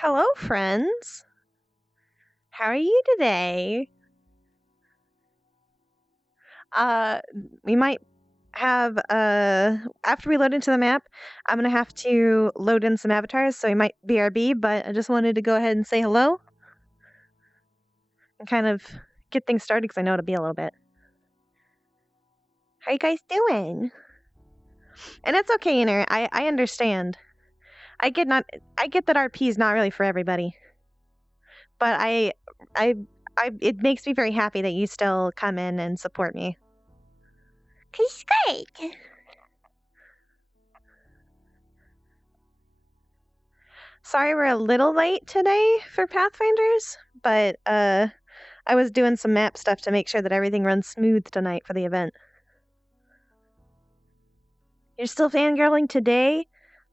Hello, friends. How are you today? Uh, we might have after we load into the map, I'm gonna have to load in some avatars, so we might BRB. But I just wanted to go ahead and say hello and kind of get things started because I know it'll be a little bit. How you guys doing? And it's okay, I understand. I get that RP is not really for everybody, but I it makes me very happy that you still come in and support me. 'Cause it's great. Sorry we're a little late today for Pathfinders, but I was doing some map stuff to make sure that everything runs smooth tonight for the event. You're still fangirling today?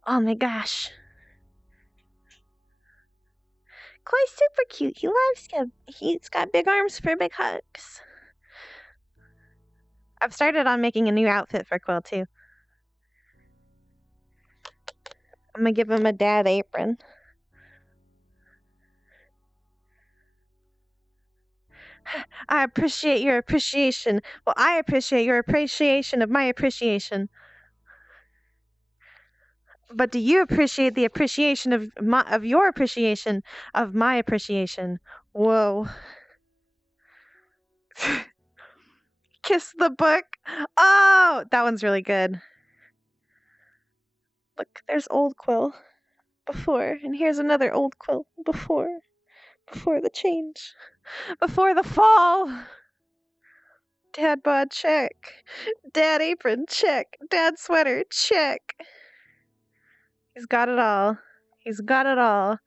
Oh my gosh. Klei's super cute. He loves you. He's got big arms for big hugs. I've started on making a new outfit for Quill too. I'm gonna give him a dad apron. I appreciate your appreciation. Well, I appreciate your appreciation of my appreciation. But do you appreciate the appreciation of your appreciation of my appreciation? Whoa. Kiss the book. Oh, that one's really good. Look, there's old Quill before, and here's another old Quill before the change, before the fall. Dad bod, check. Dad apron, check. Dad sweater, check. He's got it all. He's got it all.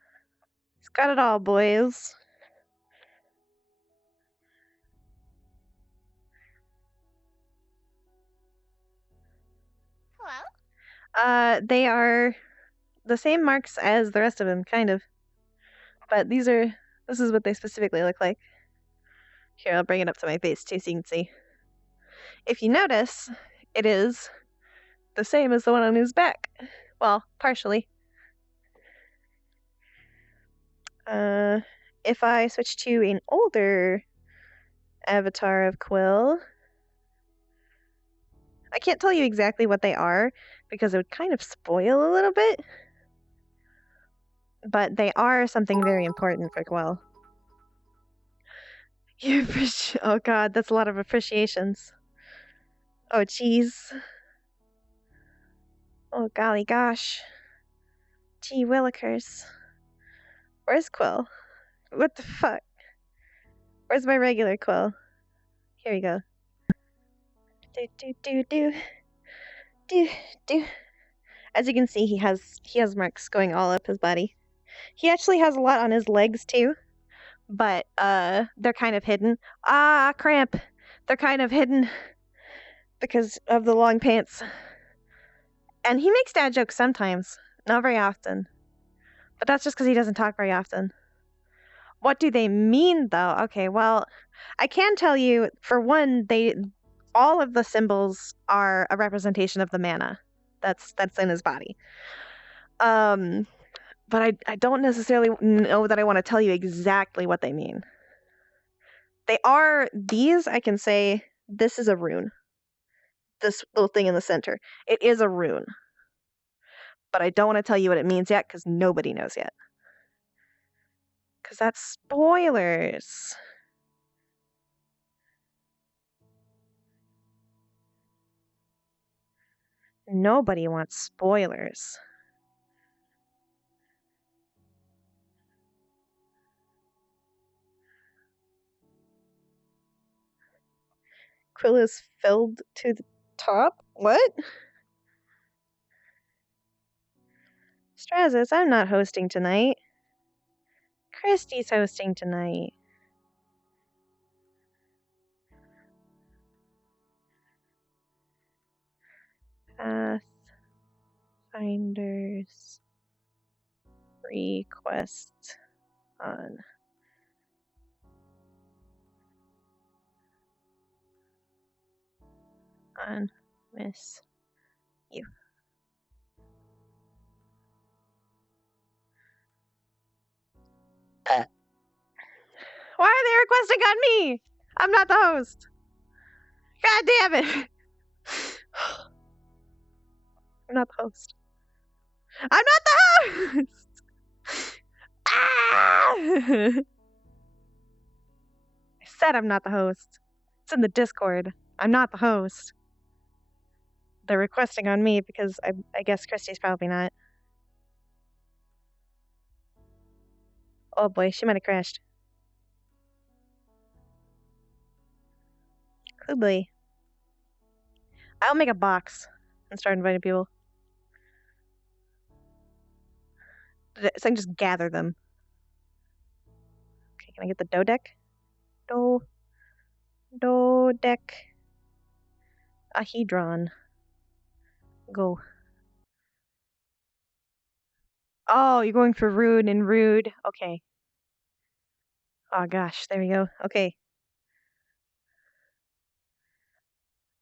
He's got it all, boys. Hello? They are the same marks as the rest of them, kind of. But this is what they specifically look like. Here, I'll bring it up to my face too so you can see. If you notice, it is the same as the one on his back. Well, partially. If I switch to an older avatar of Quill, I can't tell you exactly what they are because it would kind of spoil a little bit, but they are something very important for Quill. Oh god, that's a lot of appreciations. Oh jeez. Oh golly gosh. Gee willikers. Where's Quill? What the fuck? Where's my regular Quill? Here we go. Do. As you can see, he has marks going all up his body. He actually has a lot on his legs too, but they're kind of hidden. Ah, cramp. They're kind of hidden because of the long pants. And he makes dad jokes sometimes, not very often. But that's just because he doesn't talk very often. What do they mean, though? Okay, well, I can tell you, for one, all of the symbols are a representation of the mana that's in his body. But I don't necessarily know that I want to tell you exactly what they mean. They are these. I can say this is a rune. This little thing in the center. It is a rune. But I don't want to tell you what it means yet because nobody knows yet. Because that's spoilers. Nobody wants spoilers. Quill is filled to the top? What? Strazis, I'm not hosting tonight. Christy's hosting tonight. Pathfinders request on miss you. Why are they requesting on me? I'm not the host. God damn it. I'm not the host. I'm not the host! Ah! I said I'm not the host. It's in the Discord. I'm not the host. They're requesting on me because I guess Christy's probably not. Oh boy, she might have crashed. Oh boy. I'll make a box and start inviting people. So I can just gather them. Okay, can I get the dough deck? Dough deck. Ahedron. Go. Oh, you're going for rude and rude. Okay. Oh gosh, there we go. Okay.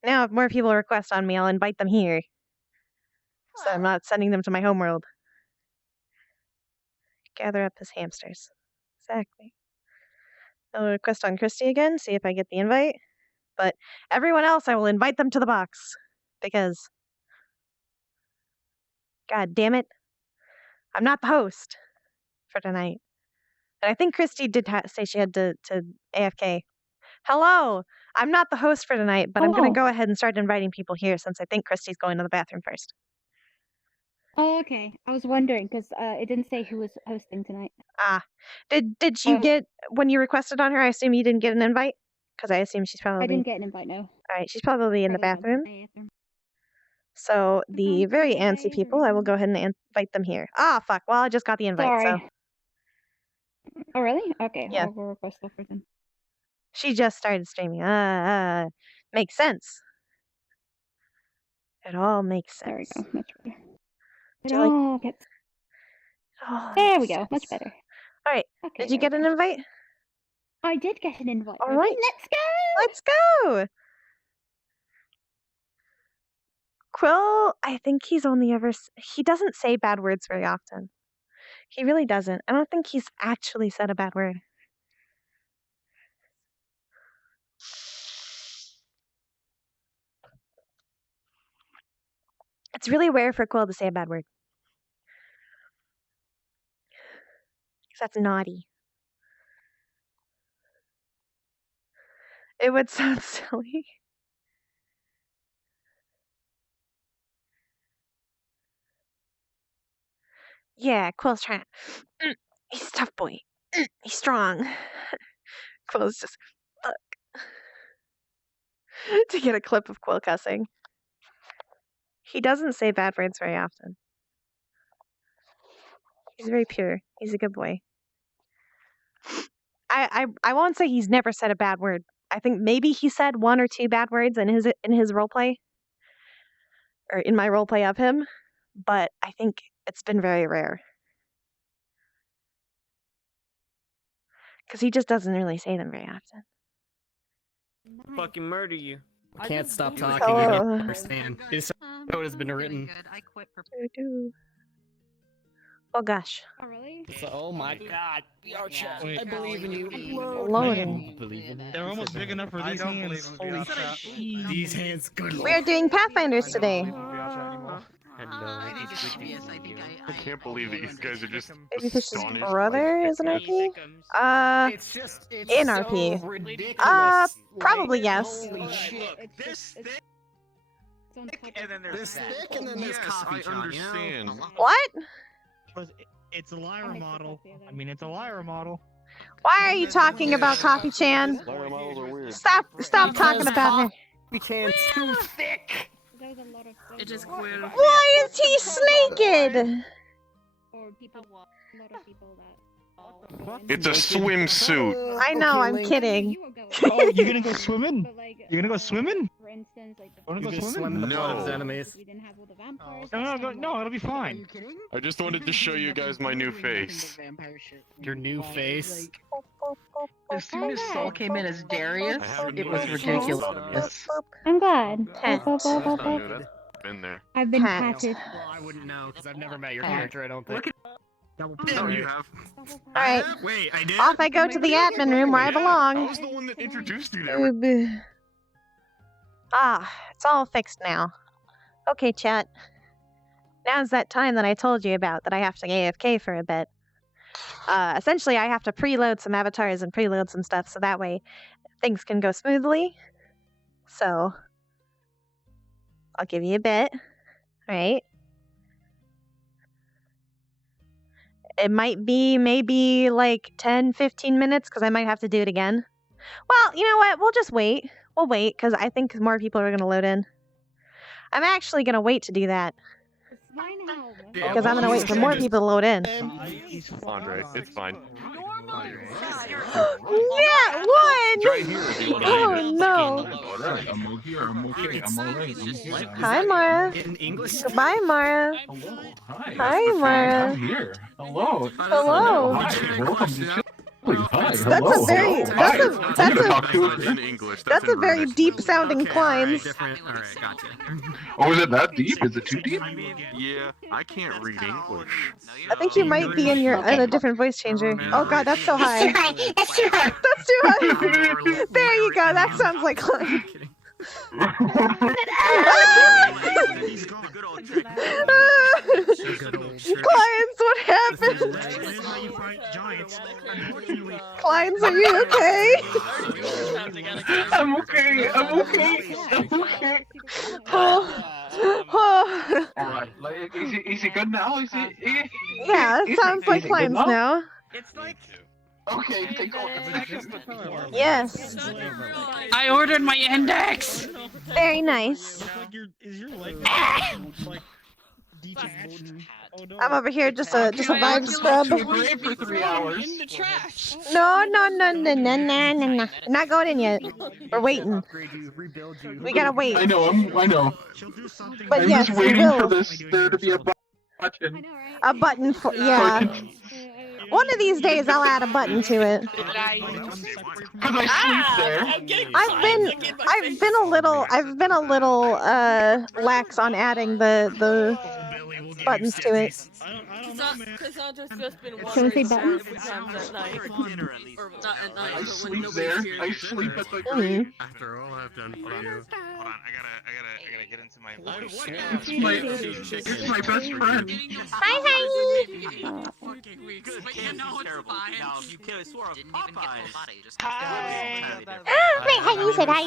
Now if more people request on me, I'll invite them here. So I'm not sending them to my homeworld. Gather up his hamsters. Exactly. I'll request on Christy again, see if I get the invite. But everyone else, I will invite them to the box. Because, god damn it, I'm not the host for tonight. And I think Christy did say she had to AFK. Hello, I'm not the host for tonight, but I'm going to go ahead and start inviting people here since I think Christy's going to the bathroom first. Oh, okay. I was wondering because it didn't say who was hosting tonight. Ah, did you get, when you requested on her, I assume you didn't get an invite? Because I assume she's probably... I didn't get an invite, no. Alright, she's probably in the bathroom. So the very antsy people, I will go ahead and invite them here. Ah, fuck. Well, I just got the invite, Sorry. so... Oh, really? Okay, Yeah. I'll go request that for them. She just started streaming. Makes sense. It all makes sense. There we go. Much better. Do you like... all gets... Oh, there we go. Much better. Alright. Okay, Did you get an invite? I did get an invite. All right. Let's go! Let's go! Quill, I think he's only ever... He doesn't say bad words very often. He really doesn't. I don't think he's actually said a bad word. It's really rare for Quill to say a bad word. Because that's naughty. It would sound silly. Yeah, Quill's trying to... he's a tough boy. He's strong. Quill's just... fuck. To get a clip of Quill cussing. He doesn't say bad words very often. He's very pure. He's a good boy. I won't say he's never said a bad word. I think maybe he said 1 or 2 bad words in his roleplay. Or in my roleplay of him. But I think it's been very rare. Because he just doesn't really say them very often. Fucking murder you. I can't stop talking. Oh. I don't understand. This code has been written. I quit for... Oh gosh. Oh, really? So, oh my god. VRCRP, I believe in you. Loading. I believe in you. They're almost big enough for these hands. Holy crap. These hands, good We are doing Pathfinders today. I can't believe that you guys are just Babyfish's astonished. brother is an RP? It's In RP. so ridiculous. Probably yes. Holy shit. This thick, And then there's This that. thick and then there's coffee, I John, understand. What? It's a Lyra model. I mean, it's a Lyra model. Why are you talking about Coffee Chan? Lyra models are weird. Stop talking about her. Coffee Chan's too thick. there was a lot of... It just quit. Why is he naked? Or people... A lot of people that... It's a swimsuit. I know, I'm kidding. Oh, you're gonna go swimming? You're gonna go swimming? For instance, like... Wanna You go just swim swimming? in the blood of his No. enemies. We didn't have all the vampires. No, it'll be fine. I just wanted to show you guys my new face. Your new face. As soon as Saul came in as Darius, I haven't it was noticed ridiculous. this. I'm glad. Pet. That's been there. I've been Pet. patted. Well, I wouldn't know because I've never met your character. I don't think. No, you have. Alright, Wait, I did. off I go to the admin room where I I belong. was the one that introduced you to everything. It's all fixed now. Okay, chat. Now's that time that I told you about that I have to AFK for a bit. Essentially, I have to preload some avatars and preload some stuff so that way things can go smoothly. So, I'll give you a bit, right? It might be maybe like 10, 15 minutes because I might have to do it again. Well, you know what? We'll just wait. We'll wait because I think more people are going to load in. I'm actually going to wait to do that It's fine now. because I'm going to wait for more people to load in. Andre, it's fine. Yeah, one! It's right here if you want to Oh read it. no! Alright, I'm okay, I'm okay, I'm alright. Hi, Mara. In English. Goodbye, Mara. Hello, hi. Hi, Mara. I'm here. Hello. Hello. Hi, welcome to Chile. Hi, That's hello. a very hello. that's Hi. a I'm that's gonna a talk to in it. English. that's a very in British. deep sounding Kleins. Different. All right, gotcha. Oh, is it that deep? Is it too deep? Yeah, I can't read English. I think you might be in a different voice changer. Oh god, that's so high. That's too high. That's too high. There you go. That sounds like Klein. Kleins, what happened? Kleins, are you okay? I'm okay, I'm okay, I'm okay. Oh. Alright, like, is he good now? Is he? Yeah, it sounds like is he good Kleins now. It's like Okay, take over. Yes. I ordered my index. Very nice. Is your leg like detached? Oh no. I'm over here just a vibe scrub. Great for 3 hours. In the trash. No. Not going in yet. We're waiting. We gotta wait. I know. She'll do something. But I'm yes, just we waiting will. for this there to be a button. I know, right? A button for yeah. One of these days I'll add a button to it. Because I sleep there. I've been a little lax on adding the buttons to it. I don't know, man. Cassandra's just been Can we say wondering buttons? sometimes at night. Or not at night, I but when sleep nobody's there. here. I sleep at the Mhm. After all I've done for you. Hold on, I gotta get into my It's my best friend. Hi. you kill it, swore Popeyes. Wait, honey said hi.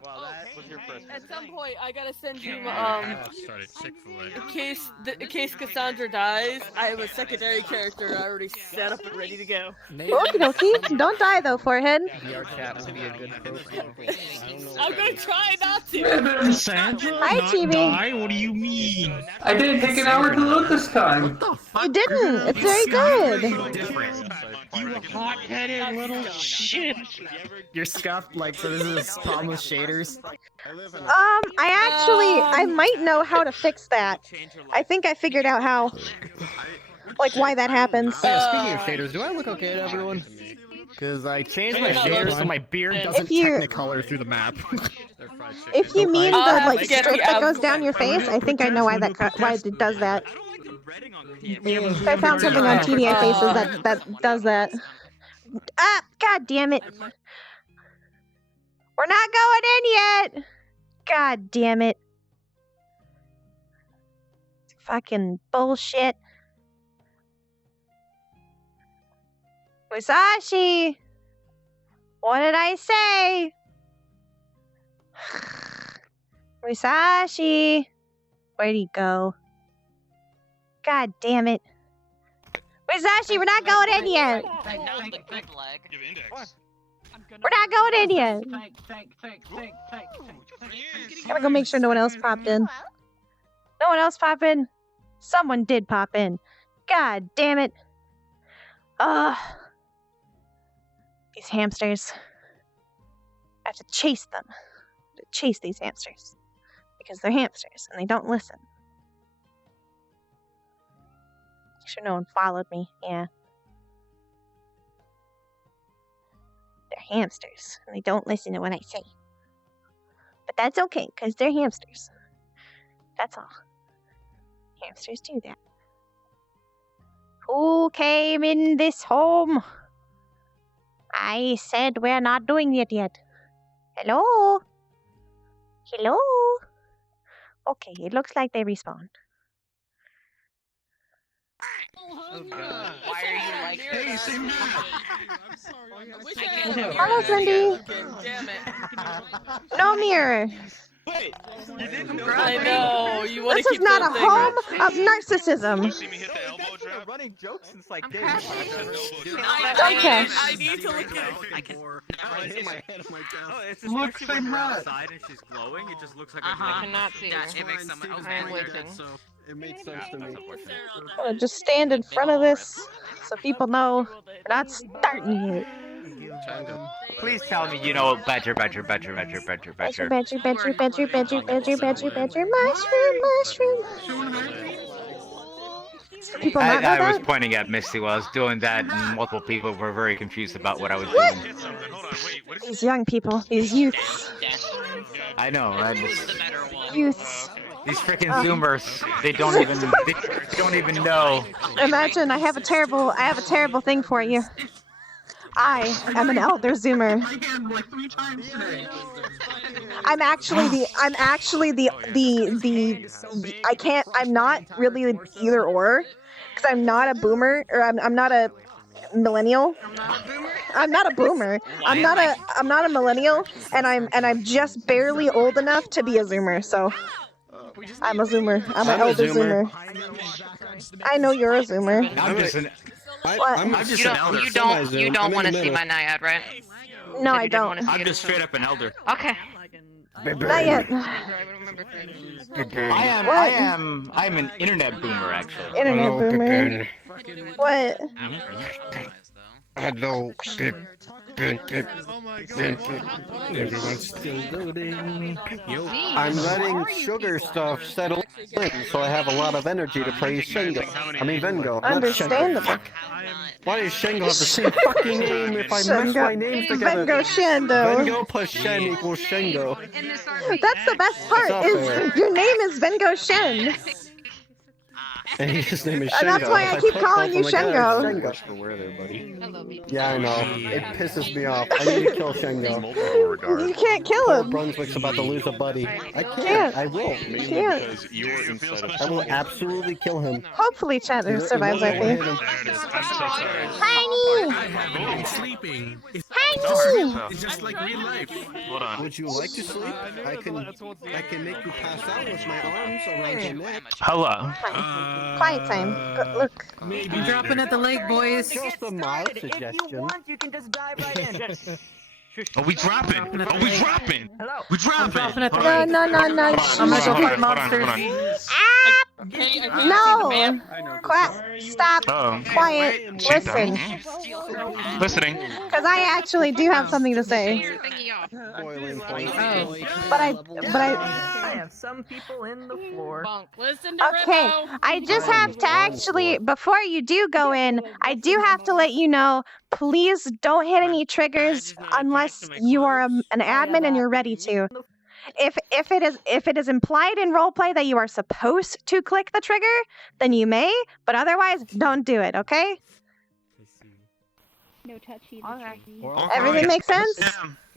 Well, that was your first. At some point, I gotta send you, Started Chick-fil-A. in case Cassandra dies, I have a secondary character already set up and ready to go. Okie dokie. Don't die though, forehead. VRCRP would be a good profile. I'm gonna try not to! Cassandra? Hi, Not Chibi. die? What do you mean? I didn't take an hour to load this time. You didn't. It's very good. You hot-headed little shit. You're scuffed, like, so this is a problem with shaders. I might know how to fix that. I think I figured out how, like, why that happens. Yeah, speaking of shaders, do I look okay to everyone? Because I changed my shaders so my beard doesn't If you- technicolor through the map. If you mean I'll the have like to get strip the that goes down your face, I think I know why why it does that. I found something on TDI Faces that does that. Ah, god damn it! We're not going in yet. God damn it! Fucking bullshit. Musashi! What did I say? Musashi! Where'd he go? God damn it. Musashi, we're not going in yet! We're not going in yet! Gotta go make sure no one else popped in. No one else popped in? Someone did pop in. God damn it. Ugh. These hamsters. I have to chase them. I have to chase these hamsters. Because they're hamsters and they don't listen. Make sure no one followed me. Yeah. They're hamsters and they don't listen to what I say. But that's okay, because they're hamsters. That's all. Hamsters do that. Who came in this home? I said we're not doing it yet. Hello? Hello? Okay, it looks like they respawned. Oh god. Why are you like this? Hello, Cindy. Damn it. No mirror. Wait, you didn't know I know. You want to This keep is not that a thing. home of narcissism. See me hit the elbow drop? running joke since like days. Okay. I need to look at I can. I hit my head on my desk. Oh, it's Look, especially when same we're rat. outside and she's glowing. It just looks like a I glowing. cannot see her. It makes some. I'm waiting. So it makes sense to me. I'm gonna just stand in front of this so people know we're not starting yet. Please tell me you know badger. Badger, badger, badger, badger, badger, badger, badger, badger, badger, mushroom. People not know I was that? pointing at Misty while I was doing that, and multiple people were very confused about what I was doing. Hit something. Hold on, wait. What is These young people, these youths, I know, right? youths. These freaking Zoomers, they don't even know. Imagine I have a terrible thing for you. I am an elder Zoomer. My hand like 3 times today. I'm not really either or, because I'm not a boomer, or I'm not a millennial. I'm not a boomer. I'm not a millennial, and I'm just barely old enough to be a Zoomer, so I'm a Zoomer. I'm an elder Zoomer. I know you're a Zoomer. I'm just an. What? I'm just an elder. You don't want to see my naiad, right? No, I don't. I'm just straight up an elder. Okay. Not yet. I'm an internet boomer, actually. Internet boomer. What? Hello. Everyone's still loading. I'm letting sugar stuff settle in, so I have a lot of energy to praise Shengo. I mean Vengo. not Understandable. Shengo. Why does Shengo have the same fucking name if I mess my names together? Vengo Shendo. Vengo plus Shen equals Shengo. That's the best part. It's not Is fair. your name is Vengo Shen. And his name is Shengo. And that's why I keep calling you Shengo. Yeah, I know. It pisses me off. I need to kill Shengo. You can't kill Poor him. Brunswick's about to lose a buddy. I Can't. can't. I will. You can't. I will absolutely kill him. Hopefully Chatter survives, I think. There it is. I'm so sorry. Tiny! I'm sleeping. Tiny! It's just like real life. Hold on. Would you like to sleep? I can make you pass out with my arms around your neck. Hello. Quiet time. Look. Maybe I'm dropping at the lake, boys. Just a mild suggestion. you can just dive right in. Are we dropping? Are we dropping? We dropping? dropping at the No, no, no, no. I'm gonna go fight monsters. No! Quiet. Stop. Oh. Quiet. Listen. Listening. Because I actually do have something to say. Boiling point. But I have some people in the floor. Listen to Okay, Rippo. I just have to actually, before you do go in, I do have to let you know, please don't hit any triggers unless you are an admin and you're ready to. If it is implied in roleplay that you are supposed to click the trigger, then you may, but otherwise, don't do it, okay? No touchy. Everything makes sense?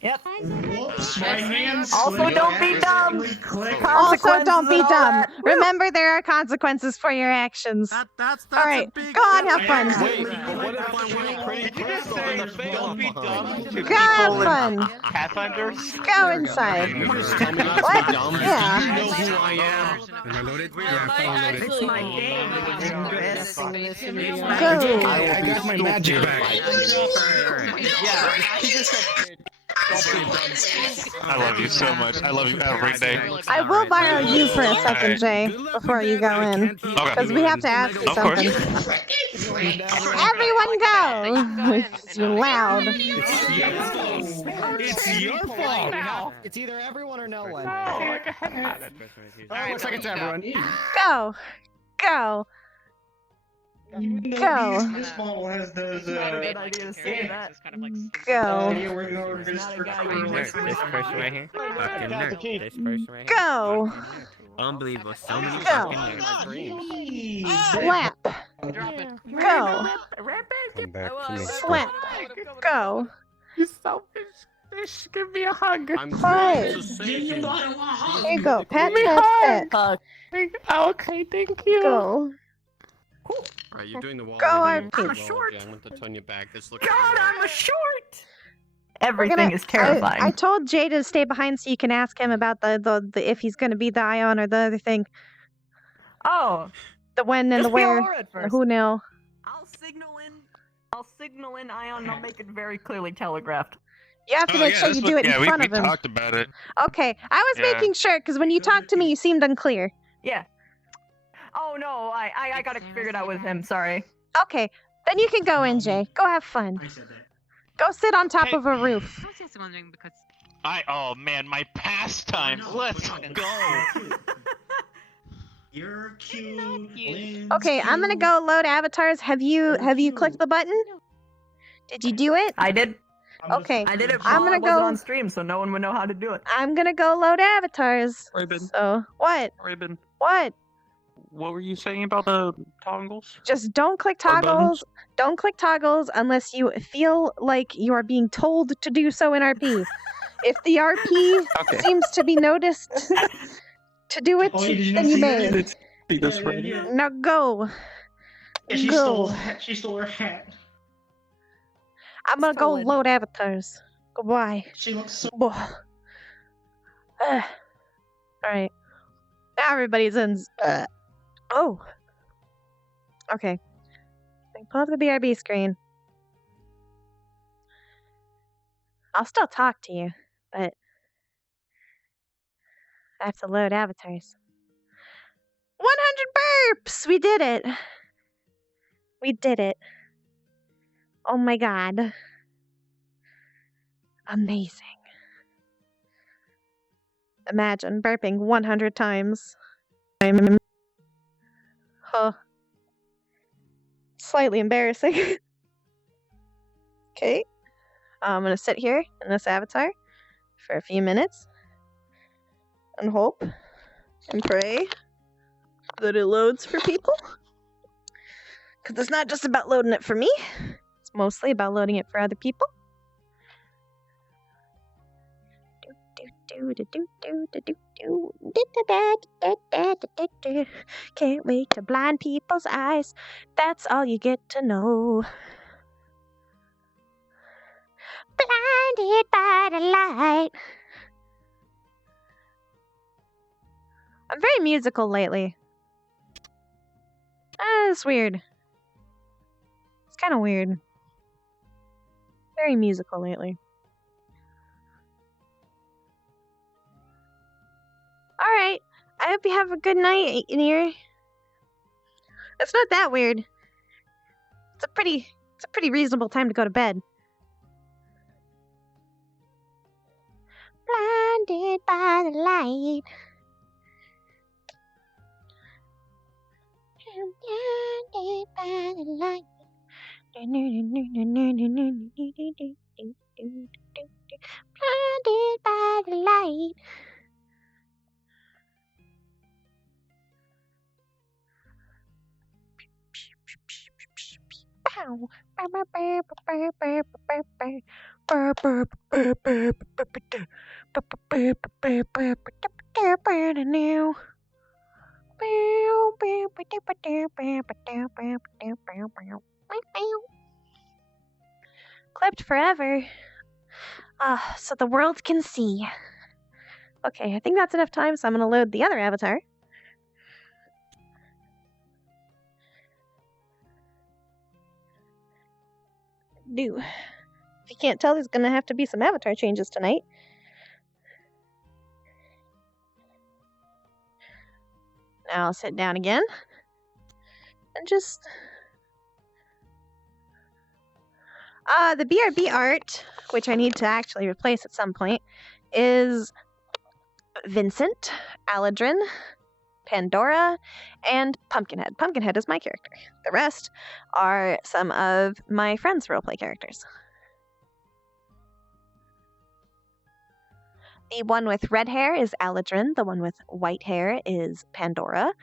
Yep. Whoops, my hands Also, don't be dumb. Also, don't be dumb. Remember, there are consequences for your actions. That's All right, go on, have fun. Wait, what if I went pretty crystal in the Don't be dumb. To Go have people fun. in Pathfinders. Go inside. What? Yeah. You know who I am. Am I loaded? Yeah, I'm loaded. It's my game. Go. I got my magic back. Yeah, he just said. I love you so much. I love you every day. I will borrow you for a second, Jay, before you go in. Because we have to ask you Of course. something. Everyone go! You're loud. It's your fault. It's either everyone or no one. Oh, looks like it's everyone. Go. Go. Go. This model has those, Go. here we're going to This person right here. Fucking nerd. This person right Go. here. Unbelievable. So many Go. fucking nerds. Slap. Drop it. Go. Come back to me. Slap. Go. You selfish fish. Give me a hug. I'm Five. trying to save You you. bought him a hug. Here you go. Pat, me pat, hug. pat. Okay, thank you. Go. Alright, you're doing the wall. Go, already. RP. I'm short. I want to turn you back. This looks God, really I'm a short. We're Everything gonna- is terrifying. I told Jay to stay behind so you can ask him about the if he's gonna be the Ion or the other thing. Oh, The when and just the be where. Aurora at The first. who now. I'll signal in Ion, and I'll make it very clearly telegraphed. You have to make sure you do it in front of him. talked about it. Okay, I was Yeah. making sure because when you talked to me, you seemed unclear. Yeah. Oh no, I got it figured out with him. Sorry. Okay, then you can go in, Jay. Go have fun. I said that. Go sit on top Hey. of a roof. I was just wondering because. Oh man, my pastime. No, Let's fucking- go. You're cute. Lynn's Okay, I'm gonna cute. go load avatars. Have you clicked the button? Did you do it? I did. Okay, I did it I'm while I gonna wasn't go- on stream, so no one would know how to do it. I'm gonna go load avatars. Raven. So what? Raven, What? what were you saying about the toggles? Just don't click Or buttons? toggles. Don't click toggles unless you feel like you are being told to do so in RP. If the RP Okay. seems to be noticed to do it, Oh, did you then not you see may. that? See this Yeah, right yeah, here. yeah. Now go. Yeah, she Go. stole the hat. She stole her hat. I'm gonna go Stolen. load avatars. Goodbye. She looks so. Alright. Now everybody's in. Oh. Okay. Pull up the BRB screen. I'll still talk to you, but I have to load avatars. 100 burps! We did it! We did it. Oh my god. Amazing. Imagine burping 100 times. Huh. Slightly embarrassing. Okay. I'm gonna sit here in this avatar for a few minutes and hope and pray that it loads for people. Because it's not just about loading it for me, it's mostly about loading it for other people. Can't wait to blind people's eyes. That's all you get to know. Blinded by the light. I'm very musical lately. It's weird. It's kind of weird. Very musical lately. Alright. I hope you have a good night in here. It's not that weird. It's a pretty reasonable time to go to bed. Blinded by the light. Blinded by the light. Blinded by the light. Pow. Clipped forever. So the world can see. Okay, I think that's enough time, so I'm gonna load the other avatar. If you can't tell, there's gonna have to be some avatar changes tonight. Now I'll sit down again and just the BRB art, which I need to actually replace at some point, is Vincent, Aladrin, Pandora, and Pumpkinhead. Pumpkinhead is my character. The rest are some of my friends' roleplay characters. The one with red hair is Aladrin, the one with white hair is Pandora,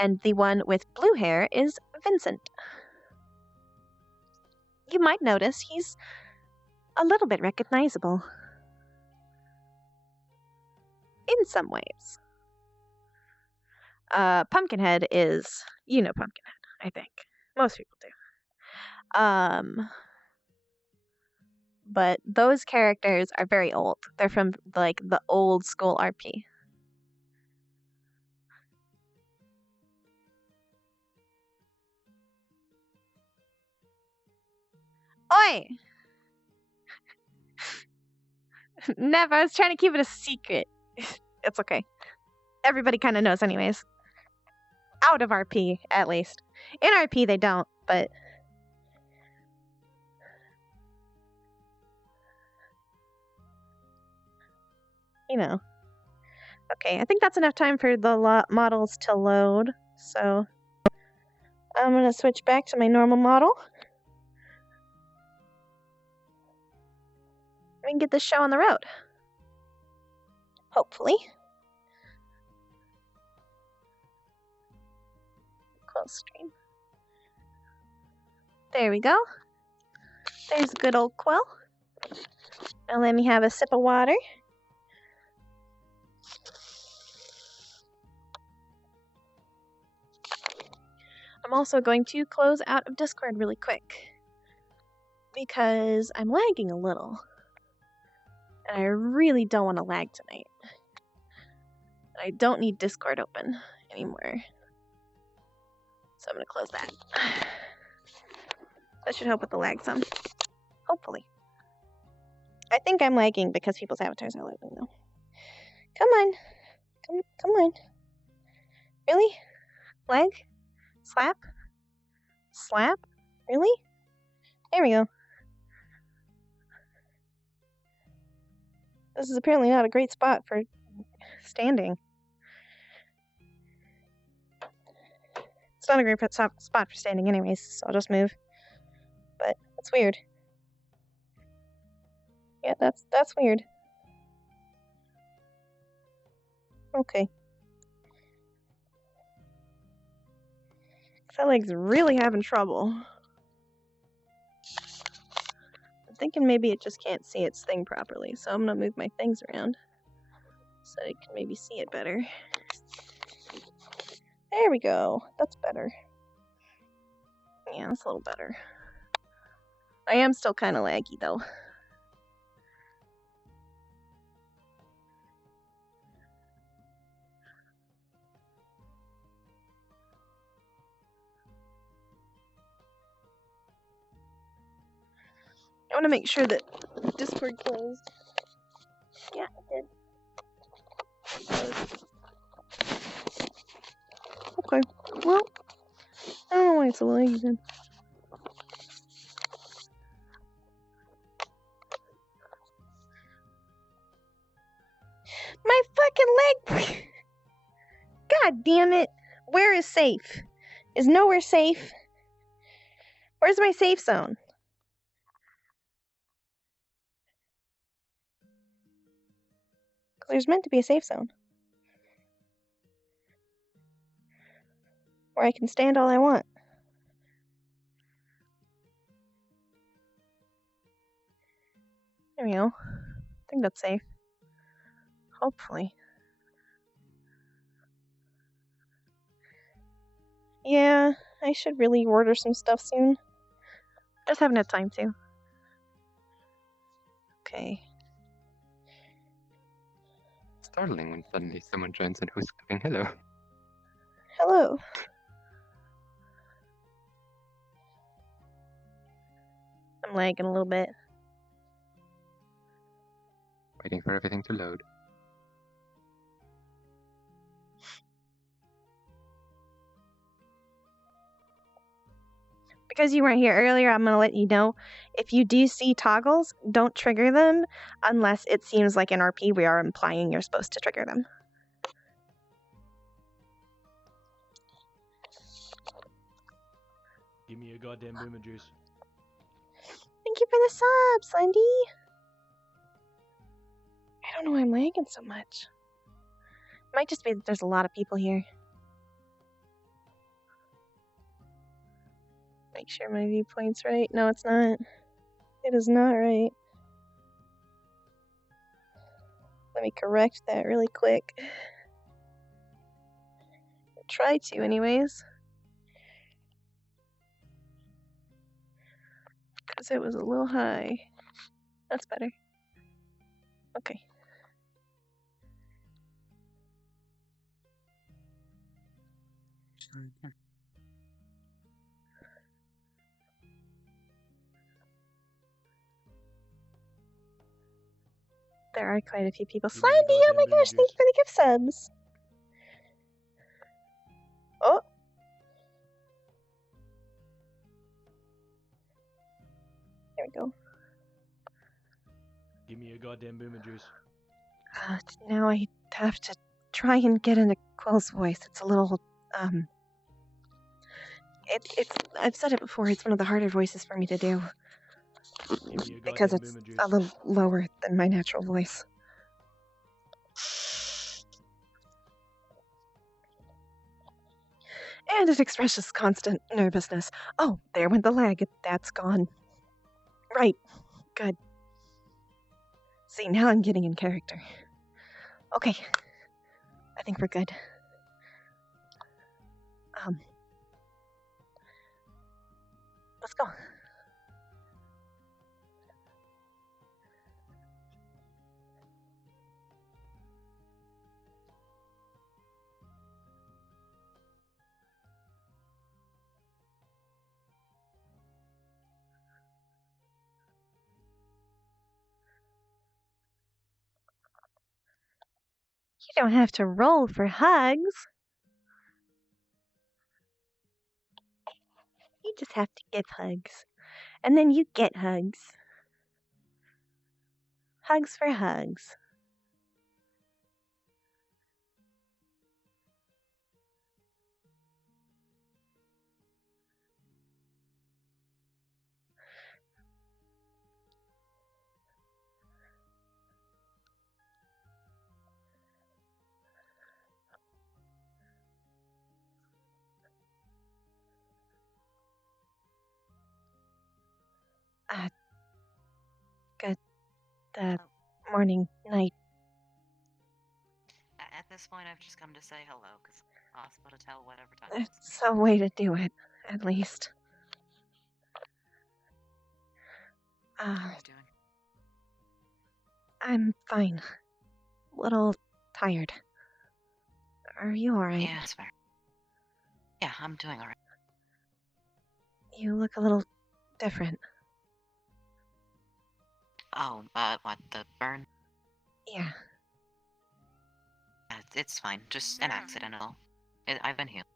and the one with blue hair is Vincent. You might notice he's a little bit recognizable. In some ways. Pumpkinhead is, you know Pumpkinhead, I think. Most people do. But those characters are very old. They're from, like, the old school RP. Oi! Never, I was trying to keep it a secret. It's okay. Everybody kind of knows anyways. Out of RP, at least. In RP, they don't, but... You know. Okay, I think that's enough time for the models to load, so... I'm gonna switch back to my normal model. We can get this show on the road. Hopefully. Close stream. There we go. There's a good old Quill. Now let me have a sip of water. I'm also going to close out of Discord really quick because I'm lagging a little. And I really don't want to lag tonight. I don't need Discord open anymore. So I'm going to close that. That should help with the lag some. Hopefully. I think I'm lagging because people's avatars are loading though. Come on. Come on. Really? Lag? Slap? Slap? Really? There we go. This is apparently not a great spot for standing. It's not a great spot for standing anyways, so I'll just move. But that's weird. Yeah, that's weird. Okay. That leg's really having trouble. I'm thinking maybe it just can't see its thing properly, so I'm gonna move my things around so it can maybe see it better. There we go. That's better. Yeah, that's a little better. I am still kind of laggy though. I want to make sure that Discord closed. Yeah, it did. Okay. Well, I don't know why it's so laggy then. My fucking leg! God damn it! Where is safe? Is nowhere safe? Where's my safe zone? There's meant to be a safe zone. Where I can stand all I want. There we go. I think that's safe. Hopefully. Yeah, I should really order some stuff soon. I just haven't had time to. Okay. Startling when suddenly someone joins and who's saying hello. Hello. I'm lagging a little bit. Waiting for everything to load. Because you weren't here earlier, I'm going to let you know, if you do see toggles, don't trigger them unless it seems like in RP we are implying you're supposed to trigger them. Give me a goddamn boomer juice. Thank you for the sub, Slendy. I don't know why I'm lagging so much. Might just be that there's a lot of people here. Make sure my viewpoint's right. No, it's not. It is not right. Let me correct that really quick. Try to, anyways. Because it was a little high. That's better. Okay. There are quite a few people. Slendy, oh my gosh, thank you for the gift subs. Oh. There we go. Give me a goddamn booming juice. Now I have to try and get into Quill's voice. It's a little, it's, I've said it before, it's one of the harder voices for me to do. Because it's a little lower than my natural voice. And it expresses constant nervousness. Oh, there went the lag. That's gone. Right. Good. See, now I'm getting in character. Okay. I think we're good. Let's go. You don't have to roll for hugs. You just have to give hugs. And then you get hugs. Hugs for hugs. Good morning, night. At this point, I've just come to say hello, because it's possible to tell whatever time it is. It's a way to do it, at least. How are you doing? I'm fine. Little tired. Are you alright? Yeah, that's fair. Yeah, I'm doing alright. You look a little different. Oh, what, the burn? Yeah. It's fine. Just an accidental. I've been healed.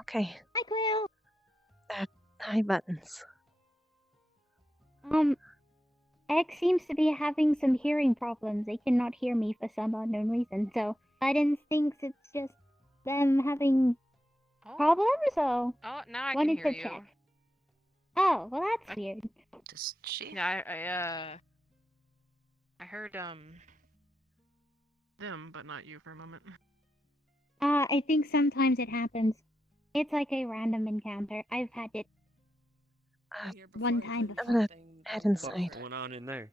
Okay. Hi, Quill. Hi, Buttons. X seems to be having some hearing problems. They cannot hear me for some unknown reason. So Buttons thinks it's just them having problems. So now I can wanted hear to you. check. Oh, well, that's weird. Does she? Yeah, I heard them, but not you for a moment. I think sometimes it happens. It's like a random encounter. I've had it one time before. I'm gonna head inside. What's going on in there?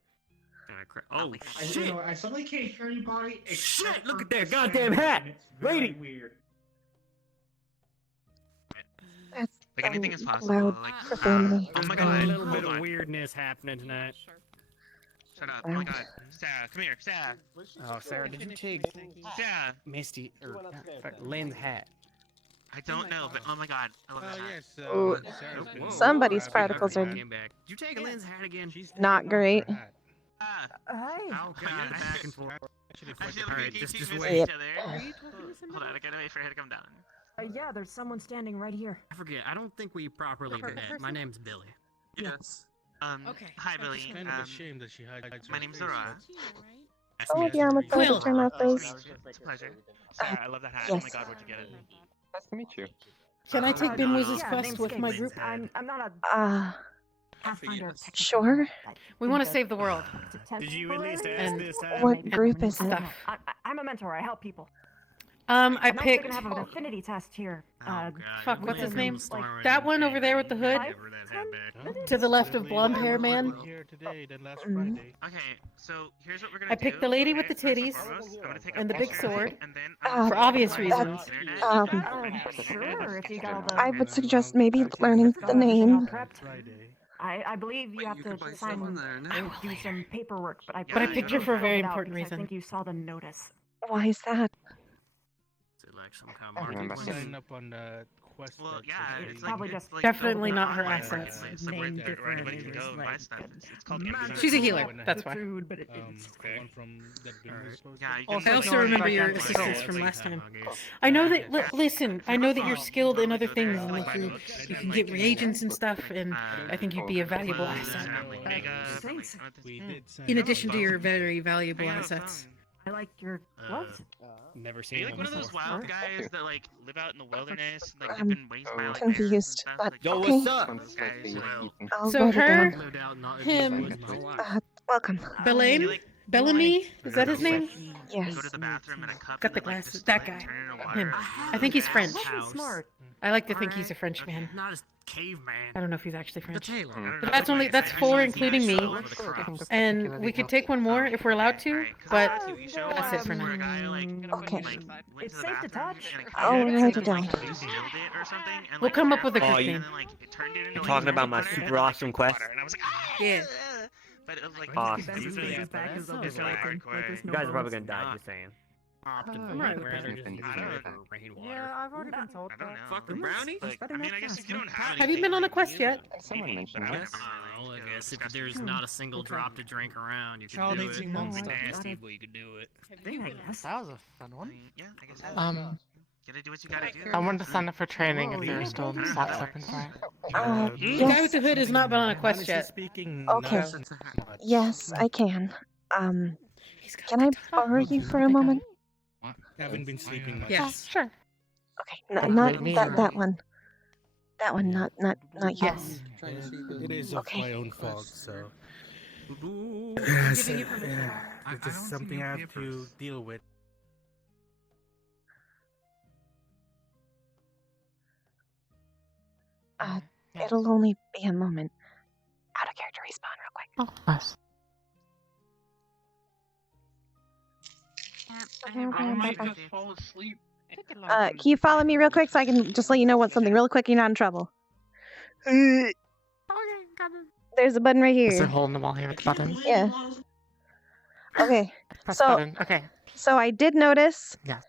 Oh, shit! I suddenly can't hear anybody. Shit! Look at that goddamn hat! Lady! Weird. That's like anything is possible. loud Like, for family. oh my There's god, a little hold bit on. of weirdness happening tonight. Shut up. Oh my god. Sarah, come here. Sarah. Oh, Sarah, did you take Sarah. Misty or Lynn's hat? I don't know, but oh my god. I love that hat. Ooh, somebody's particles are Did you take Lynn's hat again? not great. Hey. Oh god, back and forth. Actually, Alright, we just keep wait. each other. Hold on, I gotta wait for her to come down. Yeah, there's someone standing right here. I forget, I don't think we properly met. My name's Billy. Yes. Okay. Hi, Billy. It's kind of a shame that she hides my name's Zora. Oh, yeah, I'm sorry to turn off those. It's a pleasure. Sarah, I love that hat. Yes. Oh my god, where'd you get it? Nice to meet you. Can I take no, Bimwiz's no. quest with my group? I'm not a. Pathfinder. Sure. We want to save the world. Did you at least ask And this? What group is it? stuff. I'm a mentor. I help people. I I'm actually picked. gonna have an affinity test here. Fuck, what's his name? That one over there with the hood. To the left of blonde hair man. Okay, so here's what we're gonna do. I picked the lady with the titties and the big sword for For obvious reasons. Sure, if you got all the. I would suggest maybe learning the name. I believe you have to sign and do some paperwork, but I picked her for a very important reason. I think you saw the notice. Why is that? I remember Sign up on the quest. Well, yeah, it's Probably like, just it's like Definitely the- not her the- assets. It's like where anybody can go and buy stuff. It's called Amazon. She's a healer, that's why. Food, but The one from that Bing was supposed to. Yeah, you I can also remember your assistance from last time. I know that. Listen, I know that you're skilled in other things, and like you can get reagents and stuff, and I think you'd be a valuable asset. We did sign In up. addition to your very valuable assets. I like your what? Never Are seen you like them one of those before. wild guys that like live out in the wilderness, like I'm they've been raised by like confused, bears and stuff? but Like, okay. those guys who, I'll So write it her, down. him, Welcome. Belaine, Bellamy, is that his name? Yes. go to the bathroom in a cup. Got the and, like, glasses. just, That like, guy. turn it in water Him. and I think he's French. Smart. I like to think he's a Frenchman. Not a caveman. I don't know if he's actually French. I don't know, But that's like, that's I four, think including he's me. all over the crops. And we could take one more if we're allowed to, but that's it for Where a now. guy, like, Okay. like, went It's to the safe to bathroom touch. and it I'll cleaned write it and, down. like, sealed it or something, and, We'll like, come up with a turned good it, name. and then, like, it turned it into, You're like, talking about my water, and super then, like, awesome it quest? water, and I was like, Yeah. but it was like, Awesome. it was really back is just open. like Like, hardcore. there's You no guys are probably bones. gonna die, just saying. I'm right with that. I've already been told I don't know. Fucking brownie? Like, I mean, I guess if you don't have Have you been on a quest yet? Someone mentioned maybe, this. but I don't know, I guess if there's not a single drop to drink around, you Child can do eating it. monster. It's Got nasty, it. but you can do it. I guess. That was a fun I one. mean, yeah, I guess. Gotta do what you gotta do. I wanted to sign up for training if there are still Whoa. slots open for it. The guy with the hood has not been on a quest yet. Speaking, Okay. not much. Yes, I can. Can I borrow you for a moment? Haven't been sleeping much. Yes. Sure. Okay, not that one. That one, not you. Yes. It is of Okay. my own fault, so. Giving you permission. It's just something I have to deal with. It'll only be a moment. Out of character respawn real quick. Oh, nice. I might just fall asleep. Can you follow me real quick so I can just let you know what something real quick? You're not in trouble. There's a button right Is there a here. hole in the wall here with the button? Yeah. Okay. Press So- button. Okay. So I did notice. Yeah.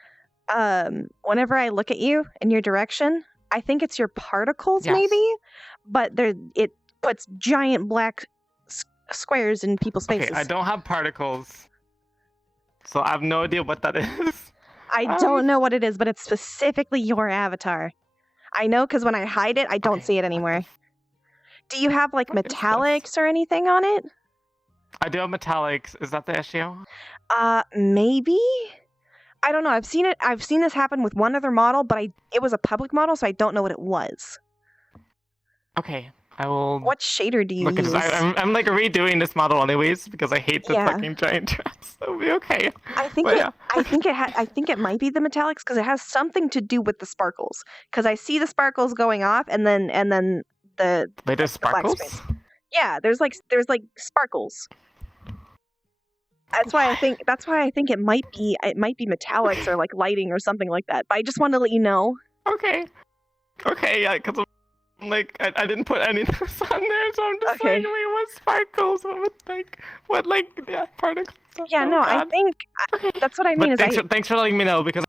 Whenever I look at you in your direction, I think it's your particles, Yes. maybe, but it puts giant black squares in people's faces. Okay, I don't have particles. So I have no idea what that is. I don't know what it is, but it's specifically your avatar. I know because when I hide it, I don't see it anymore. Do you have like What is this? metallics or anything on it? I do have metallics. Is that the issue? Maybe. I don't know. I've seen it. I've seen this happen with one other model, but it was a public model, so I don't know what it was. Okay, I will What shader do you look use? at this. I'm like redoing this model anyways because I hate the Yeah. fucking giant dress. It'll be okay. I think But it. yeah. I think it might be the metallics because it has something to do with the sparkles. Because I see the sparkles going off, and then the Wait, there's the black sparkles? space. Yeah, there's like sparkles. That's why I think it might be metallics or like lighting or something like that. But I just wanted to let you know. Okay. Okay, yeah, because like I didn't put any of this on there, so I'm just Okay. like, wait, what sparkles? What particles? Yeah, Oh, no, I God. think that's what I mean. But Is thanks for letting me know because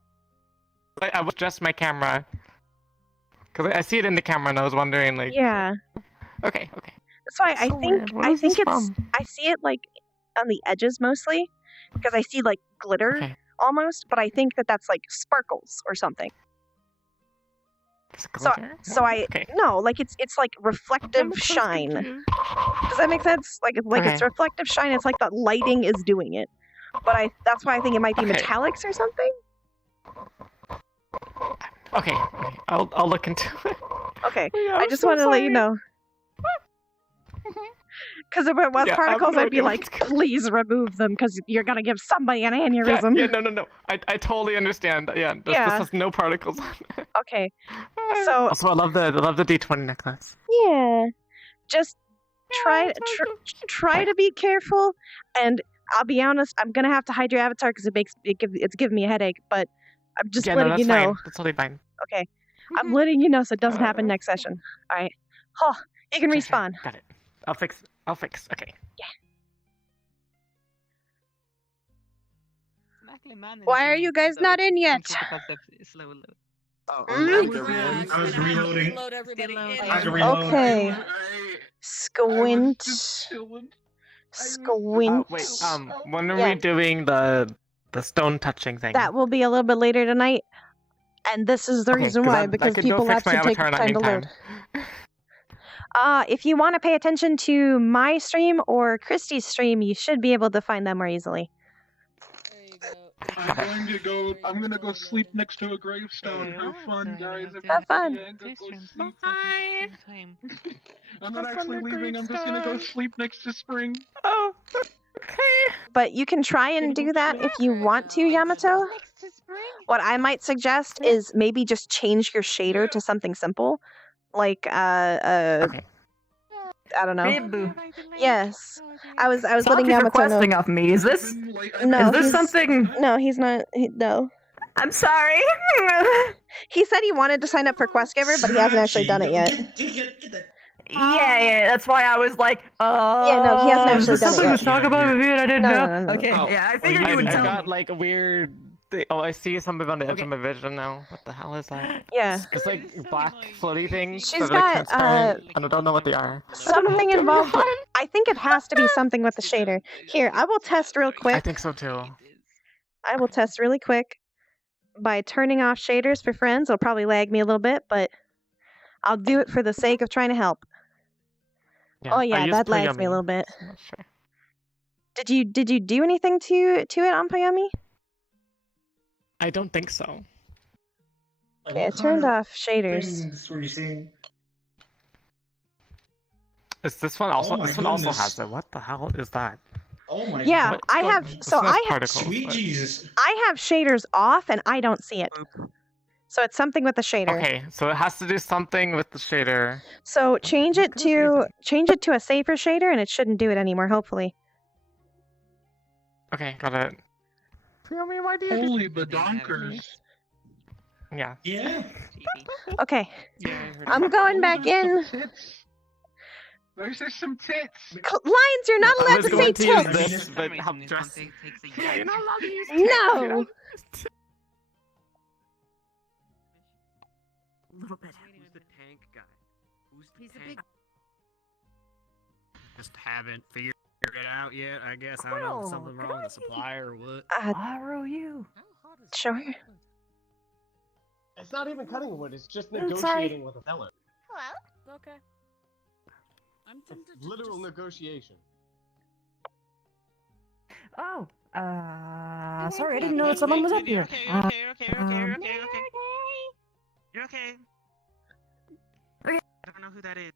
I was just my camera. Because I see it in the camera and I was wondering like. yeah. Okay. That's why I So think weird. Where I is think this it's from? I see it like on the edges mostly because I see like glitter Okay. almost, but I think that's like sparkles or something. It's So glitter? so I Okay. no, like it's like reflective I'm so shine. confused. Does that make sense? Like it's Okay. reflective shine. It's like the lighting is doing it. But that's why I think it might be Okay. metallics or something. Okay. I'll look into it. Okay. Yeah, I I'm just so wanted to let you sorry. know. Because if it was Yeah, particles, I'd be no, like, please remove them because you're gonna give somebody an Yeah, aneurysm. no. I totally understand. Yeah, this Yeah. has no particles on it. Okay. So Also, I love the D20 necklace. yeah, just try to be careful. And I'll be honest, I'm gonna have to hide your avatar because it's giving me a headache. But I'm just Yeah, no, letting that's you know. fine. That's totally fine. Okay, I'm letting you know so it doesn't happen next session. All right. Oh, you can respawn. Got it. I'll fix. Okay. Why are you guys not in yet? I was reloading. Load everybody in. I had to reload. Okay. Squint. Squint. Wait. When are we doing the stone touching thing? That will be a little bit later tonight. And this is the Okay, reason 'cause why, I because could go people fix have my to take avatar in that time to meantime. load. If you want to pay attention to my stream or Christy's stream, you should be able to find them more easily. I'm gonna go sleep next to a gravestone. Have fun, guys. Have fun. Yeah, go sleep. I'm not actually leaving. I'm just gonna go sleep next to Spring. Oh, okay. But you can try and do that if you want to, Yamato. What I might suggest is maybe just change your shader to something simple, like Okay. I don't know. Bamboo. Yes, I was Stop letting Yamato requesting know. of me. Is this? No, Is this he's- something? No, he's not. No. I'm sorry. He said he wanted to sign up for Quest Giver, but he hasn't actually done it yet. Yeah. That's why I was like, Yeah, no, he hasn't is actually this done it something yet. to talk about with you and I didn't know? No. Okay. Oh, Yeah, I figured you would I tell got me. like a weird. Oh, I see something on the edge of my vision now. What the hell is that? Yeah. It's like black floaty things. She's that are, like, got, transparent, and I don't know what they are. Something involved. I think it has to be something with the shader. Here, I will test real quick. I think so too. I will test really quick by turning off shaders for friends. It'll probably lag me a little bit, but I'll do it for the sake of trying to help. Yeah, Oh I yeah, use that lags me a Payami, little bit. so I'm not sure. Did you do anything to it on Payami? I don't think so. Okay, I turned off shaders. Is this one also? Oh my this one also goodness. has it. What the hell is that? Oh my Yeah, god. I have. So This has I have. particles, Sweet but- Jesus. I have shaders off, and I don't see it. So it's something with the shader. Okay, so it has to do something with the shader. So change it to a safer shader, and it shouldn't do it anymore. Hopefully. Okay, got it. Payami, why do you do? Holy badonkers. Yeah. Yeah. Okay, Yeah, I heard I'm that. going back in. There's just some tits. Lions, you're not I allowed was to say going to use tits. this, but how dressing? Yeah, you're not allowed to use No. little bit. Who's the tank guy? Who's the He's a tank? big Just haven't figured it out yet. I guess I don't know if Quill, something wrong with the supply or what. ROU. Sure. It's not even cutting wood, it's just sorry. negotiating with a seller. Hello. Okay. I'm tempted to Literal just... negotiation. Oh, sorry, I didn't know that someone was up here. Okay. You're okay. Okay. I don't know who that is.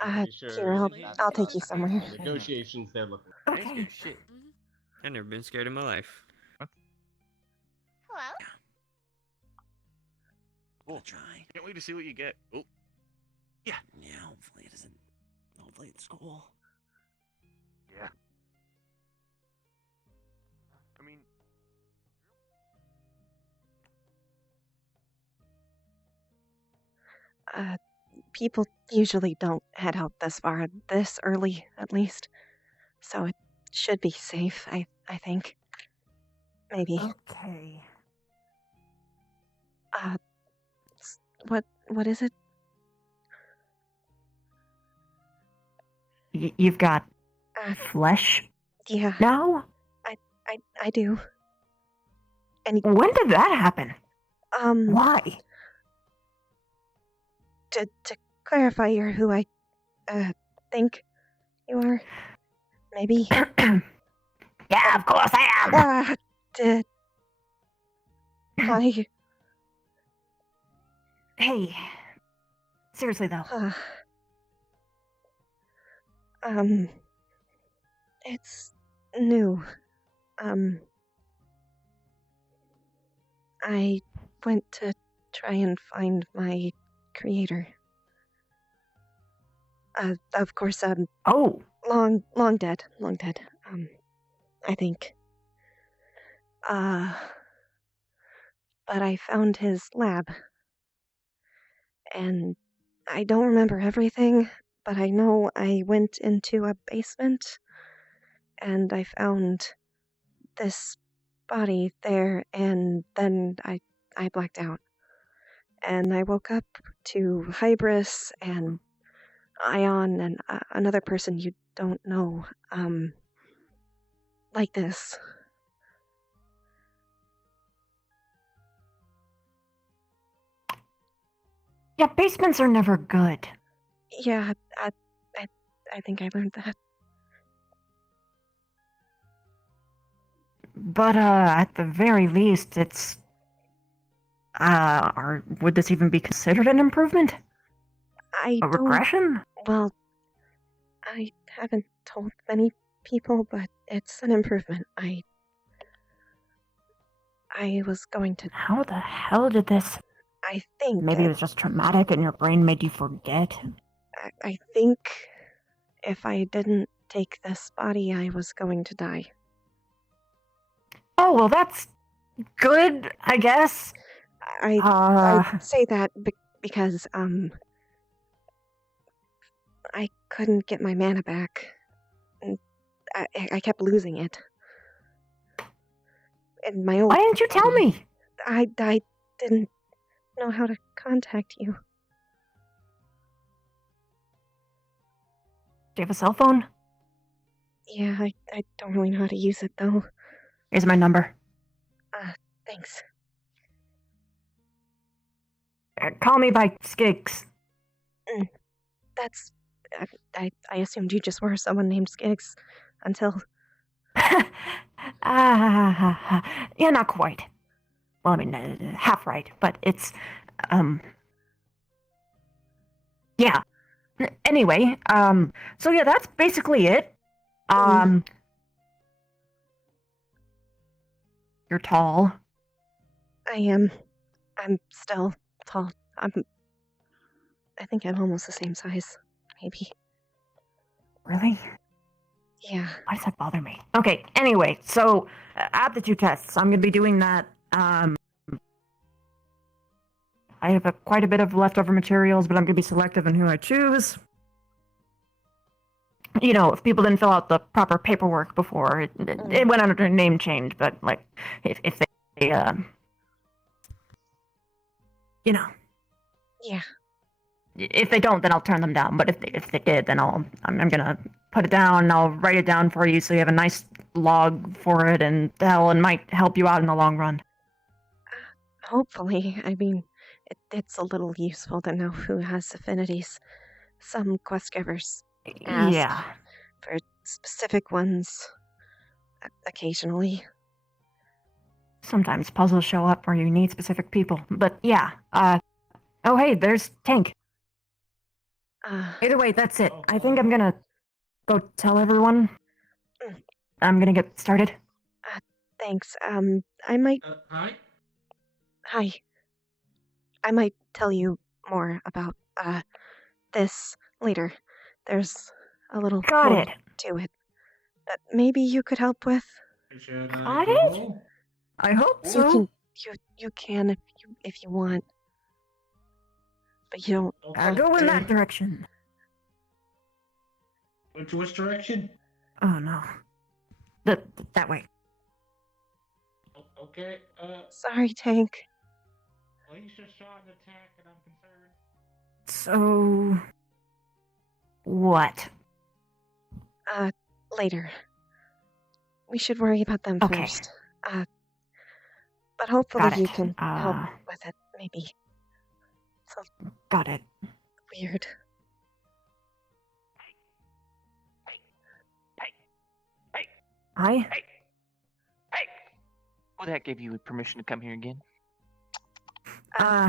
Pretty sure Here, that's I'll take you somewhere. the negotiations they're looking I ain't Okay. scared of shit. I've never been scared in my life. Hello. Cool. Can't wait to see what you get. Oh. Yeah, hopefully it isn't. Hopefully it's cool. Yeah. I mean, People usually don't head out this far, this early at least. So it should be safe, I think. Maybe. Okay. What is it? You've got Uh, flesh yeah, now? I do. And When did that happen? to Why? clarify, you're who I think you are. Maybe. Yeah, of course I am. Hi. Hey, seriously though, It's new. I went to try and find my creator. Of course, Oh! Long dead. I think. But I found his lab. And I don't remember everything, but I know I went into a basement and I found this body there, and then I blacked out. And I woke up to Hybris and Ion and another person you don't know, like this. Yeah, basements are never good. Yeah, I think I learned that. But, at the very least, it's... would this even be considered an improvement? A regression? Well, I haven't told many people, but it's an improvement. I was going to... How the hell did this... I think... Maybe it was just traumatic and your brain made you forget? I think if I didn't take this body, I was going to die. Oh, well, that's good, I guess. I say that because, I couldn't get my mana back. And I kept losing it. And my old... Why didn't you tell me? I didn't know how to contact you. Do you have a cell phone? Yeah, I don't really know how to use it, though. Here's my number. Thanks. Call me by Skiggs. That's... I assumed you just were someone named Skiggs until... Yeah, not quite. Well, I mean, half right, but it's, yeah. Anyway, so yeah, that's basically it. You're tall. I am. I'm still tall. I think I'm almost the same size, maybe. Really? Yeah. Why does that bother me? Okay, anyway, so aptitude tests. I'm gonna be doing that. I have quite a bit of leftover materials, but I'm gonna be selective in who I choose. You know, if people didn't fill out the proper paperwork before, it went under a name change, but, like, if they, you know. Yeah. If they don't, then I'll turn them down, but if they did, then I'm gonna put it down, and I'll write it down for you so you have a nice log for it, and hell, it might help you out in the long run. Hopefully. I mean, it's a little useful to know who has affinities. Some quest givers ask for specific ones occasionally. Sometimes puzzles show up where you need specific people, but yeah. Oh hey, there's Tank. Either way, that's it. I think I'm gonna go tell everyone. I'm gonna get started. Thanks. I might... Hi? Hi. I might tell you more about, this later. There's a little more to it that maybe you could help with. Got it? I hope so. You can if you want. But you don't... I'll go in that direction. Which direction? Oh no. That way. Okay, Sorry, Tank. Lisa saw an attack and I'm concerned. So... what? Later. We should worry about them first. But hopefully you can help with it, maybe. So got it. Weird. Hi? Who the heck gave you permission to come here again?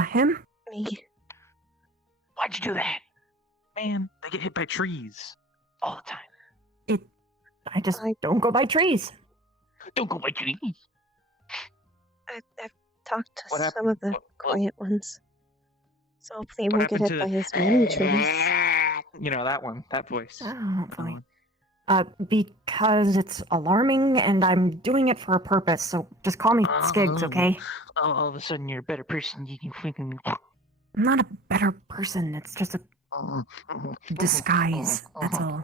Him? Me. Why'd you do that? Man, they get hit by trees. all the time. I just don't go by trees. Don't go by trees. I've talked to What happened? some of the quiet ones, so hopefully he What won't get happened hit to by his many trees. You know, that one, that voice. Oh, boy. Because it's alarming and I'm doing it for a purpose, so just call me Skigs, okay? All of a sudden you're a better person. You can freaking. I'm not a better person, it's just a disguise, that's all.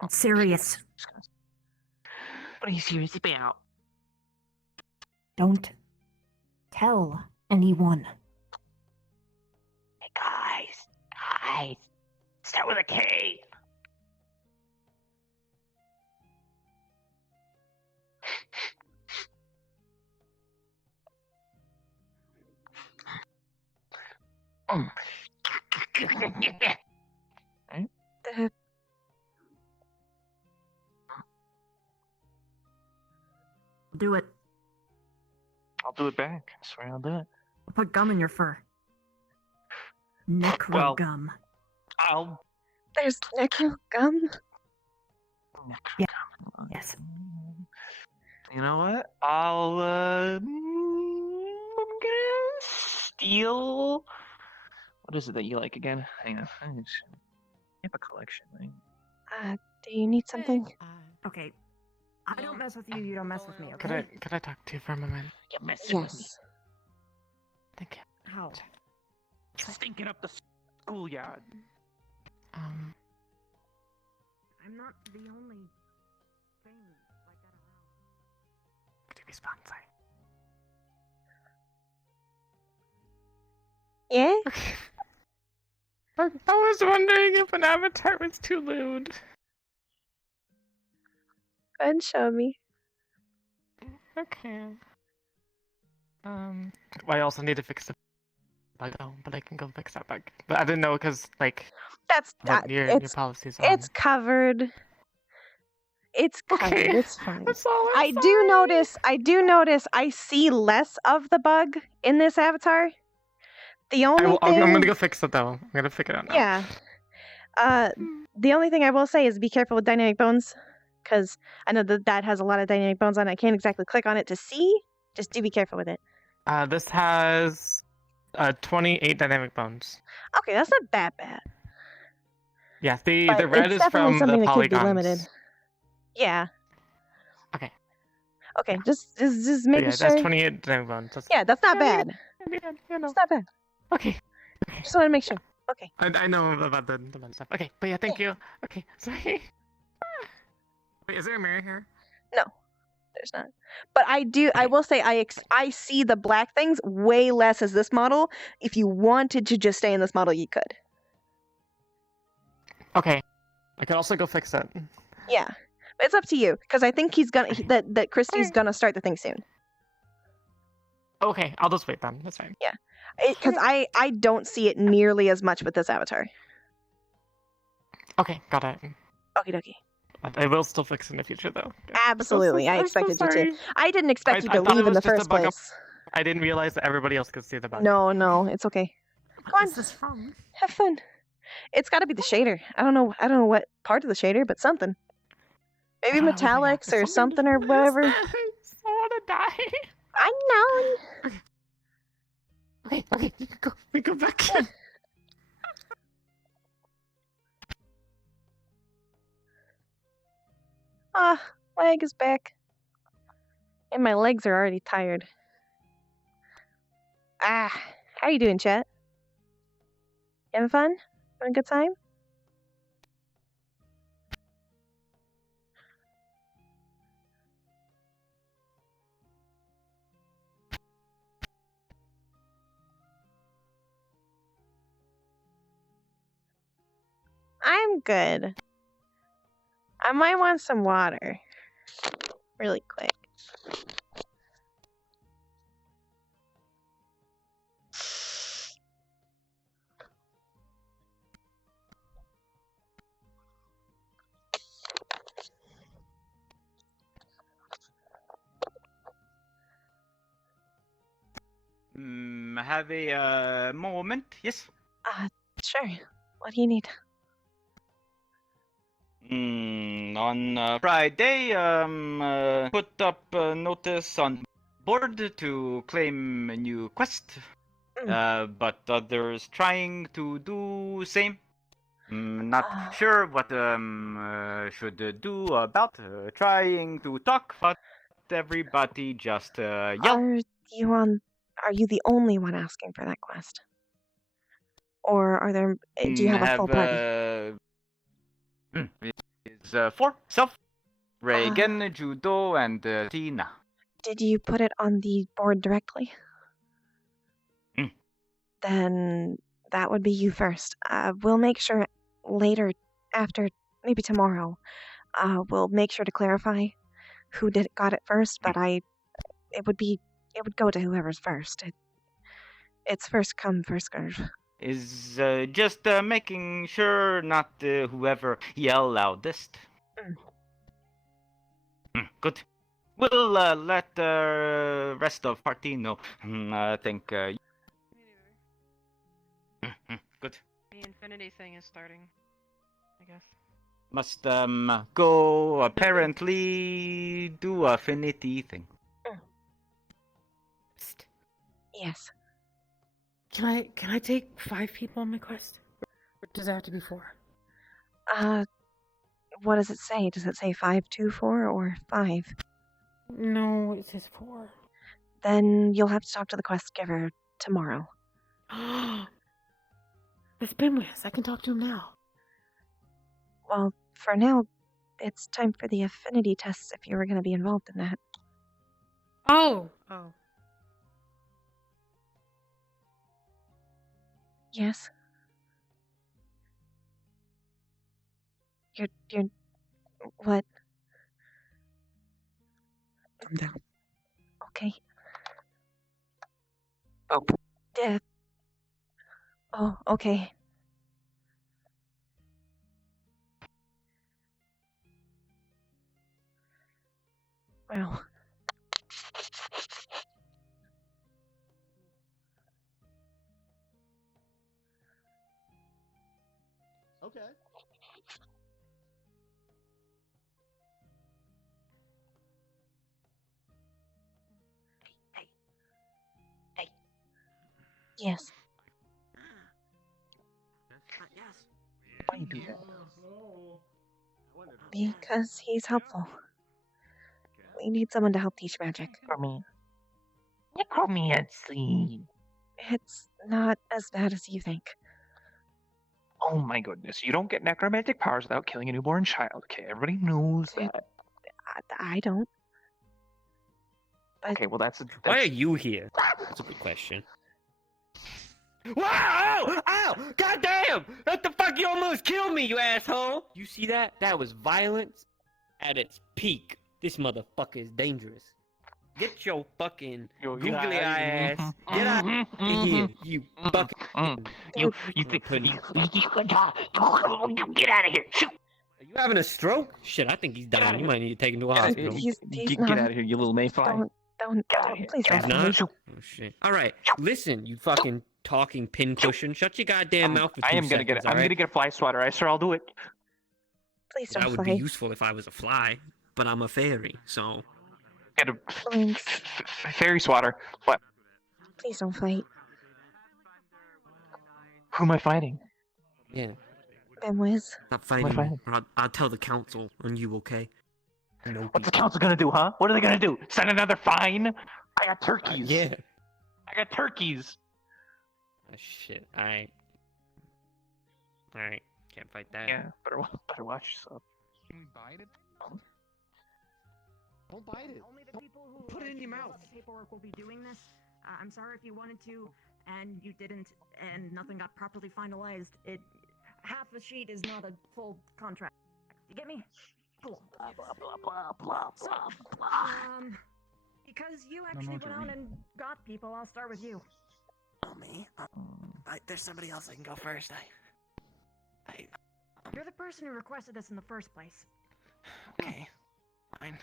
I'm serious. What are you serious about? Don't tell anyone. Hey guys, start with a K. Do it. I'll do it back. I swear I'll do it. I'll put gum in your fur. Necro gum. There's necro gum? Yeah. Yes. You know what? I'm gonna steal. What is it that you like again? Hang on. I have a collection, right? Do you need something? Okay. I don't mess with you, you don't mess with me, okay? Could I talk to you for a moment? You messing with me. Yes. Thank you. How? Stinking up the schoolyard. I'm not the only thing like that around. Could you be sponsor? Yeah? I was wondering if an avatar was too lewd. Go ahead and show me. Okay. I also need to fix the bug, but I can go fix that bug. But I didn't know because, like, That's what your policies on. It's covered. It's covered. Okay. It's fine. That's all I do notice I see less of the bug in this avatar. The only thing I'm gonna go fix it though. I'm gonna figure it out now. Yeah. The only thing I will say is be careful with dynamic bones, because I know that has a lot of dynamic bones on it. I can't exactly click on it to see. Just do be careful with it. This has 28 dynamic bones. Okay, that's not that bad. Yeah, the But red it's is definitely from the something that could be polygons. limited. Yeah. Okay. Okay, just But making yeah, sure. that's 28 dynamic bones. Yeah, that's not bad. You know. It's not bad. Okay. Just want to make sure. Okay. I know about the bad stuff. Okay, but yeah, thank you. Okay, sorry. Wait, is there a mirror here? No, there's not. But I will say I see the black things way less as this model. If you wanted to just stay in this model, you could. Okay. I could also go fix it. Yeah. It's up to you, because I think that Christy's gonna start the thing soon. Okay, I'll just wait then. That's fine. Yeah. Because I don't see it nearly as much with this avatar. Okay, got it. Okie dokie. I will still fix it in the future though. Absolutely, I I'm so expected you sorry. to. I didn't expect you I to thought it leave in was the just a first bug up- place. I didn't realize that everybody else could see the bug. No, it's okay. Come on. What's this from? Have fun. It's got to be the shader. I don't know what part of the shader, but something. Maybe metallics or something or whatever. I wanna die. I know. Okay, we go back in. Leg is back. And my legs are already tired. How you doing, chat? You having fun? Having a good time? I'm good. I might want some water. Really quick. Have a moment. Yes. Sure. What do you need? On Friday, put up a notice on board to claim a new quest. But others trying to do same. Not sure what should do about trying to talk, but everybody just yell. Are you the only one asking for that quest? Or are there? Do you have a full party? Is 4 self, Reagan, Judo, and Tina. Did you put it on the board directly? Then that would be you first. We'll make sure later, after maybe tomorrow, we'll make sure to clarify who got it first. But it would go to whoever's first. It's first come, first serve. Is just making sure not whoever yell loudest. Good. We'll let the rest of party know. I think. Good. The Infinity thing is starting, I guess. Must go apparently do Affinity thing. Yes. Can I take 5 people on my quest? Or does it have to be 4? What does it say? Does it say 5, 2, 4, or 5? No, it says 4. Then you'll have to talk to the quest giver tomorrow. It's Binwis. I can talk to him now. Well, for now, it's time for the affinity tests if you were going to be involved in that. Oh. Yes. You're what? Calm down. Okay. Oh. Oh, okay. Well. Okay. Hey. Yes. Why you do that? Because he's helpful. We need someone to help teach magic. Necromancy. It's not as bad as you think. Oh my goodness. You don't get necromantic powers without killing a newborn child. Okay, everybody knows that. I don't. Okay, well that's Why are you here? That's a good question. Wow! Ow! God damn! What the fuck? You almost killed me, you asshole! You see that? That was violence at its peak. This motherfucker is dangerous. Get your fucking googly eye ass. Get out of here, you fucking. You think get out of here. Shoot. Are you having a stroke? Shit, I think he's dying. You might need to take him to a hospital. Get out of here, you little mayfly. Don't, please He's don't. not? Oh shit. Alright, listen, you fucking talking pincushion. Shut your goddamn mouth for 2 seconds, I'm gonna get a fly swatter. I swear I'll do it. Please that don't would fight. be useful if I was a fly, but I'm a fairy, so. Get a fairy swatter. What? Please don't fight. Who am I fighting? Yeah. Binwis. Stop fighting. Or I'll tell the council on you, okay? No. What's the council gonna do, huh? What are they gonna do? Send another fine? I got turkeys. Yeah. I got turkeys. Oh, shit. Alright. Alright. Can't fight that. Yeah, better watch yourself. Can we bite it? Don't bite it. Only the people who Put it in your mouth. The paperwork will be doing this. I'm sorry if you wanted to, and you didn't, and nothing got properly finalized. Half a sheet is not a full contract. You get me? Cool. Blah blah blah blah So, blah. because you actually went out and got people, I'll start with you. Oh, me? There's somebody else that can go first. You're the person who requested this in the first place. Okay. Fine.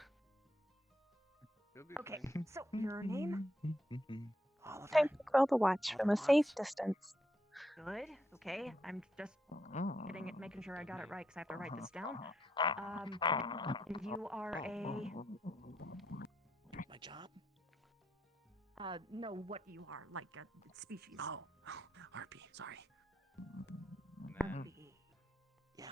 Okay, so your name? Time to quell the watch from a safe distance. Good. Okay. I'm just making sure I got it right because I have to write this down. And you are a. My job? No, what you are, like a species. Oh, harpy. Sorry. Harpy. Yeah.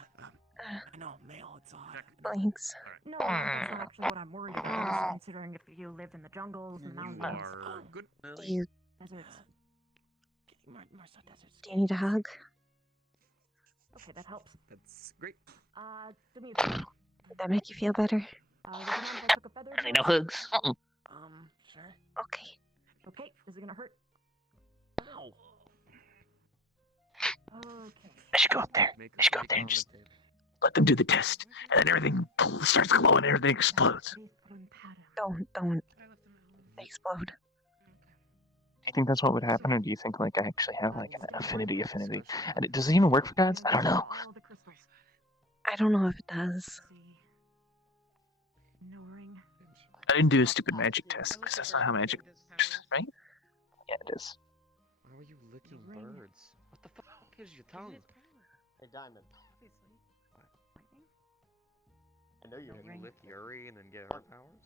I know, male. It's odd. Thanks. No, that's not actually what I'm worried about. Considering if you lived in the jungles, the mountains, Good. Do you deserts. More deserts. do you need a hug? Okay, that helps. That's great. Do me a favor. Would that make you feel better? Would you mind if I took a feather? I no hugs. Sure. Okay. Okay, is it gonna hurt? Ow. Okay. I should go up there. I should go up there and just let them do the test, and then everything starts glowing and everything explodes. Don't explode. Do you think that's what would happen, or do you think like I actually have like an affinity? And does it even work for gods? I don't know. I don't know if it does. No ring. I didn't do a stupid magic test because that's not how magic works, right? Yeah, it is. Why were you licking birds? What the fuck is your tongue? Hey, Diamond. I know you're. Can you lick Yuri and then get her powers?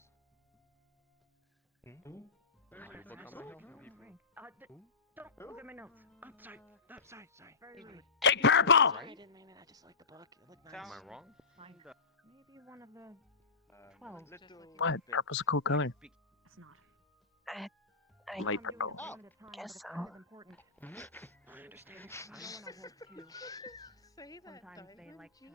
Don't look at my notes. I'm sorry. No, sorry. Very rude. Take purple! I didn't mean it. I just like the book. It looked nice. Am I wrong? Maybe one of the 12. What? Purple's a cool color. It's not. I Light purple. guess so. I understand. I don't want to hold two. Say that. Sometimes they like to.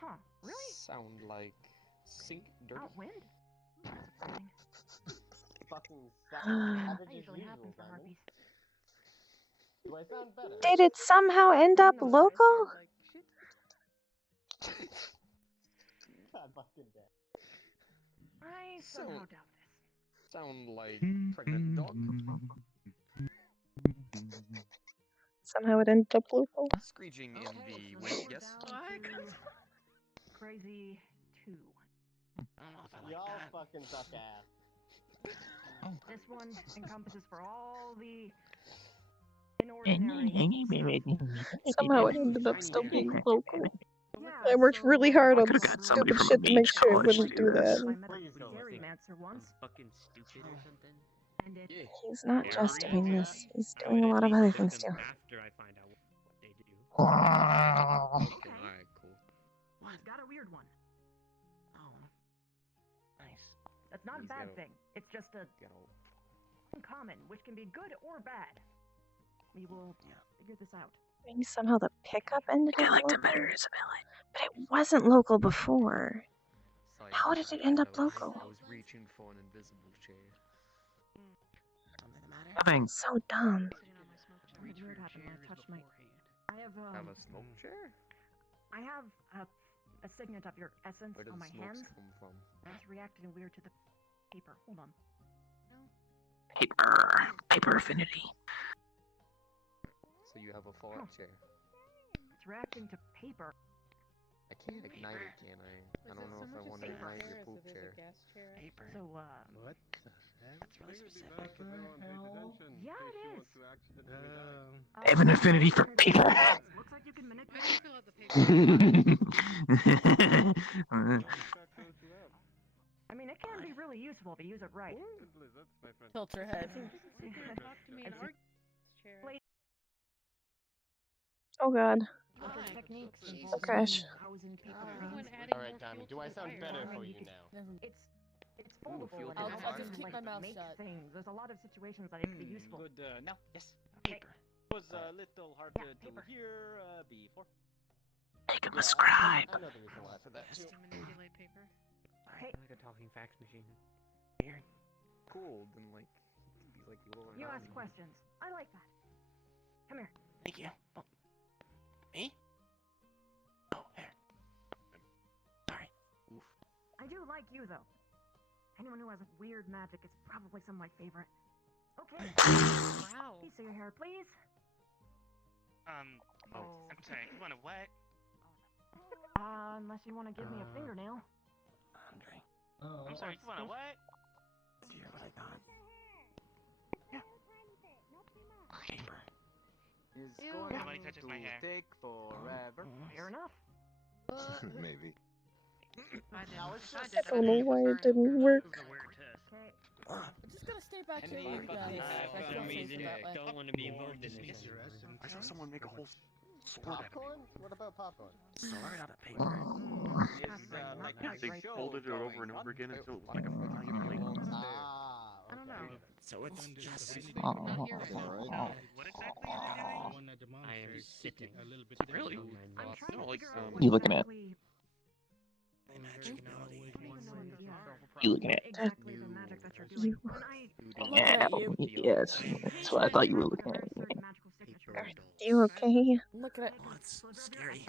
Huh? Really? Sound like sink dirty. Oh, wind? That's exciting. Fucking That savage as usually usual, happens for Diamond. harpies. Do I sound better? Did it somehow end up local? God fucking damn. I somehow doubt this. Sound like pregnant dog. Somehow it ended up local. Screeching in the wind, yes? Crazy 2. I don't know if I like Y'all that. fucking suck ass. This one encompasses for all the inordinary. Somehow it ended up still being local. Yeah, I worked really hard on could've got somebody stupid from a shit to make beach sure it college wouldn't to do do this. that. I met Please a don't dairy listen. mancer once, Fucking stupid or something. and it. He's not just Yeah, doing yeah. this, he's I doing would a at lot of least other lick things them too. after I find out what they do. Okay, alright, cool. He's got a weird one. Oh. Nice. That's not a He's bad got a- thing. It's just a uncommon, which can be good or bad. We will figure this out. Maybe somehow the pickup ended I up like the local? better Isabella. But it wasn't local before. Sorry, How did it end up local? I was reaching for an invisible chair. Something the matter? Nothing. So dumb. Something weird happened when I touched my. I have Have a smoke chair? I have a signet of your essence Where does on the my smokes hands. come from? It's reacting weird to the paper. Hold on. Paper affinity. So you have a fart chair. It's reacting to paper. I can't ignite it, can I? I don't know if I want to ignite your poop chair. Paper. So What the heck? That's really specific. yeah, it is. I have an affinity for paper. Looks like you can manipulate. I mean, it can be really useful if you use it right. Tilt her head. Oh god. Techniques Oh crash. Alright, Diamond, do I sound better for you now? It's foldable. and I'll it just allows you keep to, my mouth make shut. things. There's a lot of situations that it could be useful. Good, now? Yes. Paper. Was a little hard to hear before. Make him a scribe. I know the reason why for that too. Manipulate paper. Hey, Like a talking fax machine. Weird. Cool, then like, be like little. you ask questions. I like that. Come here. Thank you. Oh. Me? Oh, here. Sorry. I do like you though. Anyone who has weird magic is probably some of my favorite. Okay. Wow. Piece of your hair, please. I'm sorry. You want a what? Unless you want to give me a fingernail. Andre. I'm sorry. You want a what? Do you hear what I got? Yeah. Nobody touches my hair. Take forever. Fair enough. Maybe. I don't know why it didn't work. I'm just gonna stay back here with you guys. I feel safer that way. Don't want to be involved in this. I saw someone make a whole sword out of Popcorn? What about popcorn? Sword out of paper. They folded it over and over again until it was like a giant plate. Ah, I don't know. So it's just. Not here right now. What exactly is he doing? I am sitting. Really? I'm trying No, to like, figure out What are you looking at? exactly- My magic ability. You looking at? Exactly the magic that you're doing. When I I'm looking at you. Yes, that's what I thought you were looking at. certain magical signatures, Are you okay? I'm looking at. Oh, it's scary.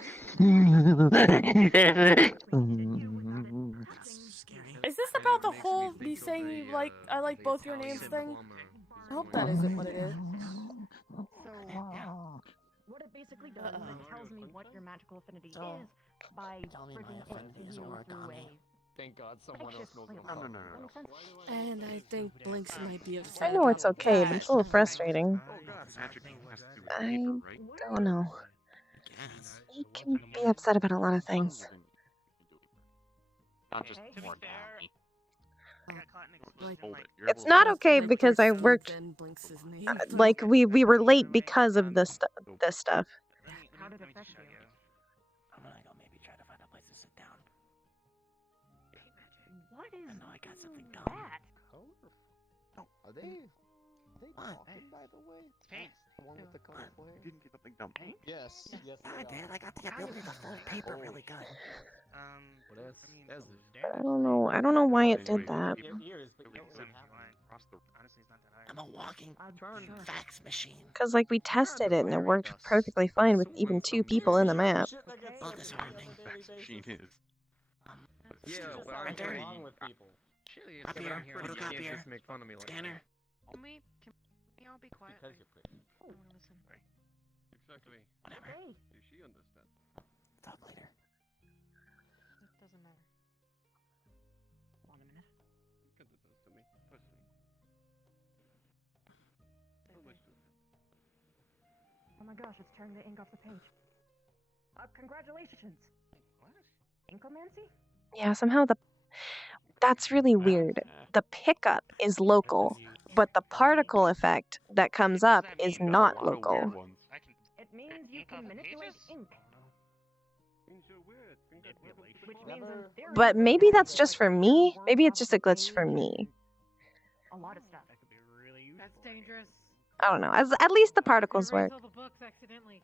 That's scary. Is this about the whole me saying you like I like both your names thing? I hope that isn't what it is. So, what it basically does is it tells me what your magical affinity is by bringing it to you through a Thank God someone else knows what No. That makes sense? And I think Blinks might be I upset. know it's about okay, that. but it's a little frustrating. Oh god, magic has to do with I paper, right? don't know. Yes. He can be upset about a lot of things. Not just Okay. one. Like, Hold it. You're It's a little not fast. okay like because I Blinks worked and Blinks' name. like we were late because of this stuff. How did it affect you? I'm gonna go maybe try to find a place to sit down. What is I know I got something dumb. that? Are they What? talking, by the way? Face. The one with the colorful hair? You didn't get something dumb. Yes, yes. I did. I got the ability to fold paper really good. I don't know. I don't know why it did that. Your ears, but you Really don't really sensitive have across the Honestly, it's not that hard. I'm a walking fax machine. Because like we tested it and it worked perfectly fine with even 2 people in the map. shit that gets Focus said on hardening. a daily machine basis. is. Yeah, What's well, I'm Printer? wrong with people? Copier. Photocopier. Make fun of me like Scanner. Can we all be quiet? Because you're pretty. I want to listen. Exactly. Whatever. Hey, Does she understand? Talk later. It doesn't matter. hold on a minute. Because it does to me, personally. Oh my gosh, it's tearing the ink off the page. Congratulations. What? Inkomancy? Yeah, somehow that's really weird. The pickup is local, but the particle effect that comes up is not local. I can It means you ink off can of manipulate pages? ink. Which means in Never- theory, But you maybe can that's get, just like, for real me. words Maybe off it's just the a glitch for page me. and a lot of stuff. That could be really useful. That's dangerous. I don't know. At least the particles Erase work. all the books accidentally.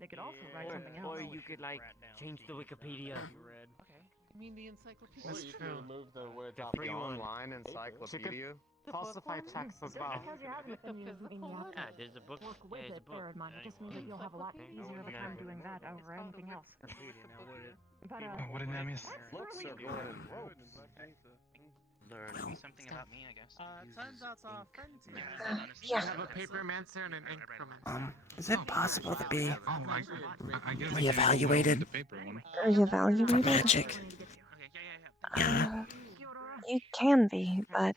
They could also write something else. Or you could like change the Wikipedia. Okay. You mean the encyclopedia? Or you can remove the words The off free the one. online encyclopedia. Falsify text as well. Because you have it, The then you physical mean you have one? to Yeah, there's a book. work with Yeah, there's it. a book. Bear in mind, it just means that you'll have a lot easier of a time doing that over anything else. But What did I miss? that's really cool. learn something about me, I guess. Turns out our friends here. Yeah. I have a papermancer and an inkermancer. Is it possible to be I guess reevaluated? Reevaluated? Magic. Uh, you can be, but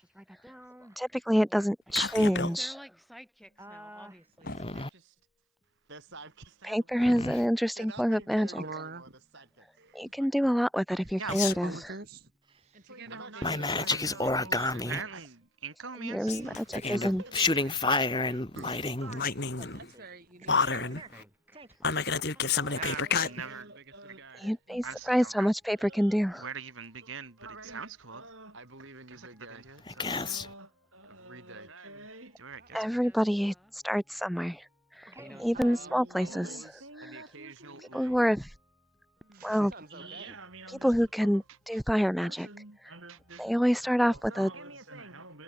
typically it doesn't change. They're like sidekicks now, obviously. Just Paper is an interesting form of magic. You can do a lot with it if you're creative. and together My magic is origami. Your magic Thinking isn't. of shooting fire and lighting, lightning and water and what am I gonna do? Give somebody a paper cut? You'd be surprised how much paper can do. Where to even begin, but it sounds cool. I believe in you, big guy. I guess. Every day. Do where it gets. Everybody starts somewhere, even small places. People who are, well, people who can do fire magic. They always start off with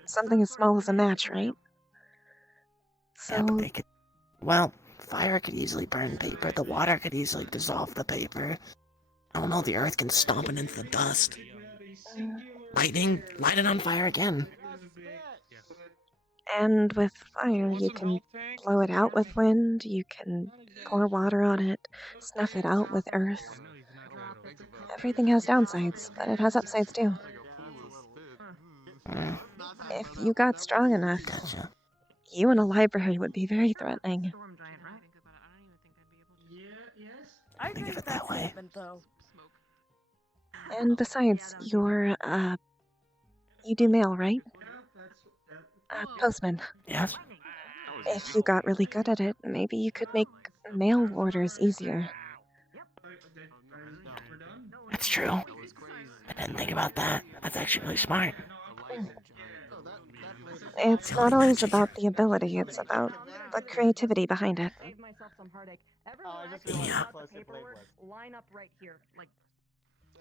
something as small as a match, right? Yeah, but So they could. Well, fire could easily burn paper. The water could easily dissolve the paper. I don't know. The earth can stomp it into the dust. Lightning, light it on fire again. and with fire, you can blow it out with wind, you can pour water on it, snuff it out with earth. Everything has downsides, but it has upsides too. If you got strong enough, You in a library would be very threatening. I Think of think it that that way. statement, though. And besides, you do mail, right? Postman. Yes. If you got really good at it, maybe you could make mail orders easier. That's true. I didn't think about that. That's actually really smart. It's not always about the ability, it's about the creativity behind it. Save myself some heartache. Oh, Everyone I just else realized who's how got close the the blade paperwork, was. line up right here. Like,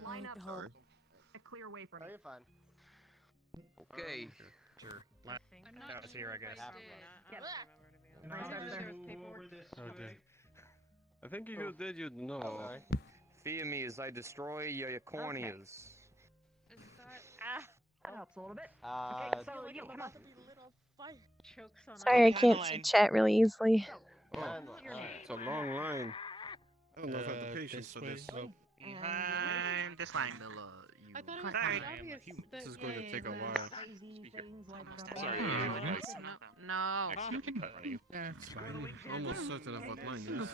line up a clear way from me. You're fine. Okay. Sure. That was here, I guess. Yes. Okay. I think if you did, you'd know. Fear me as I destroy your corneas. That helps a little bit. Okay, so you come on. Sorry, I can't see chat really easily. Oh, it's a long line. I don't know if I have the patience for this. Behind this line. I thought it was Sorry. pretty obvious that This is going to yeah, take a yeah, while. Sorry. No. Yeah, it's fine. Almost certain of what line it is.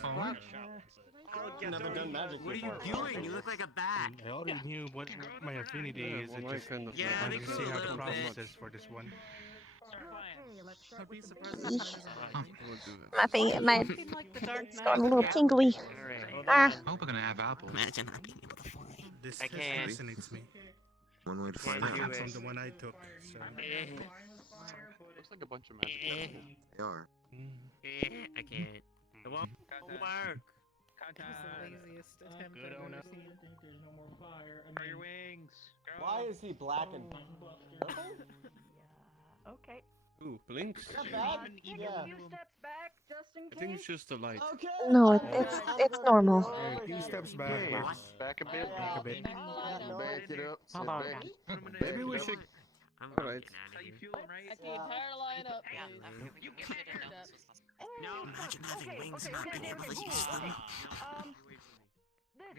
I've never done magic What are you before. doing? You look like a bat. I already knew what my affinity Yeah, is. well, I my just kind of wanted make to it see a how little the process bit. is for this one. I'd be surprised Eesh. We'll do this. My thing, my seem like the dark it's got a little tingly. Ah, I hope I can have apples. Imagine not being able to fly. This I can't. fascinates me. One way to find Different out. from the one I took. So. Looks like a bunch of magic. They are. I can't. It won't work. That was the laziest attempt Good I've owner. ever seen. Are your wings? Why is he black and purple? Okay. Ooh, blinks. Not bad. Take Yeah. a few steps back, just in I think case. it's just the light. Okay. no, okay, it's normal. Yeah, a few steps back. Back a bit. Back a bit. Back it up. Hold Sit on. back. Maybe we should. Alright. How you feeling, right? At the entire lineup, Yeah, please. you can't. No. Imagine having wings and not being able to use This. I'm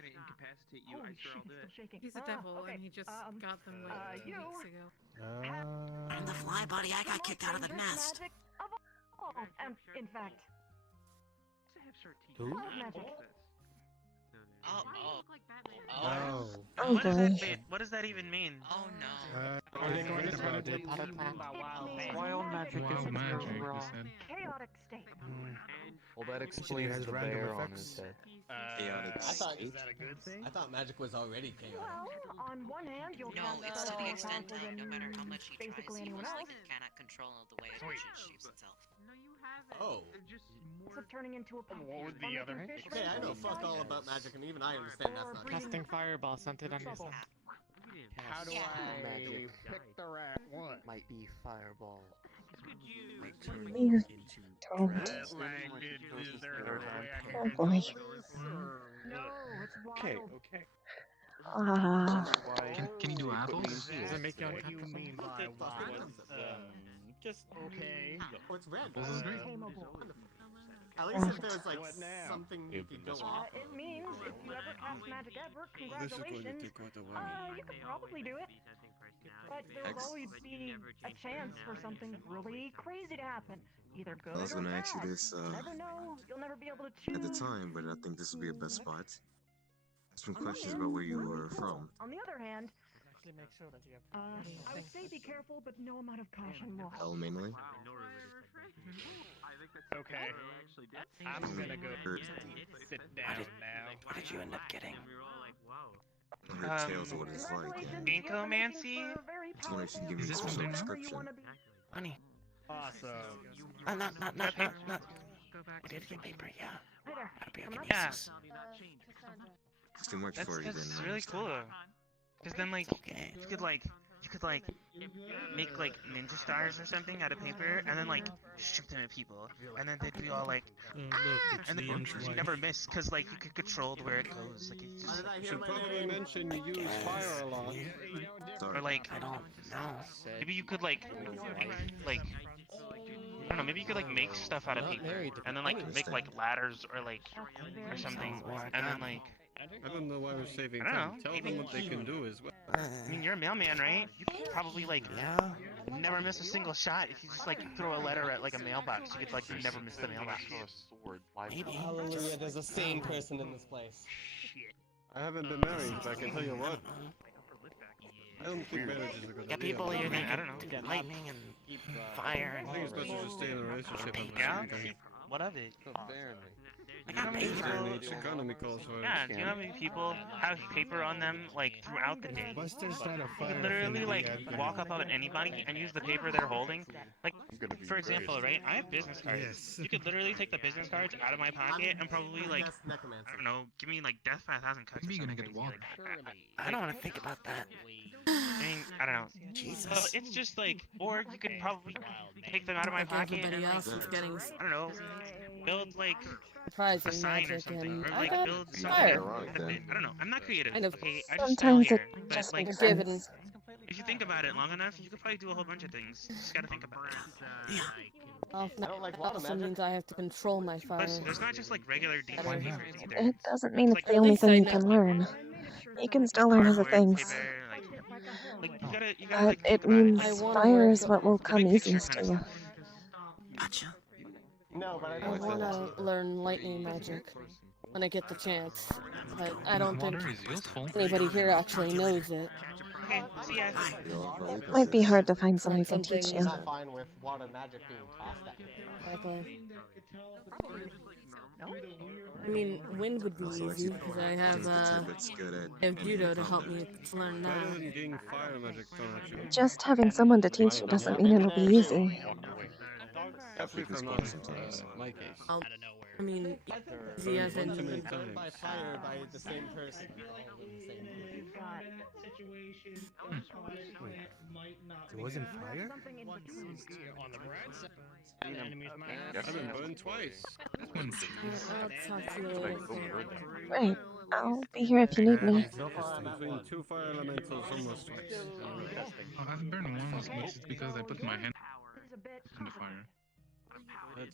gonna incapacitate you. I swear I'll do it. Shaking. He's a devil, okay. and he just got them like 2 you weeks ago. I'm the fly buddy. I got kicked out of the nest. Magic of all. In fact, Who? magic. Oh. Oh What does that boy. mean? What does that even mean? Oh no. I was worried about it. Wild magic Wild magic, he said. Chaotic state. Well, that Actually, it explains has the random bear on effects. his head. I thought, Is that a good thing? I thought magic was already chaotic. Well, on one hand, you'll No, cast it's to spells the more extent powerful that no than matter how much he tries, basically he anyone most else. likely cannot control the way in which it shapes itself. No, you haven't. Oh. It's of turning into a pumpkin. What would the or other making hand? fish Okay, I know raisins fuck inside. all about magic, and even I understand that's not. Casting fireball scented on trouble. How do I Magic. pick the right one? Might be fireball. Please don't. Oh boy. No, it's wild. Okay, okay. Ah. Can you do apples? Does it make you What do you uncomfortable? mean by wild? Just Okay. Oh, it's red. This is great. At least if there was like What now? something you could go off. It means if you ever cast magic ever, This is going to congratulations. take quite a while. You could probably do it. But there'll always be a chance for something really crazy to happen. Either good I was or gonna bad. ask you this, Never know. You'll never be able to choose. at the time, but I think this would be a best spot. Some On one questions hand, about where you really were cool. from. On the other hand, I would say be careful, but no amount of caution will help. Hell, mainly. Okay. I'm gonna go sit down now. What did you end up getting? I heard tales of what it's like, and Incomancy? Tina should give me some sort of description. Honey. Awesome. Not. We did get paper, yeah. That'll be okay. Yeah. It's too much for you then. That's I really understand. cool though. Cause then like Okay. you could like make like ninja stars or something out of paper and then like shoot them at people and then they'd be all like Look, it's and then Liam's you wife. never miss because like you could control where it goes like it's just, You should probably mention you use fire a lot. or like I don't know. maybe you could like I don't know, maybe you could like make stuff out of paper and then like make like ladders or like or something and then like I don't know why we're saving I don't time. know, Tell maybe- them what they can do as well. I mean you're a mailman, right? You could probably like Yeah. never miss a single shot. If you just like throw a letter at like a mailbox, you could like never miss the mailbox. Hallelujah, there's a sane person in this place. I haven't been married, but I can tell you what. I don't think marriage is a good Yeah, idea. people either I don't think know. of lightning and fire and... I think it's better to stay in a relationship and Yeah, what of it? I got paper. Age economy calls for it. Yeah, do you know how many people have paper on them like throughout the day? Buster's not a You fire can literally like affinity, walk up on anybody and use the paper they're holding. Like, for example, right? I have business cards. Yes. You could literally take the business cards out of my pocket and probably like, I don't know, give me like death by 1,000 cuts. Maybe you're gonna get water. I don't want to think about that. I mean, I don't know. Jesus. So it's just like, or you could probably take them out of my pocket and everybody like, else is getting I don't know, build like a surprising sign or magic, something, and or I like got build something fire. out of it. I don't know. I'm not creative. Kind of. Okay, I just tell Sometimes it here, but just like, makes given. sense. if you think about it long enough, you could probably do a whole bunch of things. You just gotta think about it. Also means I have to control my fire. Plus, there's not just like regular D4 papers either. It doesn't mean it's the At only least I thing you know. can learn. You can still learn other Cardboard, things. paper, like you gotta But like it think about means it. fire is what will The come big picture easiest kind to of you. stuff. Gotcha. No, but I I don't want to learn lightning magic when I get the chance, but I don't think anybody here actually knows it. Okay, see ya. Might be hard to find someone who can Something- teach you. I'm not fine with water magic being tossed at me. Exactly. I mean, wind would be easy because I have judo to help me learn Better that. than getting fire magic thrown at you. Just having someone to teach you doesn't mean it'll be easy. At least I'm not, my case. I mean, easy as One too in many times. By fire by the same person. All in the same group. It wasn't fire? I've been burned twice. I'll talk to you later. Right. I'll be here if you need me. Between two fire elementals almost twice. I've burned once, but it's because I put my hand in the fire. That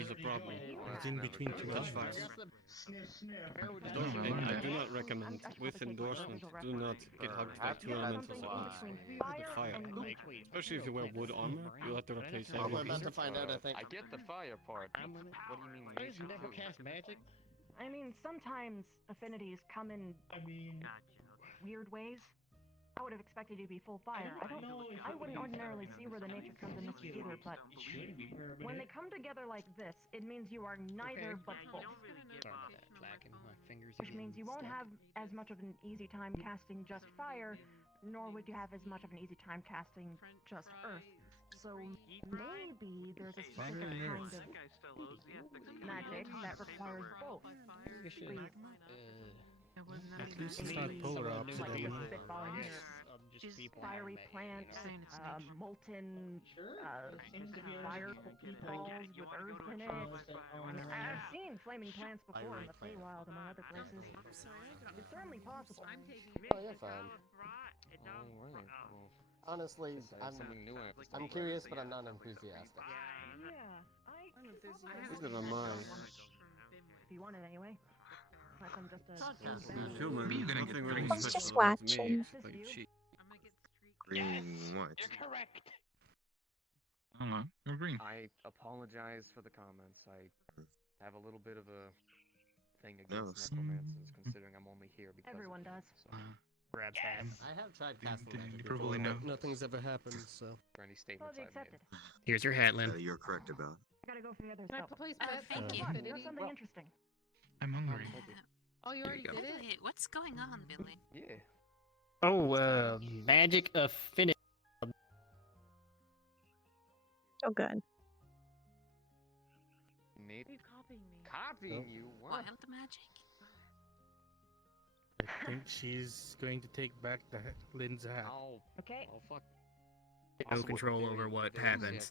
is a problem. It's in between two Touch fire. I do not recommend, with endorsement, do not get hugged by two elementals at once. The fire. Especially if you wear wood armor, you'll have to replace We're everything. about to find out, I think. I get the fire part. What do you mean? I just never cast magic. I mean, sometimes affinities come in weird ways. I would have expected you to be full fire. I wouldn't ordinarily see where the nature comes in this either, but when they come together like this, it means you are neither but both. Which means you won't have as much of an easy time casting just fire, nor would you have as much of an easy time casting just earth. So maybe there's a specific kind of magic that requires both. At least it's not polar opposite. Fiery plants, molten fire balls with earth in it. I mean, I've seen flaming plants before in the Feywild, among other places. It's certainly possible. Oh, you're fine. Alright, well, honestly, I'm curious, but I'm not enthusiastic. Neither am I. If you want it anyway. Like I'm just I'm human. Nothing really I was special just about me. watching. Like cheat. Green what? I don't know. You're green. I apologize for the comments. I have a little bit of a thing No, against necromancers, considering I'm only here because everyone does. Grabs hands. I have tried casting magic You before, probably know. but nothing's ever happened, so. For any statements Apology I made. accepted. Here's your hat, Lynn. You're correct about. I gotta go for the others. Can I though. place thank you. You have something interesting. I'm hungry. Oh, you already did it? Billy, what's going on, Billy? Yeah. Oh, magic affinity. Oh, good. Nate. Are you copying me? Copying you? What? Wild magic? I think she's going to take back the Lynn's hat. Okay. Oh, fuck. No control over what happens.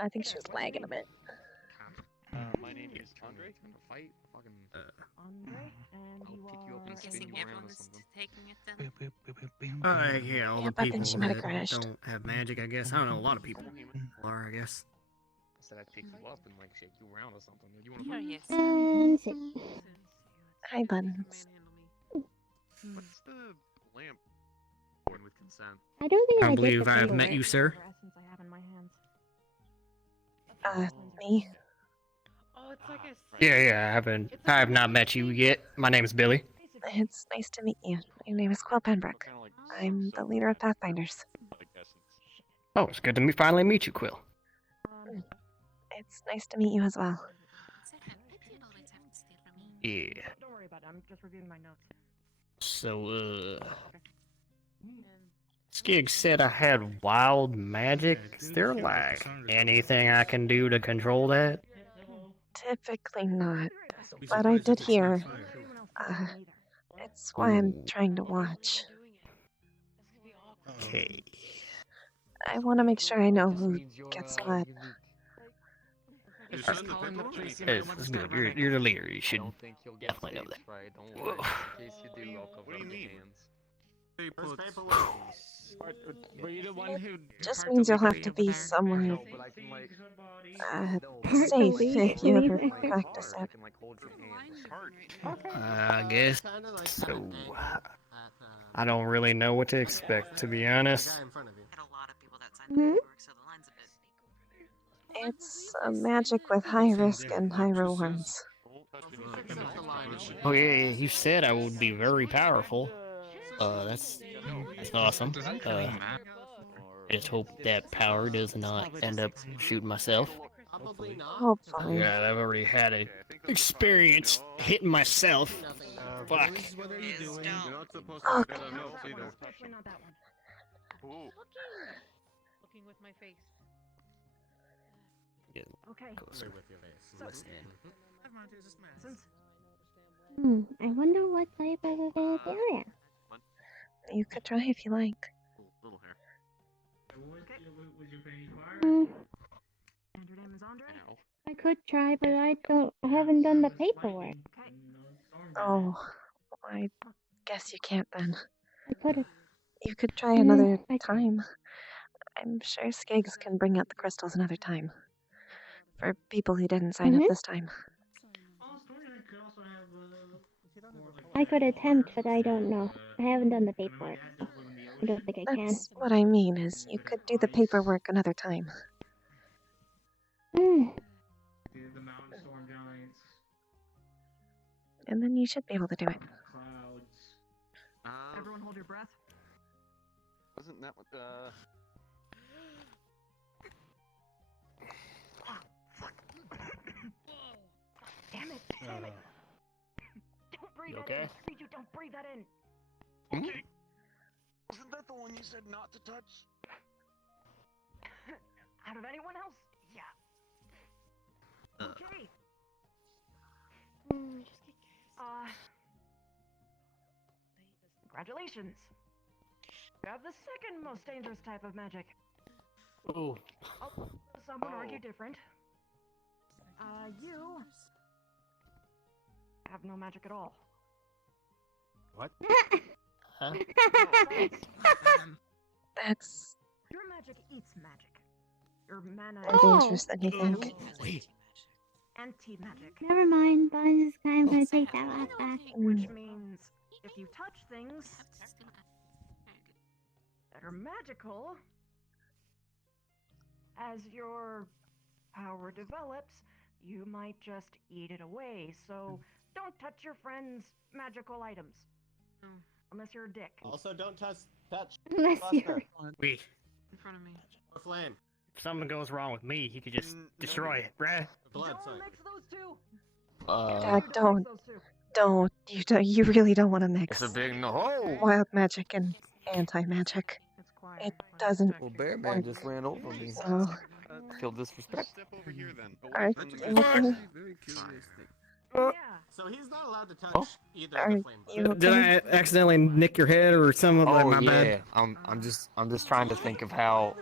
I think she was lagging a bit. My name is Andre. Fight? Fucking. Andre, and I'll you pick you up and are. spin Guessing you around everyone or is something. taking it then? Yeah, all Yeah, the but then people she might have that crashed. don't have magic, I guess. I don't know, a lot of people are, I guess. I said I'd pick you up and like shake you around or something. You Oh, wanna yes. Hi, Buttons. What's the lamp? With I don't think I I did believe the I have paperwork. met you, sir. Me? Oh, it's like Yeah, I have not met you yet. My name is Billy. It's nice to meet you. My name is Quill Pembroke. I'm the leader of Pathfinders. Oh, it's good to finally meet you, Quill. It's nice to meet you as well. Yeah. Don't worry about it. I'm just reviewing my notes. So, Skig said I had wild magic. Is there, like, anything I can do to control that? Typically not, but I did hear. It's why I'm trying to watch. Okay. I want to make sure I know who gets what. That's good. You're the leader. You should definitely know that. Whoa. What do you mean? Were you the one who Just means you'll have to be somewhere safe if you ever practice it. I guess so. I don't really know what to expect, to be honest. It's a magic with high risk and high rewards. Oh yeah, you said I would be very powerful. That's awesome. I just hope that power does not end up shooting myself. Hopefully. Yeah, I've already had an experience hitting myself. Fuck. Okay. Looking with my face. Okay. I wonder what type of a bacteria. You could try if you like. I could try, but I haven't done the paperwork. Oh, I guess you can't then. I could have. You could try another time. I'm sure Skiggs can bring out the crystals another time. For people who didn't sign up this time. I could attempt, but I don't know. I haven't done the paperwork. I don't think I can. That's what I mean, is you could do the paperwork another time. And then you should be able to do it. Everyone hold your breath. Wasn't that what Damn it! Damn it! Don't breathe You that okay? in. Read you don't breathe that in. Okay. Wasn't that the one you said not to touch? Out of anyone else? Yeah. Okay. Congratulations. You have the second most dangerous type of magic. Oh. Some would argue different. You have no magic at all. What? That's Your magic eats magic. Your mana more dangerous than you think. anti-magic. Never mind, but I'm just kind of gonna take that laugh back. Which means if you touch things that are magical, as your power develops, you might just eat it away. So don't touch your friend's magical items. Unless you're a dick. Also, don't touch Unless Buster. Wait. In front of me. Or Flame. If something goes wrong with me, he could just destroy it, bruh. Blood, Don't mix those two. Don't. You really don't want to mix It's a big no. wild magic and anti-magic. It doesn't Well, Bear Man work. just ran over me. So, Feel disrespect. are you okay? So he's not allowed to touch either Are of the flame you buttons. Did I accidentally nick your head or something? Oh Like, my yeah, bad. I'm just trying to think of how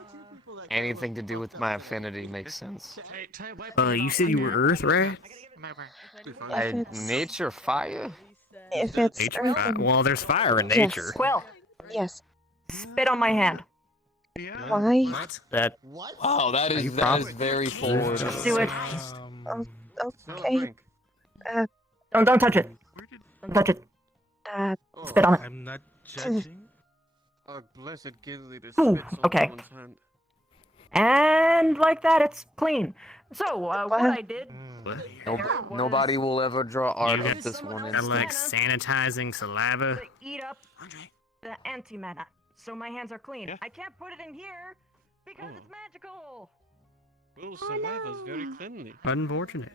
anything to do with my affinity makes sense. You said you were Earth, right? Nature fire? If it's Nature. earth and- Well, there's fire in nature. Quill, Yes. spit on my hand. Why? That. Oh, that Are you is prob- very forward. Just do it. Oh, okay. Don't touch it. Don't touch it. Uh, Spit on it. I'm not judging. A blessed Gilly to Ooh, spits on okay. someone's hand. And like that, it's clean. So, what I did... Nobody will ever draw art You of this one got instance. like sanitizing saliva. To eat up the antimatter, so my hands are clean. I can't put it in here because it's magical. Well, saliva's very cleanly. Unfortunate.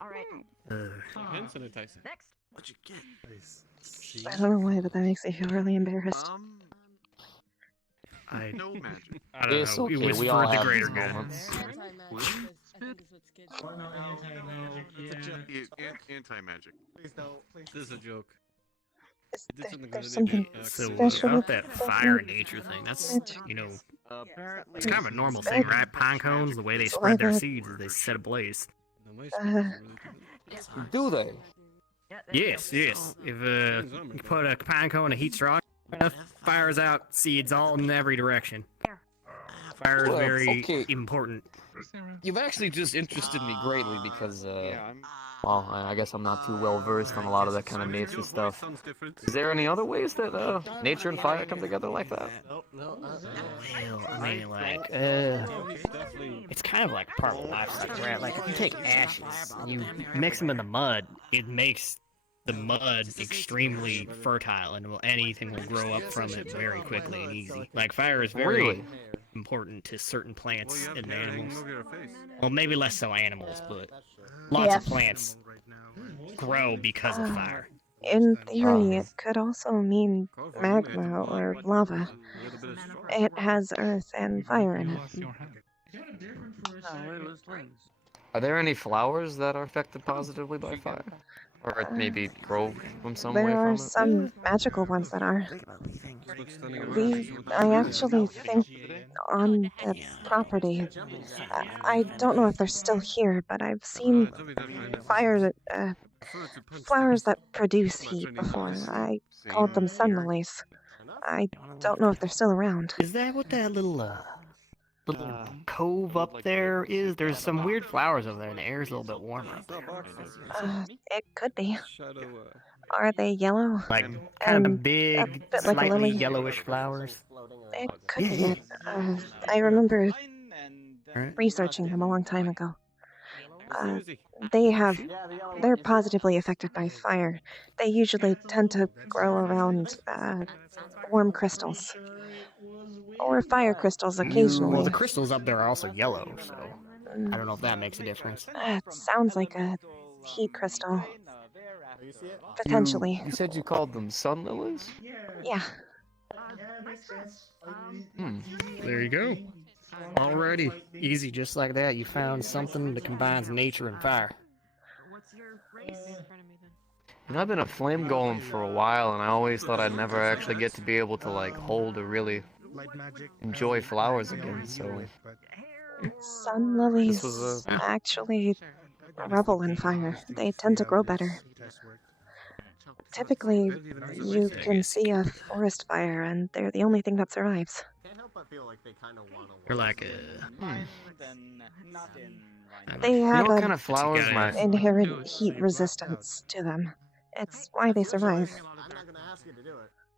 All right. Hand sanitizer. Next. What'd you get? I don't know why, but that makes me feel really embarrassed. No magic. I don't It's know. okay, It was we for all the have greater these good. moments. Anti-magic. Please don't. Please. This is a joke. There's something So special about that about fire that nature thing, that's, magic. you know, Apparently, it's kind of a normal thing, right? Pine cones, the way they spread their seeds is they set ablaze. Do they? Yes, yes. If you put a pine cone in a heat strong enough, fires out seeds all in every direction. Fire is Well, very okay. important. You've actually just interested me greatly because, well, I guess I'm not too well versed on a lot of that kind of nature stuff. Is there any other ways that nature and fire come together like that? Well, I mean, like, it's kind of like part of the life cycle, right? Like, if you take ashes and you mix them in the mud, it makes the mud extremely fertile, and anything will grow up from it very quickly and easy. Like, fire is very Really? important to certain plants and animals. Well, maybe less so animals, but lots of plants grow because of fire. In theory, it could also mean magma or lava. It has earth and fire in it. Are there any flowers that are affected positively by fire? Or maybe grow from some way There from are it? some magical ones that are. I actually think on the property, I don't know if they're still here, but I've seen flowers that produce heat before. I called them sun lilies. I don't know if they're still around. Is that what that little cove up there is? There's some weird flowers over there, and the air's a little bit warmer up there. It could be. Are they yellow? Like kind of And big, a bit like a slightly lily? yellowish flowers. It could be it. I remember researching them a long time ago. They're positively affected by fire. They usually tend to grow around warm crystals. Or fire crystals occasionally. Well, the crystals up there are also yellow, so I don't know if that makes a difference. It sounds like a heat crystal. Potentially. You said you called them sun lilies? Yeah. There you go. Alrighty. Easy, just like that. You found something that combines nature and fire. You know, I've been a flame golem for a while, and I always thought I'd never actually get to be able to, like, hold or really enjoy flowers again, so... Sun lilies actually revel in fire. They tend to grow better. Typically, you can see a forest fire, and they're the only thing that survives. They're like They have what kind of flowers an inherent heat resistance to them. It's why they survive.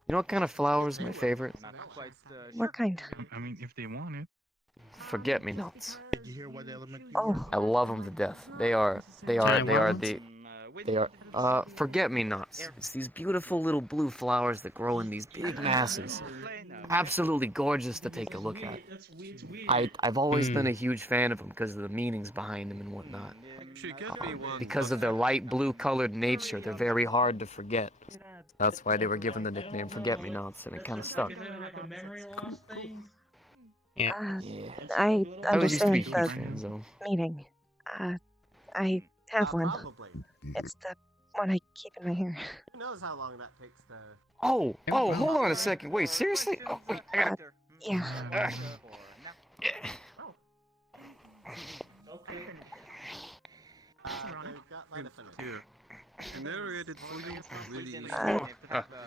You know what kind of flower is my favorite? What kind? I mean, if they want it. Forget-me-nots. Oh. I love them to death. They are forget-me-nots. It's these beautiful little blue flowers that grow in these big masses. Absolutely gorgeous to take a look at. I've always been a huge fan of them because of the meanings behind them and whatnot. Because of their light blue colored nature, they're very hard to forget. That's why they were given the nickname Forget-me-nots, and it kind of stuck. I understand huge the fan, so. meaning. I have one. It's the one I keep in my hair. Who knows how long that takes to... Oh, hold on a second. Wait, seriously? Oh, wait, I gotta... Yeah.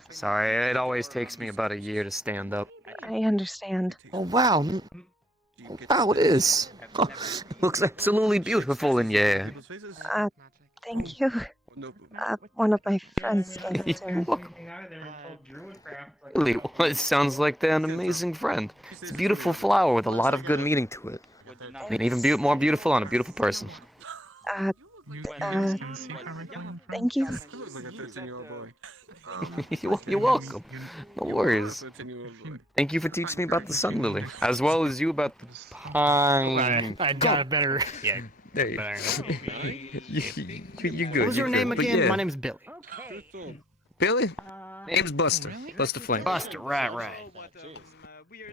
Sorry, it always takes me about a year to stand up. I understand. Oh, wow. Wow, it is. Looks absolutely beautiful in your hair. Thank you. One of my friends gave it to her. Really? Well, it sounds like they're an amazing friend. It's a beautiful flower with a lot of good meaning to it. I mean, even more beautiful on a beautiful person. Uh, thank you. You're welcome. No worries. Thank you for teaching me about the sun lily, as well as you about the pine. I got it better. Yeah, There you better. You're good. What was your name But again? yeah. My name's Billy. Billy? Name's Buster. Buster Flame. Buster, right.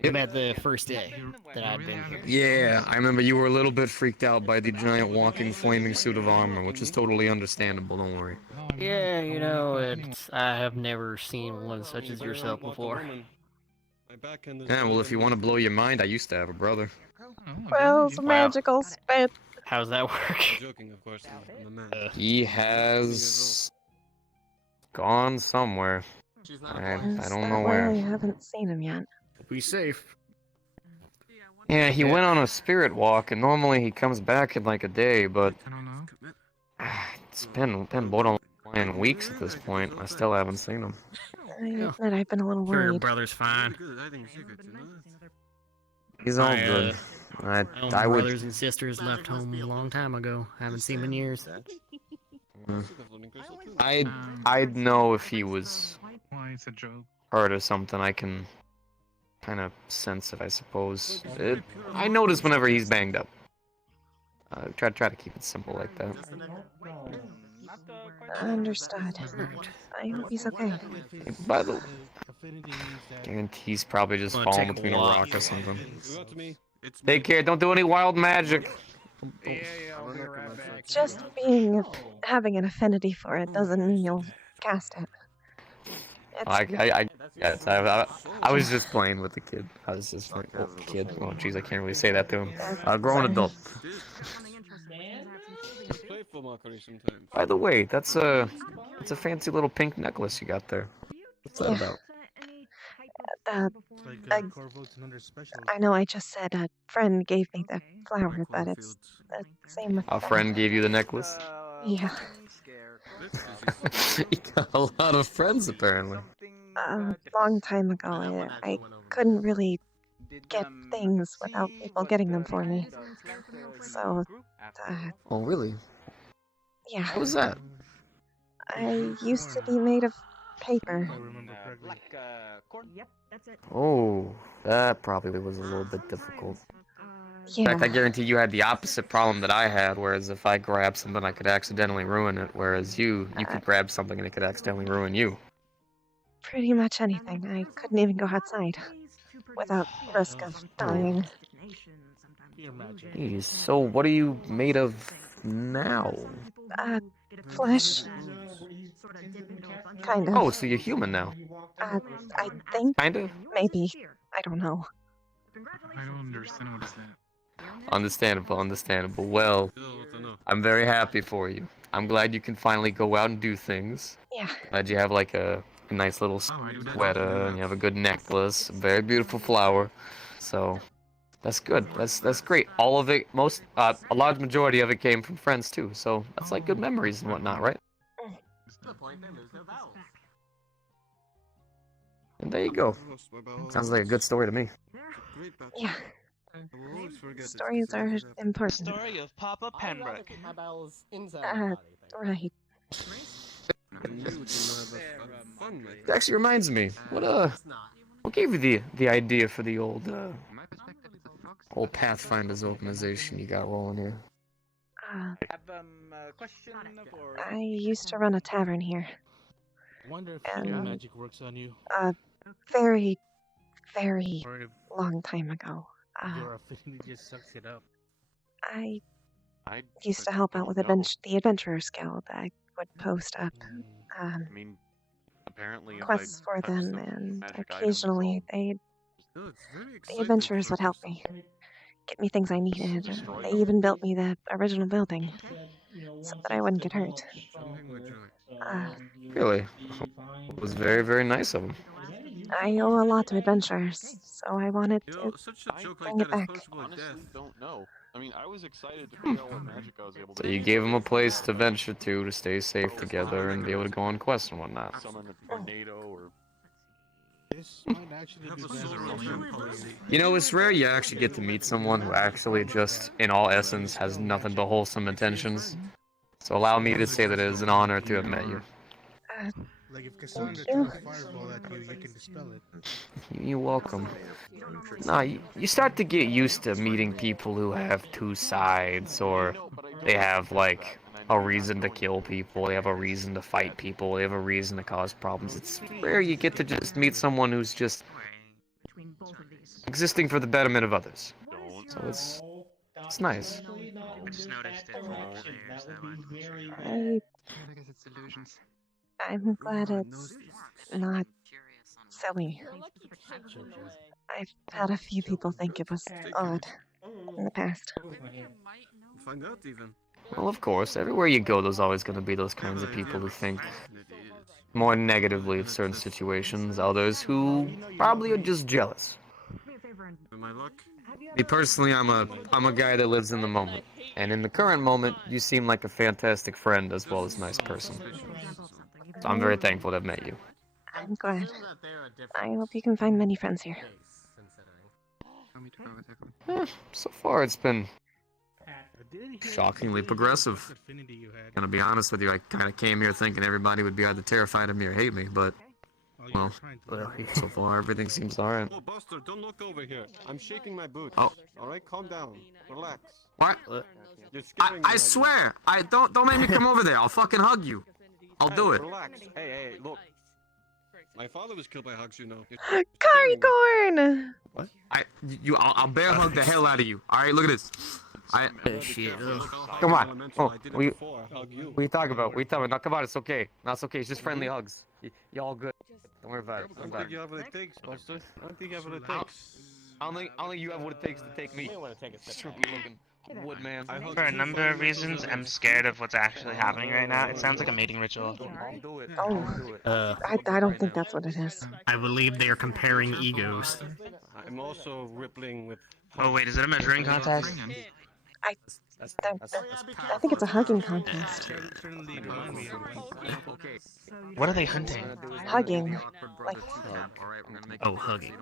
We met the first day that I'd been here. Yeah, I remember you were a little bit freaked out by the giant walking flaming suit of armor, which is totally understandable, don't worry. Yeah, I have never seen one such as yourself before. Yeah, well, if you want to blow your mind, I used to have a brother. Well, some magical spit. How's that work? He has gone somewhere. I don't know where. I haven't seen him yet. Be safe. Yeah, he went on a spirit walk, and normally he comes back in like a day, but it's been borderline weeks at this point. I still haven't seen him. I admit I've been a little Sure, your worried. brother's fine. He's all good. My I would. brothers and sisters left home a long time ago. Haven't seen him in years. I'd know if he was hurt or something. I can kind of sense it, I suppose. I notice whenever he's banged up. Try to keep it simple like that. Understood. I hope he's okay. By the way, guarantee he's probably just Wanna falling take a between a walk? rock or something. Take care. Don't do any wild magic. Just having an affinity for it doesn't mean you'll cast it. Yes, I was just playing with the kid. I was just like, oh, kid. Oh, jeez, I can't really say that to him. Grown adult. By the way, it's a fancy little pink necklace you got there. What's that about? I know I just said a friend gave me the flower, but it's the same with A friend gave you the necklace? Yeah. You got a lot of friends, apparently. A long time ago, I couldn't really get things without people getting them for me. So, Oh, really? yeah. What was that? I used to be made of paper. Yep, that's it. Oh, that probably was a little bit difficult. In Yeah. fact, I guarantee you had the opposite problem that I had, whereas if I grabbed something, I could accidentally ruin it, whereas you could grab something and it could accidentally ruin you. Pretty much anything. I couldn't even go outside without risk of dying. Jeez, so what are you made of now? Flesh. Kind of. Oh, so you're human now. I think. Kind of? Maybe. I don't know. I don't understand what is that. Understandable. Well, I'm very happy for you. I'm glad you can finally go out and do things. Yeah. Glad you have like a nice little sweater and you have a good necklace, a very beautiful flower. So that's good. That's great. All of it, a large majority of it came from friends too. So that's like good memories and whatnot, right? And there you go. Sounds like a good story to me. Yeah. Stories are important. Story of Papa Pembroke. My bowels inside Right. It actually reminds me. What gave you the idea for the old Pathfinders organization you got rolling here? I used to run a tavern here. I wonder if your magic works on you. Very, very long time ago. Your affinity just sucks it up. I used to help out with the Adventurers Guild. I would post up apparently quests for them, and occasionally the adventurers would help me, get me things I needed. They even built me the original building so that I wouldn't get hurt. Really? It was very, very nice of them. I owe a lot to adventurers, so I wanted to bring it back. Honestly, don't know. I mean, I was excited to figure out what magic I was able to So you gave them a place to venture to stay safe together and be able to go on quests and whatnot. summon a tornado or... This might actually be better. You know, it's rare you actually get to meet someone who actually just, in all essence, has nothing but wholesome intentions. So allow me to say that it is an honor to have met you. Like if Cassandra threw a fireball at you, you can dispel it. You're welcome. Nah, you start to get used to meeting people who have two sides, or they have, like, a reason to kill people, they have a reason to fight people, they have a reason to cause problems. It's rare you get to just meet someone who's just existing for the betterment of others. So it's nice. I just noticed it. I guess it's illusions. I'm glad it's not silly. I've had a few people think it was odd in the past. Find out even. Well, of course, everywhere you go, there's always going to be those kinds of people who think more negatively of certain situations, others who probably are just jealous. My luck? Me personally, I'm a guy that lives in the moment, and in the current moment, you seem like a fantastic friend as well as a nice person. So I'm very thankful to have met you. I'm glad. I hope you can find many friends here. So far, it's been shockingly progressive. Gonna be honest with you, I kind of came here thinking everybody would be either terrified of me or hate me, but, well, so far everything seems alright. Oh, Buster, don't look over here. I'm shaking my boots. Oh. Alright, calm down. Relax. What? You're scaring me I swear! Don't make me come over there. I'll fucking hug you. I'll do it. Relax. Hey, look. My father was killed by hugs, you know. Caricorn! What? I'll bear hug the hell out of you. Alright, look at this. Shit. Come on. Oh, what are you talking about? What are you talking about? No, come on, it's okay. No, it's okay. It's just friendly hugs. You're all good. Don't worry about it. I don't think you have what it takes, Buster. I don't think you have what it takes. I don't think you have what it takes to take me. Trippy looking woodman. For a number of reasons, I'm scared of what's actually happening right now. It sounds like a mating ritual. Oh, I don't think that's what it is. I believe they are comparing egos. I'm also rippling with... Oh wait, is it a measuring contest? I think it's a hugging contest. What are they hunting? Hugging. Like... Oh, hugging.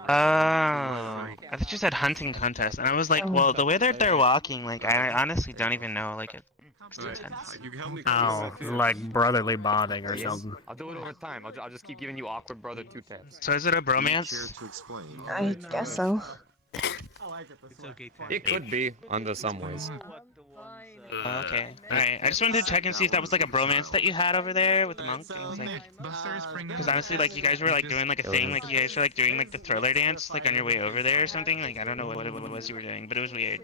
Oh, I thought you said hunting contest, and I was like, well, the way that they're walking, like, I honestly don't even know, like, it's intense. Oh, like brotherly bonding or something. I'll do it over time. I'll just keep giving you awkward brother 2 taps. So is it a bromance? I guess so. It could be, under some ways. Okay. Alright, I just wanted to check and see if that was like a bromance that you had over there with the monk. Because honestly, like, you guys were like doing like a thing, like you guys were like doing like the thriller dance, like on your way over there or something. Like, I don't know what it was you were doing, but it was weird.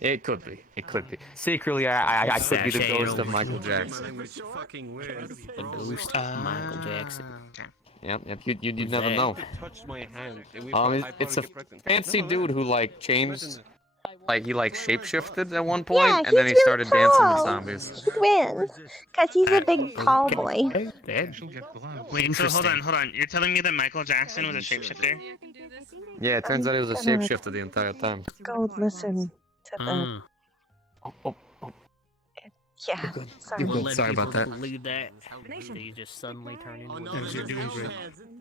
It could be. It could be. Secretly, I could be the ghost of Michael Jackson. The ghost of Michael Jackson. Yep, you never know. It's a fancy dude who, like, changed... Like, he, like, shapeshifted at one point, Yeah, and then he he's started real dancing tall. with zombies. He wins. Because he's a big tall boy. Wait, so hold on. You're telling me that Michael Jackson was a shapeshifter? Yeah, it turns out he was a shapeshifter the entire time. Go listen to the... Yeah, sorry. We'll let Sorry about people that. believe that. They just suddenly turn into a You're doing great.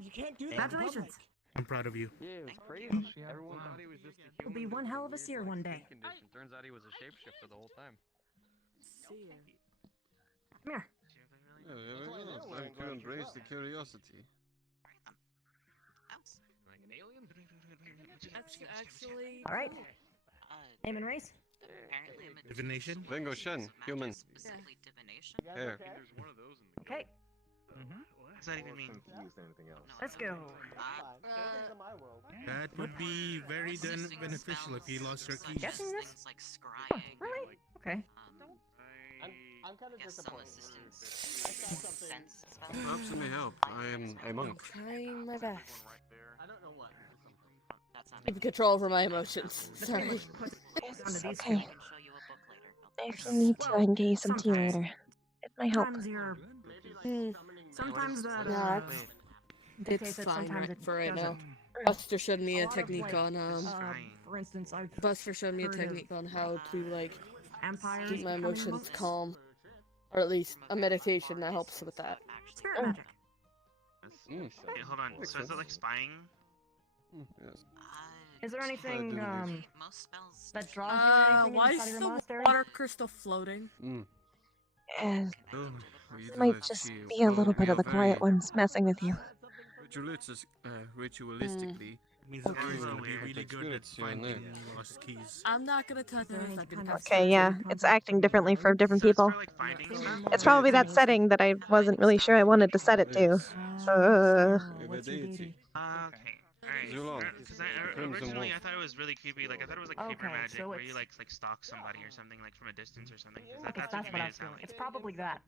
You can't do that. Congratulations. I'm proud of you. Yeah, it was crazy. Everyone thought he was just a You'll be one hell of a seer one day. condition. Turns out he was a shapeshifter the whole time. Come here. Yeah, it's time to embrace the curiosity. All right. Name and race? Divination? Vengo Shen, human. Hair. Okay. What does that even mean? Let's go. That would be very beneficial if you lost your keys. Guessing this? Oh, really? Okay. I'm kind of disappointed. Perhaps it may help. I am a monk. Trying my best. I don't know what. Keep control over my emotions. Sorry. It's okay. If you need to, I can get you some tea later. It might help. Sometimes that, No, it's dictates that fine sometimes it for right now. doesn't. Buster showed me a technique on For instance, I've Buster showed me a heard of, technique on how to like empires keep my becoming emotions monks. calm, or at least a meditation that helps with that. Spirit magic. Okay, hold on. So is it like spying? Yes. Is there anything do that draws you or anything Why inside of is your the monastery? water crystal floating? And It might just be a little bit of the quiet ones messing with you. Ritualistically, means that he's gonna be really good at finding lost keys. I'm not gonna touch it if I didn't have Okay, yeah, it's acting differently for different people. It's probably that setting that I wasn't really sure I wanted to set it to. What's your deity? Okay. Alright. Because originally I thought it was really creepy. Like I thought it was like creeper Okay, magic, so where you it's- like stalk somebody or something like from a distance or something. 'Cause Okay, that's that's what what you I made was it sound feeling. like. It's probably that.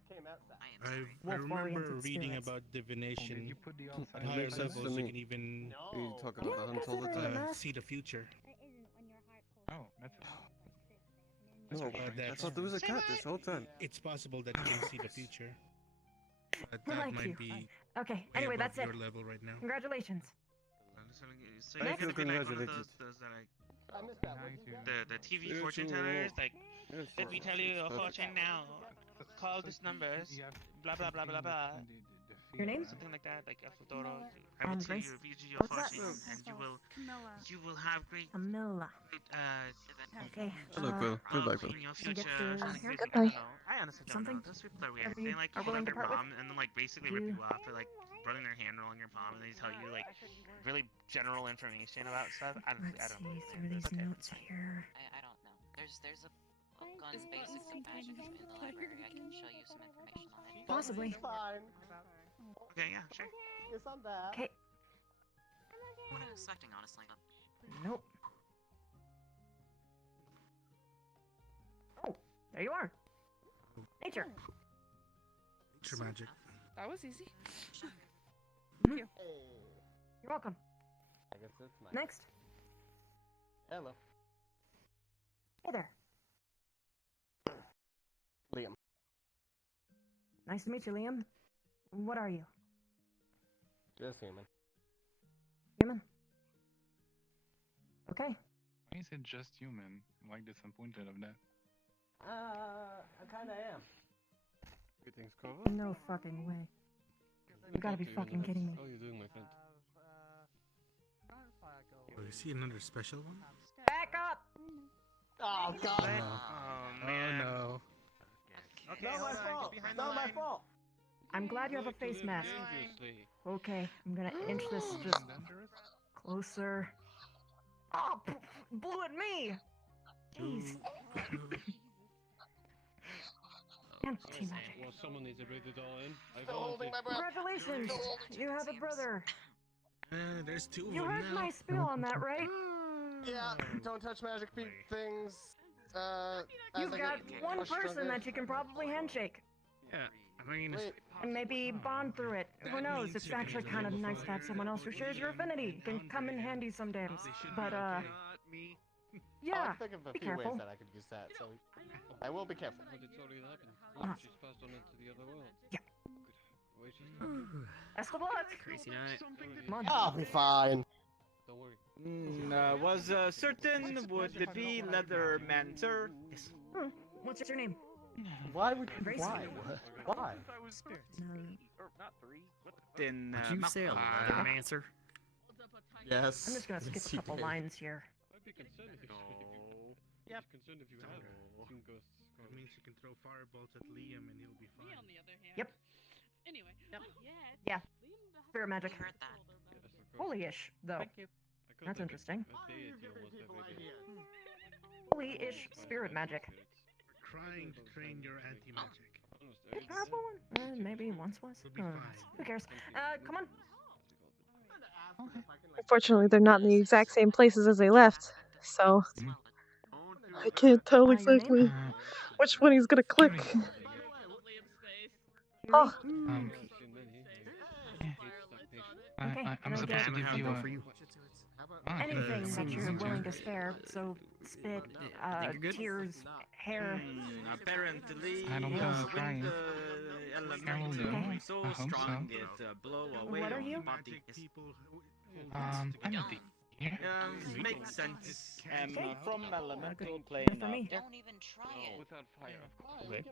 I Wolf-oriented remember reading spirits. about divination at It higher makes sense to levels. You me. can even You talk about the hunts all the time. see the future. Oh, that's No, I thought there was a cat this whole time. It's possible that you can see the future. But I that like might you. be Okay, way anyway, above that's it. your level right now. Congratulations. So you're gonna be like one of those that like I missed that. What you got? the TV fortune tellers, like Yes, let me tell you a fortune now. Call this numbers. Blah blah blah blah blah. Your name? Something like that, like a Futuro. I will tell Grace? you, read your What's that? fortune, and you will have great Camilla. Okay. Good luck, Will. Good luck, Will. in your Can I get future. your something hair? crazy. Goodbye. I don't know. I honestly don't Something? know. Those people are weird. Whatever They you like are hold up willing to your part with? palm and then like basically rip you off. They're like running their hand along your palm and they tell you like really general information about stuff. Honestly, I Let's don't know. see through these notes here. I don't know. There's a book on basics of magic in the library. I can show you some information on it. Possibly. Fine. Okay, yeah, sure. Yes, I'm back. Okay. What am I expecting, honestly? Nope. Oh, there you are. Nature. Nature magic. That was easy. Mhm. Hey. You're welcome. I guess it's mine. Next. Hello. Hey there. Liam. Nice to meet you, Liam. What are you? Just human. Human? Okay. Why is it just human? Why disappointed of that? I kinda am. Everything's covered? No fucking way. You gotta be fucking kidding me. How are you doing, my friend? Oh, you see another special one? Back up! Oh god. Oh man. Oh Okay, Not my hold on. fault. Get behind Not the my line. fault. I'm glad you have a face mask. Okay, I'm gonna inch this just closer. Oh, blew at me! Jeez. Anti-magic. Well, someone needs to break it all in. Still holding my breath. Congratulations! You have a brother. there's two of You them heard now. my spiel on that, right? Yeah, don't touch magic things. As You've I got get one much person stronger. that you can probably handshake. Yeah, I mean, Wait. And maybe bond through it. Who knows? It's actually kind of nice to have someone else who shares your affinity. Can come in handy sometimes. But, yeah, I think of a be few careful. ways that I could use that, so I will be careful. But it's already happened. Uh-huh. She's passed on into the other world. Yeah. Wait, she's Best of luck! Crazy night. Come on. I'll be fine. Don't worry. Was certain would be Leatherman, sir? Yes. What's your name? Why would you? Grace? Why? Why? Then Did you say a leathermancer? Yes. I'm just gonna skip a couple lines here. I'd be concerned if you Yep. concerned if you had seen ghosts. That means you can throw fireballs at Liam and he'll be fine. Yep. Anyway, Yeah. Spirit magic. I heard that. Yes, of course. Holy-ish, though. I could That's have interesting. a deity almost every day. Holy-ish spirit magic. Trying to train your anti-magic. A powerful one? Maybe once was. Who cares? Come on. Unfortunately, they're not in the exact same places as they left, so I can't tell exactly which one he's gonna click. Oh, I'm supposed to give you a... Anything that you're willing to spare, so spit, tears, hair. Apparently, I don't think I'm crying. wind I will do. element so I hope strong so. it blow away What are you? body. People who I'm a thief. Makes sense. From elemental plane Good for me. Don't even try it. Without fire, of course. Okay,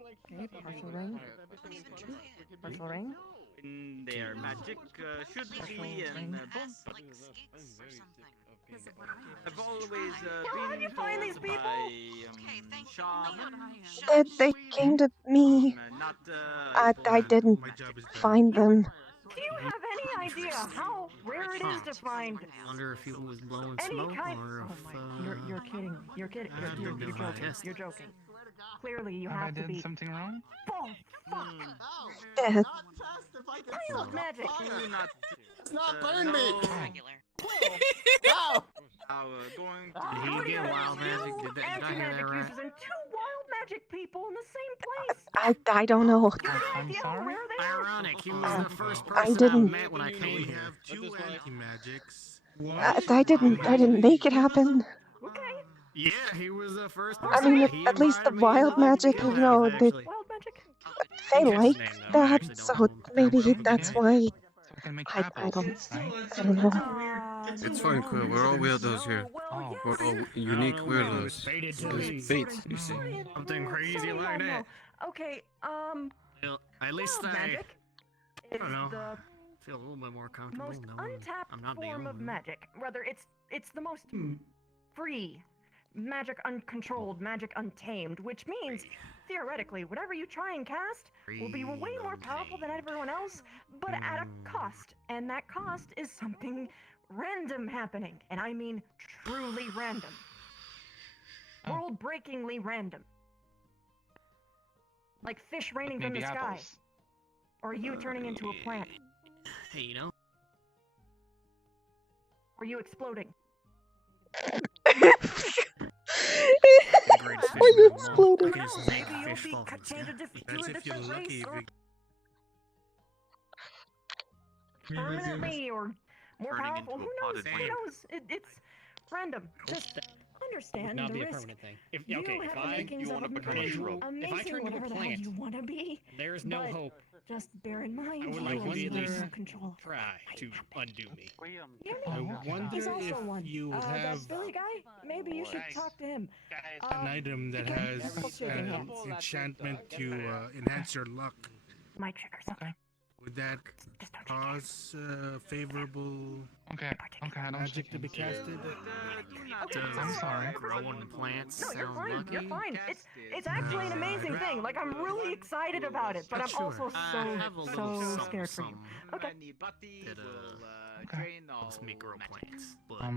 partial ring. Partial ring. In their magic should be in boom. I've always How'd you been find these told people? by They came to me. not I didn't find them. Do you have any idea how rare it is to find Wonder if he was blowing any smoke kind? or Oh if my! You're kidding. You're kidding. You're doing a joking. test. You're joking. Clearly, you Have I have to did be. something wrong? Oh fuck! Eh, Wild magic. It's not burn me! How? Going How Did do he you get wild magic? Did I hear that anti-magic right? users and two wild magic people in the same place? I don't know. I'm sorry? Ironic, he was the first I person I didn't. met when I came here. Two anti-magics. I didn't make it happen. Okay. Yeah, he was the first I person. mean, He at least the invited me wild to magic, kill you him, know, actually. Wild magic. they Catch his like name, though. I that, actually don't so know him. maybe that's why. So we can make I apples, don't. right? I don't know. It's fine, Quill. We're all weirdos here. Oh. We're all I unique don't know, it was weirdos. fated to be. It's fate, you see. Something crazy like that. Okay. Well, at least Wild I magic is don't know. the feel a little bit more comfortable most knowing untapped I'm not the form only of one. magic. Rather, it's the most free, magic uncontrolled, magic untamed, which means theoretically, whatever you try and cast will be way more powerful than everyone else, but at a cost. And that cost is something random happening, and I mean truly random, world-breakingly random, like fish raining from the Maybe sky, apples. or you turning into a plant, Hey, you know? or you exploding. The greatest fish Are you in the world. exploding? I can just make Maybe a you'll fish be fall from the sky. changed to That's a if you're different lucky. race, or Vic. permanently, or more Turning powerful. into Who a knows? potted Who plant. knows? It's random. Just understand Not the be a risk. permanent thing. If You okay, have if the I makings of a turn into amazing, if I turn into whatever a the hell plant, you want to be, there's no but hope. just bear in mind I would you like will to at never least control. try to undo me. I He's wonder also if one. you That have Billy guy. Maybe you should talk to him. an item that okay, has we'll shake an hands. enchantment to enhance your luck. Mic check or something. Would that cause favorable Okay, I don't magic shake to be hands. casted? I'm sorry. Growing plants No, you're sound fine. lucky? You're fine. It's actually an amazing thing. Like I'm really excited about it, but I'm Sure. also I have a little so something, scared for you. Okay. That helps me grow plants, but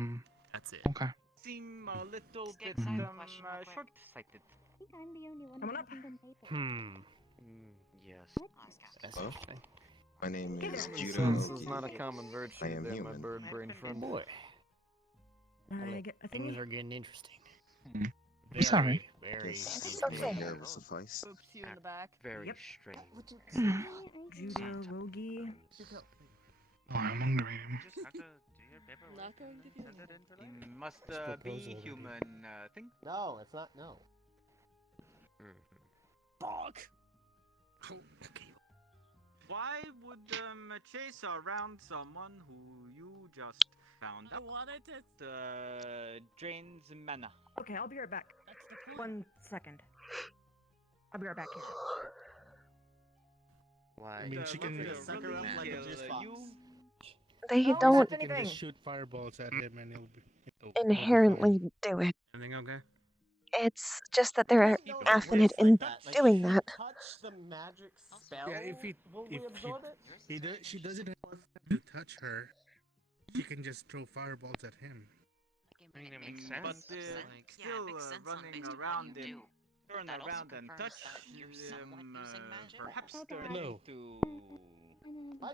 that's it. Okay. Seem a little Skip, bit I have a question real quick. short-sighted. I think I'm the only one Coming who up. hasn't been paper. Yes. That's interesting. My name is Judah Since Oki. it's not a common virtue, I am they're my human. bird brain friend. Boy, I things think are getting interesting. I'm sorry. Very It's interesting. okay. There will suffice. Very Yep. strange. Judah, Rogi. Oh, I'm hungry. Not going to do that. It must This be proposal would be- human thing. No, it's not. No. Fuck. Why would chase around someone who you just found out drains mana? Okay, I'll be right back. 1 second. I'll be right back here. Why? I mean, she can. Suck her up like a juice box. They No, don't that's She can anything. just shoot fireballs at him and he'll be. inherently do it. Everything okay? It's just that they're No, affinite like in that. Like, doing she'll that. touch the magic spell. Yeah, if will we absorb it? she doesn't have to touch her. She can just throw fireballs at him. I mean, it makes makes sense. But sense. Like, still makes sense on running based on what around you and do. turn That also around and confirms touch that you're somewhat using magic. perhaps Okay. turn No. into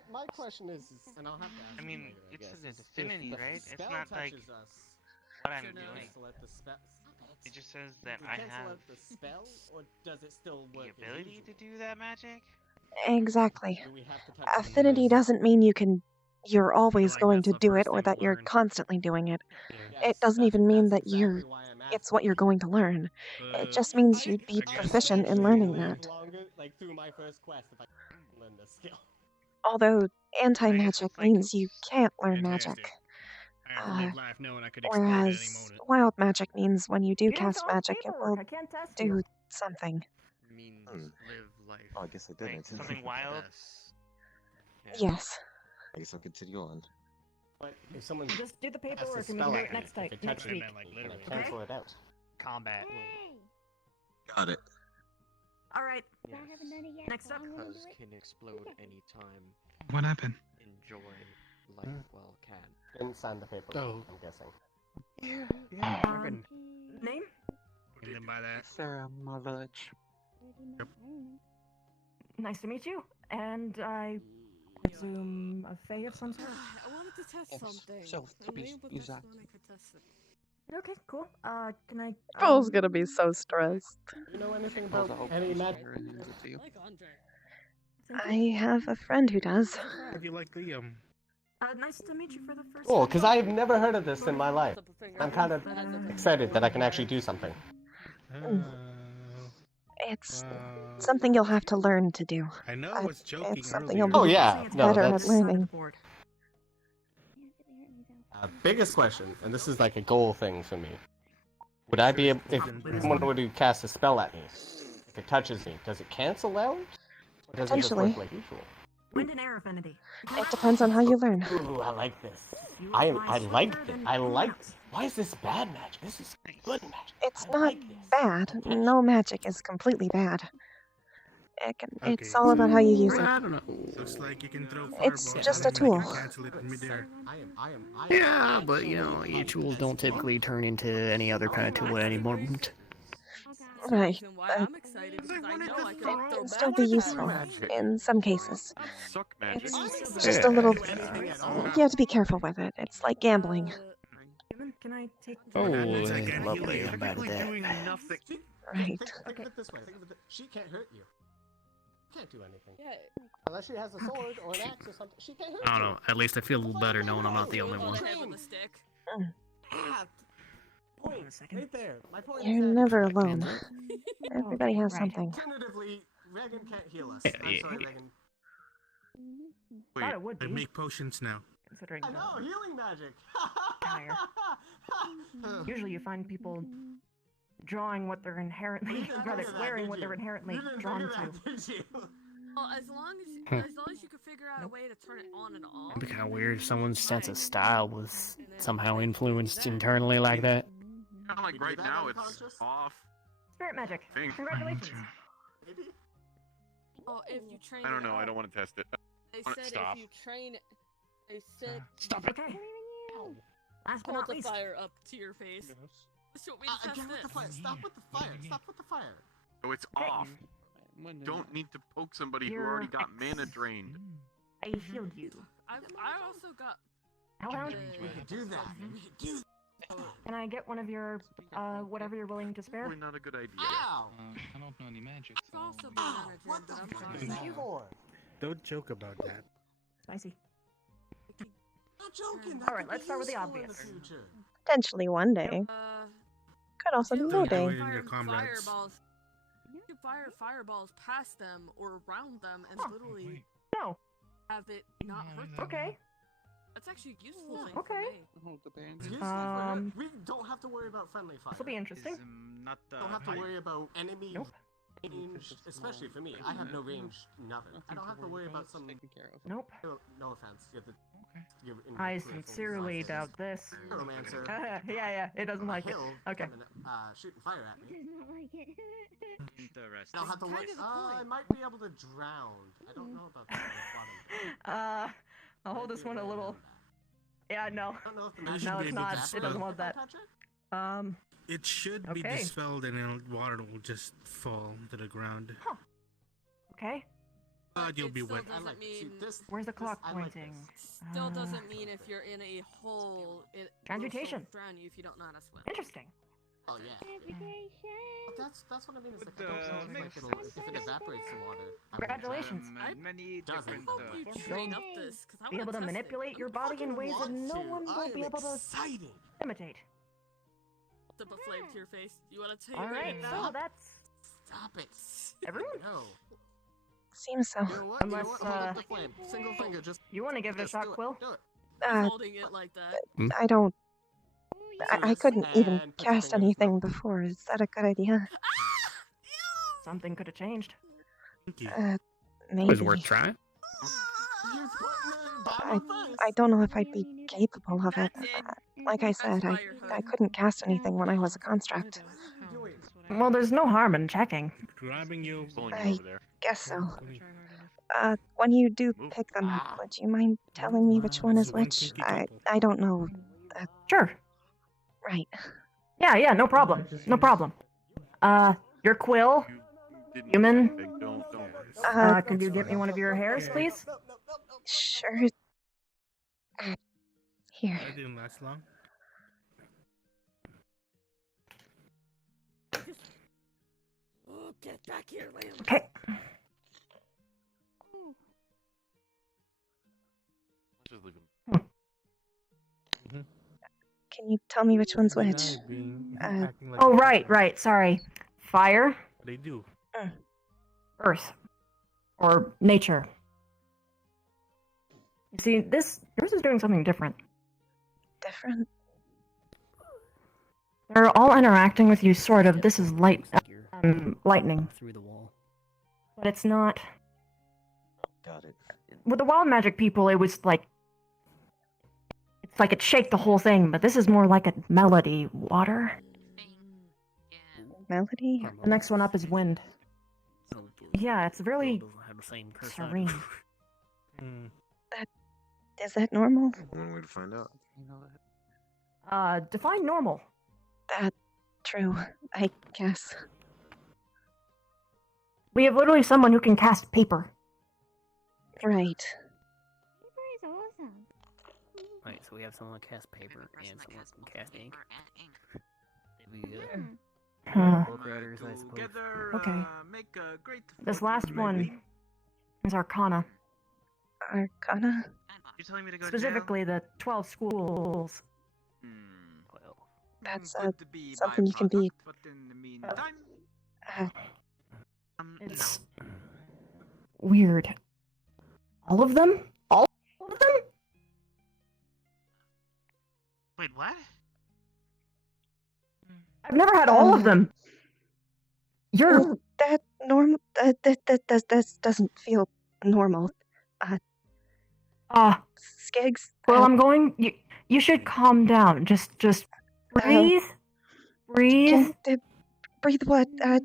My question is, and I'll have to ask I mean, you later, I it's guess, an is if affinity, the right? It's spell not like touches us, what I'm should we doing. cancel out the spell? It just says that Do we I cancel have out the spell, or does it still the work as ability usual? to do that magic. Exactly. Do we have to touch Affinity doesn't mean you're always like going that's to the do first it or thing to that you're learn. constantly doing it. Yes, It doesn't even mean that exactly you're why I'm it's what you're going to learn. It just means you'd be I guess- proficient in Actually learning live that. longer, like through my first quest, if I learn this skill. Although anti-magic it's like- means you can't learn Fantastic. magic. live life knowing I could explode at any Whereas moment. wild magic means when you do You didn't cast fill out magic, it paperwork. will I can't test do you. something. Means Hmm. live life. Oh, I guess I didn't. Something wild. Yes. I guess I'll continue on. But if someone Just do the casts a paperwork and we can spell do at it me, next time, if it next touches week. me, I'm gonna cancel it out. Combat. Got it. All right. I haven't done it yet. Next so up. I'm gonna Because do it. can explode anytime. What happened? Enjoy life while can. Didn't sign the paper. Oh. I'm guessing. Name? And then by that. Sarah, my village. Yep. Nice to meet you. And I presume a fae of some sort? I wanted to test Yes, something. so, and be- maybe be this that. one I could test it. Okay, cool. Can I... Paul's gonna be so stressed. You know anything Hold about on, any magic? Like Andre. I have a friend who does. How do you like the nice to meet you for the first Cool, time. because I've never heard of this in my life. I'm kind of excited that I can actually do something. It's something you'll have to learn to do. I know I was joking It's something earlier. you'll Oh be yeah, no, better at that's learning. biggest question, and this is like a goal thing for me. Would I be able, if someone were to cast a spell at me, if it touches me, does it cancel out? Or does it just work Potentially. like usual? Wind and air affinity. It depends on how you learn. Ooh, I like this. I like this. I like this. Why is this bad magic? This is good magic. It's not bad. No magic is completely bad. It's all about how you use it. I don't know. Looks like you can throw It's fireballs just at a him and he tool. can cancel it in midair. Yeah, but you know, your tools don't typically turn into any other kind of tool at any moment. Right. Why I'm excited because I know I can It throw can still be magic at useful him. in some cases. Suck magic. It's just a little. You have to be careful with it. It's like gambling. Can I take... Oh, Again, lovely. healing. I'm bad at that. Doing nothing. Right. Think of it this way. She can't hurt you. Can't do anything. Yeah. Unless she has a sword or an axe or something. She can't hurt I don't you. know. At least I feel a little better knowing I'm not the only one. Head with a stick. Ah, point. Right there. My point You're is that never alone. Everybody has something. tentatively, Reagan can't heal us. Yeah, I'm yeah, sorry, yeah. Reagan. Wait, Thought it would I be. make potions now. Considering I know, healing magic. Higher. Usually you find people drawing what they're inherently, rather wearing what they're inherently drawn to. Well, as long as you can figure out a way to turn it on and off. It'd be kind of weird if someone's sense of style was somehow influenced internally like that. Kind of like right now, it's off. Spirit magic. Think. Congratulations. Oh, if you train. I don't it know. I up. don't want to test it. They want said it stop. if you train. They said. Stop it. Okay. Last but Hold not the least. fire up to your face. Just want me to test Again with the this. fire. Stop with the fire. Stop with the fire. So it's off. Don't need to poke somebody who You're already got mana drained. I healed you. I also got. How about? We could do that. We could do that. Can I get one of your, whatever you're willing to spare? Probably not a good idea. Ow! I don't know any magic, I've also been on a What gym, the but I'm fuck fine. is that for? Don't joke about that. Spicy. Not joking. That Alright, could let's be start with the useful in obvious. future. Potentially one day. Could also be no Don't do day. it in your comrades. Fireballs. You can fire fireballs past them or around them and literally No. have it not hurt them. Okay. That's actually a useful thing Okay. for me. It's useful for her. Um, We don't have to worry about friendly fire. This will be interesting. Not Don't have to worry about enemy Nope. range, especially for me. I have no range, nothing. I don't have to worry about some. Nope. No offense. You're in I peripheral sincerely classes. doubt this. Pyromancer. yeah, it doesn't like it. Hill Okay. coming, shooting fire at me. Does not like it. Interesting. I don't have to worry. Kind of the I point. might be able to drown. I don't know about that. I'll hold this one a little. Yeah, no. I don't know if the You magic should No, be it's able not. to It doesn't dispel. want that. Patrick? It should be Okay. dispelled and then water will just fall to the ground. Okay. But you'll It be still wet. doesn't mean. Where's the clock I like pointing? Still doesn't mean if you're in a hole, it will Transmutation. still drown you if you don't know how to swim. Interesting. Oh yeah. But that's what I mean. Is like I don't know if, if it evaporates the water. Congratulations. Many Doesn't. different. Hope you train up this, because I Be want able to manipulate your body in ways that no one will be able to Exciting. imitate. Up a flame to your face. You want to take All it right, now? so that's Stop it. everyone. No. Seems so. You know what? Unless, Hold up the flame. Single finger. Just. You want to give it a Yes, shot, do it, Quill? Do it. holding it like that. I don't. I couldn't even And put your cast finger in his anything before. Is that a good idea? Something could have changed. Maybe. Was worth trying. I don't know if I'd be capable of it. Like I said, I couldn't cast anything when I was a construct. Well, there's no harm in checking. Grabbing you. I guess so. When you do pick them up, would you mind telling me which one is which? I don't know. Sure. Right. Yeah, no problem. No problem. Your quill, human. Could you get me one of your hairs, please? Sure. Here. That didn't last long. Oh, get back here, Lamb. Okay. Can you tell me which one's which? Oh, right. Sorry. Fire. They do. Earth. Or nature. You see, yours is doing something different. Different? They're all interacting with you, sort of. This is lightning. Through the wall. But it's not. Got it. With the wild magic people, it was like. It's like it shake the whole thing, but this is more like a melody. Water. Melody? The next one up is wind. Yeah, it's really Have the same curse serene. Is that normal? One way to find out. Define normal. That's true, I guess. We have literally someone who can cast paper. Right. Paper is awesome. Right, so we have someone that casts paper and someone that can cast ink. We, both writers, I suppose. Okay. This last one is Arcana. Arcana? You're telling me to go Specifically, the 12 schools. That's something you can be. It's weird. All of them? All of them? Wait, what? I've never had all of them. You're that normal. That doesn't feel normal. Skeggs. Well, I'm going. You should calm down. Just breathe. Breathe. Breathe what? I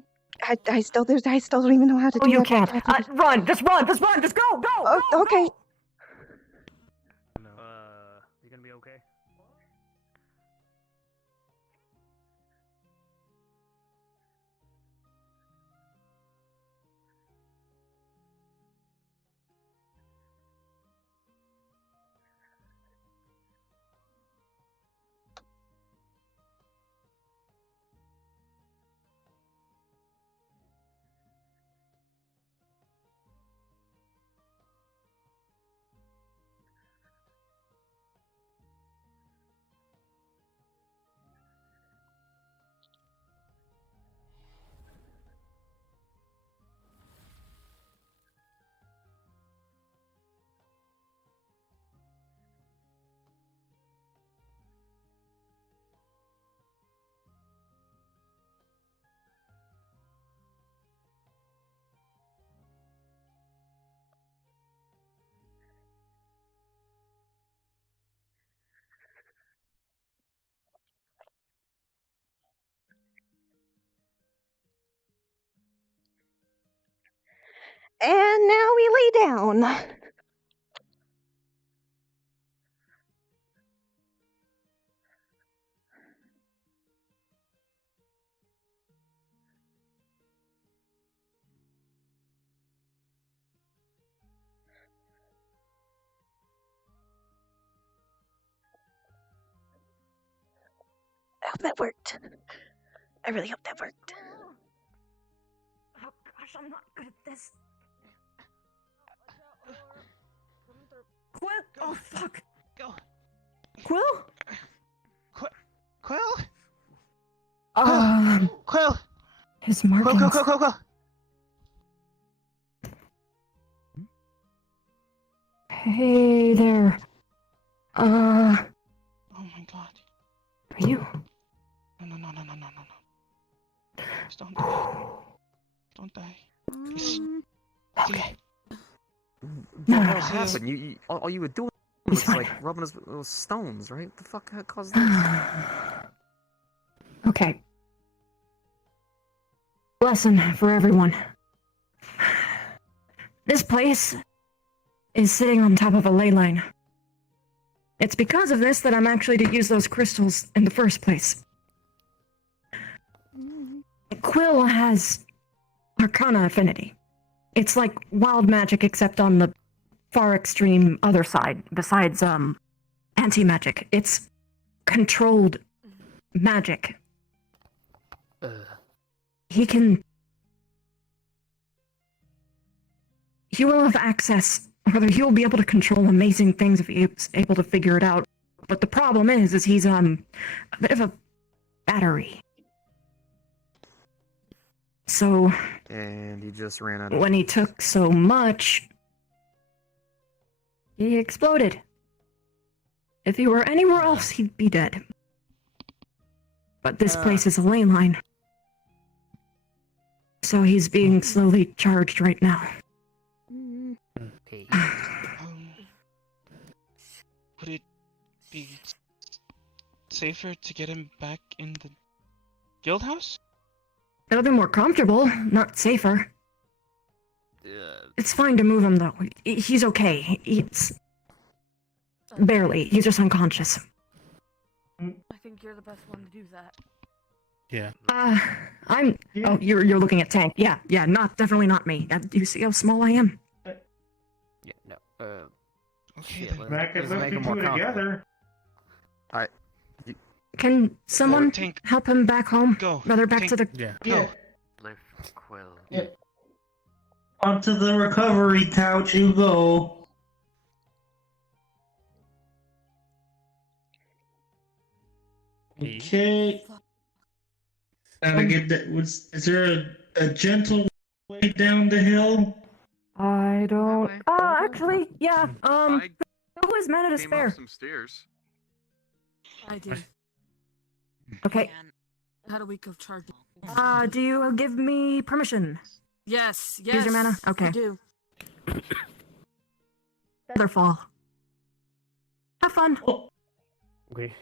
still don't even know how to do you that. can't. Run! Just run! Just go! Go! Okay. You gonna be okay? And now we lay down. I hope that worked. I really hope that worked. Oh gosh, I'm not good at this. Quill? Oh fuck. Go. Quill? Quill? Quill. His markings. Quill. Hey there. Oh my god. Are you? No. Please don't die. Don't die. Please. Okay. What No, the no, hell no. happened? All you were doing He's was fine. like rubbing us with those stones, right? What the fuck caused this? Okay. Lesson for everyone. This place is sitting on top of a ley line. It's because of this that I'm actually to use those crystals in the first place. Quill has Arcana Affinity. It's like wild magic except on the far extreme other side, besides anti-magic. It's controlled magic. He will have access, or he will be able to control amazing things if he's able to figure it out. But the problem is he's a bit of a battery. So And he just ran out of when he took so much, he exploded. If he were anywhere else, he'd be dead. But this place is a ley line. So he's being slowly charged right now. Would it be safer to get him back in the guild house? It'll be more comfortable, not safer. It's fine to move him, though. He's okay. He's... barely. He's just unconscious. I think you're the best one to do that. Yeah. I'm... Oh, you're looking at Tank. Yeah, definitely not me. Do you see how small I am? Yeah, no. Okay, shit, Back let's and make look him more two comfortable. together. Alright. Can someone Tank. help him back home? Go. Rather back Tank. to the... Yeah. Lift Quill. Yeah. Onto the recovery couch you go. Okay. Gotta get that. Is there a gentle way down the hill? I don't... actually, yeah, who has mana to spare? Some stairs. I do. Okay. Had a week of charging. Do you give me permission? Yes. Use your mana? Okay. I do. Featherfall. Have fun. Okay.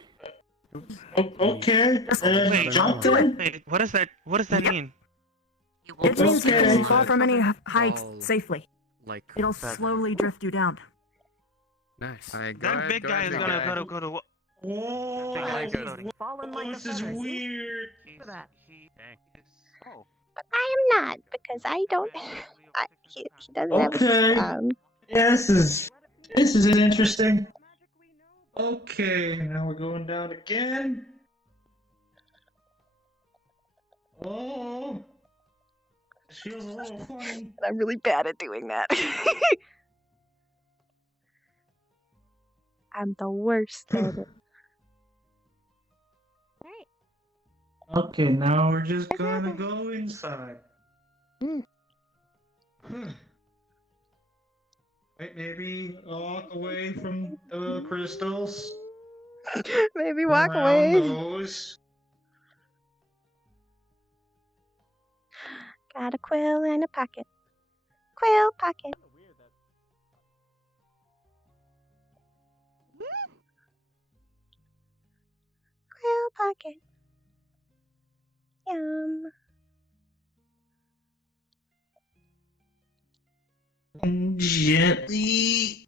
Okay. Wait, Jump in. wait, what does that mean? It means you Okay. can fall from any height safely. Like It'll feather. slowly drift you down. Nice. That big guy is gonna go to. Whoa. Fallen like This is weird. But I am not, because I don't... he doesn't Okay. have... Yeah, this is interesting. Okay, now we're going down again. Oh, this feels a little funny. I'm really bad at doing that. I'm the worst at it. Okay, now we're just gonna go inside. Wait, maybe walk away from the crystals. Maybe walk Around away. those. Got a quill in a pocket. Quill pocket. Quill pocket. Yum. Gently.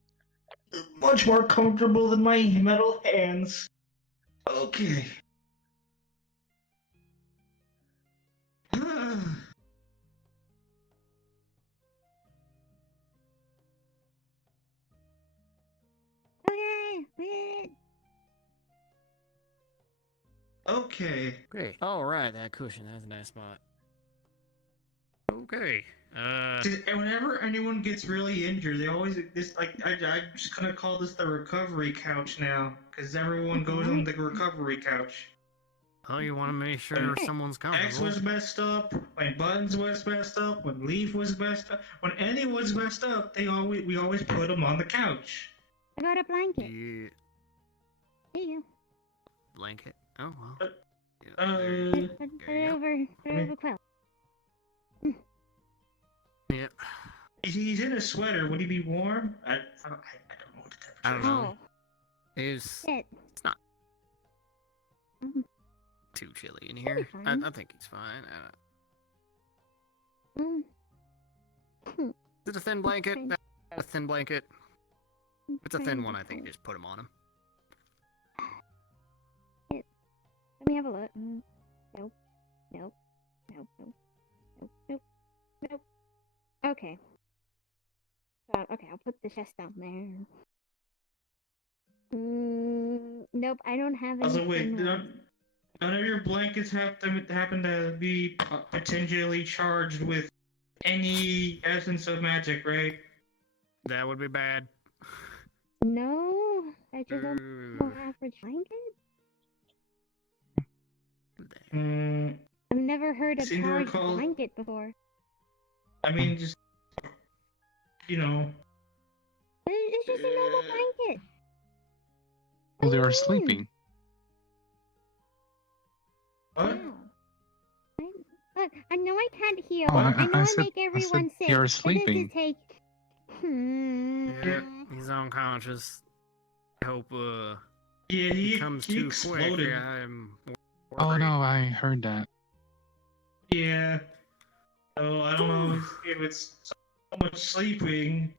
Much more comfortable than my metal hands. Okay. Okay. Great. All right, that cushion. That's a nice spot. Okay. Whenever anyone gets really injured, they always I'm just gonna call this the recovery couch now, because everyone goes on the recovery couch. Oh, you want to make sure someone's comfortable. X was messed up, when Buttons was messed up, when Leaf was messed up, when anyone's messed up, we always put them on the couch. I got a blanket. Yeah. There you Blanket. Oh well. go. Put it over Quill. Yep. He's in a sweater. Would he be warm? I don't know what the temperature I don't know. It's not too chilly in here. I think he's fine. Is it a thin blanket? A thin blanket. If it's a thin one, I think you just put him on him. Let me have a look. Nope. Nope. Nope. Nope. Nope. Nope. Nope. Okay. Okay, I'll put the chest down there. Nope, I don't have any. Also, wait, thin ones. none of your blankets happen to be potentially charged with any essence of magic, right? That would be bad. No, I just a more average blanket. I've never heard of Seem to charged recall- blanket before. I mean, just you know. It's just a normal blanket. Well, they were sleeping. What? Look, I know I can't heal. Oh, I know I said- make everyone sick. you're But this sleeping. is take. Yeah, he's unconscious. I hope Yeah, he comes he too exploded. quick. I'm Oh worried. no, I heard that. Yeah. So I don't know if it's so much sleeping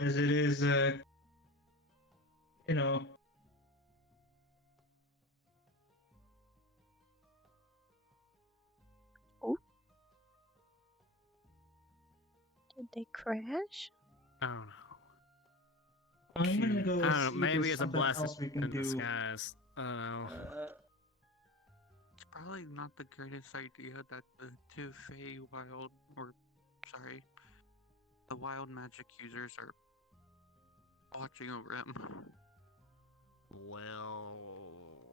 as it is, you know. Oh. Did they crash? I don't know. I'm gonna go I don't know. see if Maybe there's it's a something blessing else we can in do. disguise. I don't know. It's probably not the greatest idea that the two Fey wild, the wild magic users are watching over him. Well,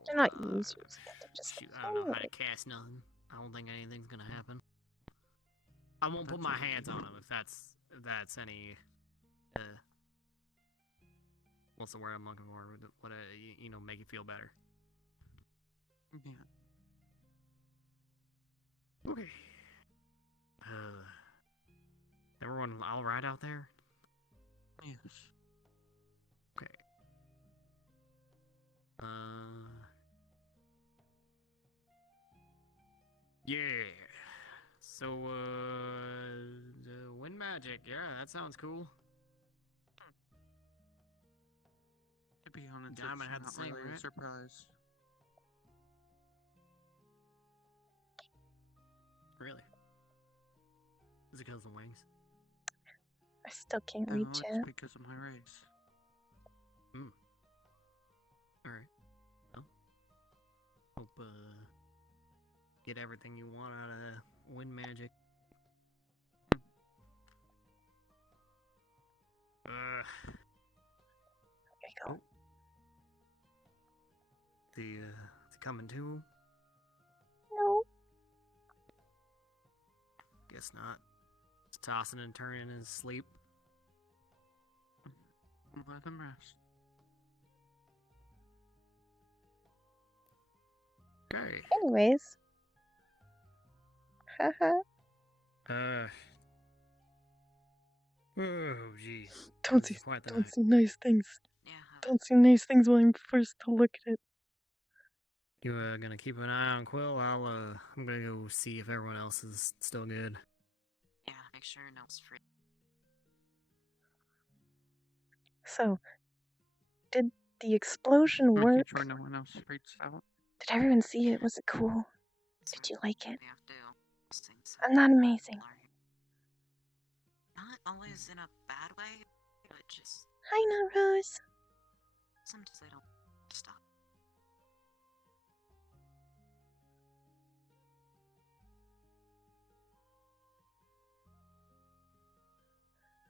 They're not users yet. They're just shoot, I don't know how to cast nothing. I don't think anything's gonna happen. I won't put my hands on him if that's any. What's the word I'm looking for? What make you feel better. Yeah. Okay. Everyone all right out there? Yes. Okay. Yeah. So, the wind magic. Yeah, that sounds cool. To be honest, Diamond it's had the not same, really a right? surprise. Really? Is it because of the wings? I still can't No, reach it's it. because of my race. Alright. Well, hope, get everything you want out of wind magic. There you go. It's coming to? No. Guess not. It's tossing and turning in his sleep. Let him rest. Okay. Anyways. Haha. Oh, jeez. Don't This is see quite the don't night. see nice things. Don't see nice things when I'm forced to look at it. You gonna keep an eye on Quill? I'm gonna go see if everyone else is still good. Yeah, make sure no one's free. So, did the explosion Making work? sure no one else freaks out. Did everyone see it? Was it cool? Did you like it? They have to. Those things I'm not amazing. Not always in a bad way, but just Hi, not Rose. sometimes they don't stop.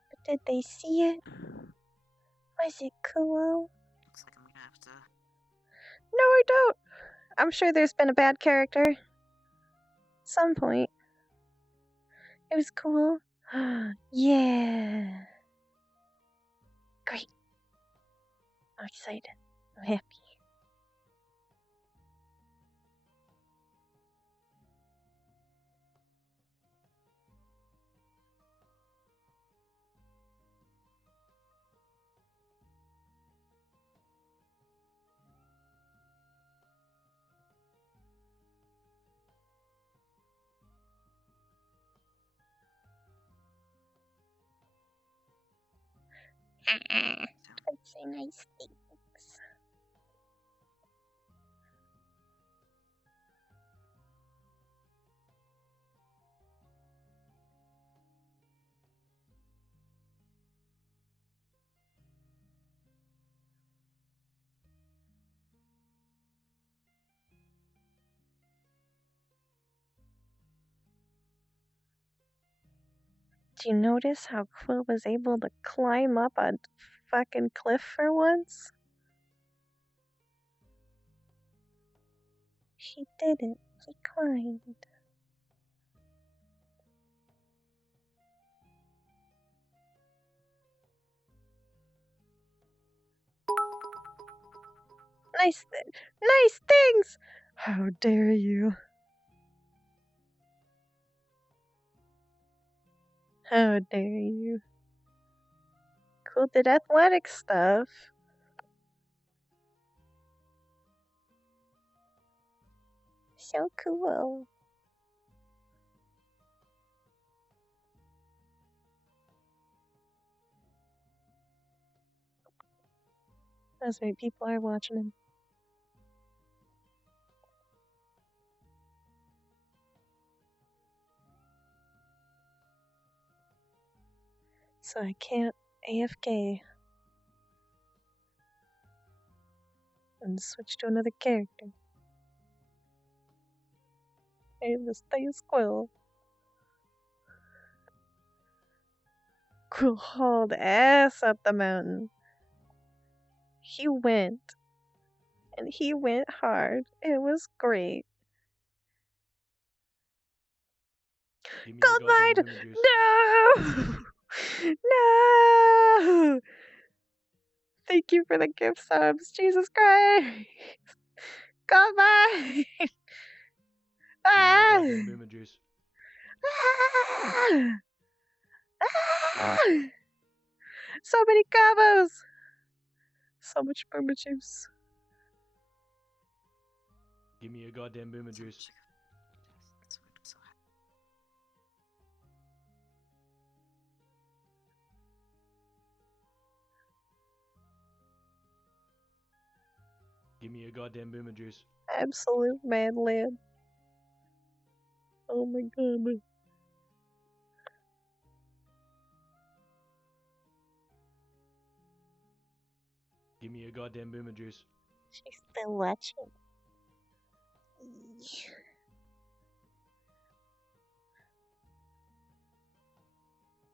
But did they see it? Was it cool? Looks like I'm gonna have to. No, I don't. I'm sure there's been a bad character. Some point. It was cool. Yeah. Great. I'm excited. I'm happy. I'd say nice things. Do you notice how Quill was able to climb up a fucking cliff for once? He did it. He climbed. Nice things! How dare you? How dare you? Cool did athletic stuff. So cool. As many people are watching him. So I can't AFK and switch to another character. I have to stay as Quill. Quill hauled ass up the mountain. He went. And he went hard. It was great. Gold mine! No! No! Thank you for the gift subs. Jesus Christ! Gold mine! Ah! Ah! So many combos! So much boomer juice. Give me a goddamn boomer juice. Give me a goddamn boomer juice. Absolute mad lad. Oh my god. Give me a goddamn boomer juice. She's still watching.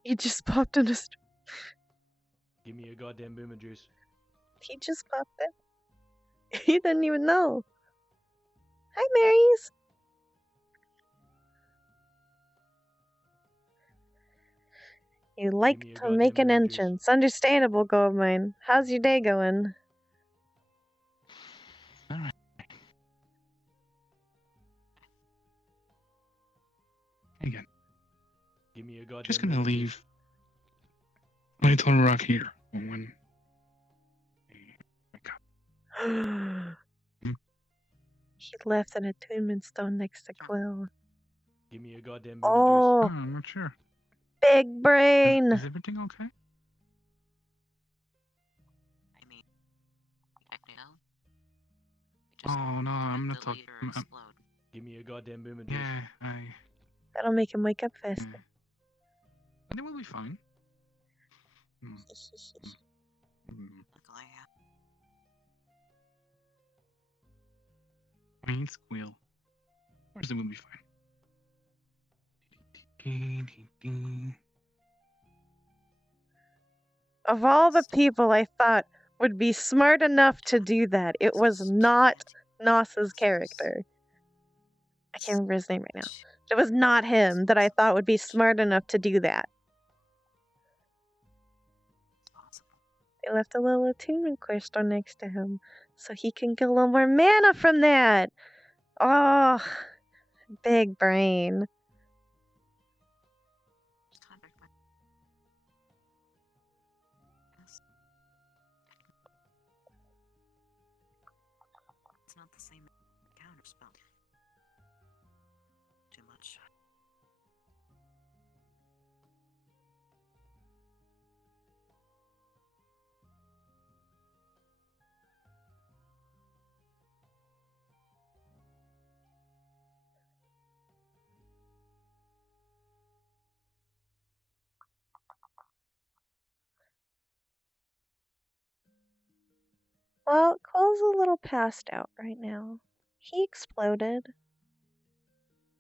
He just popped in a stream. Give me a goddamn boomer juice. He just popped in. He didn't even know. Hi, Marys. You like to make an entrance. Understandable, Goldmine. How's your day going? Alright. Again. Give me a goddamn Just gonna leave Little Rock here when He left an attunement stone next to Quill. Give me a goddamn boomer Oh, juice. I'm not sure. big brain. Is everything okay? Oh no, I'm not talking. Give me a goddamn boomer juice. Yeah, That'll make him wake up faster. I think we'll be fine. I mean, it's Squeal. Of course, it will be fine. Of all the people I thought would be smart enough to do that, it was not Nossa's character. I can't remember his name right now. It was not him that I thought would be smart enough to do that. He left a little attunement crystal next to him, so he can get a little more mana from that. Oh, big brain. It's not the same counterspell. Too much. Well, Cole's a little passed out right now. He exploded.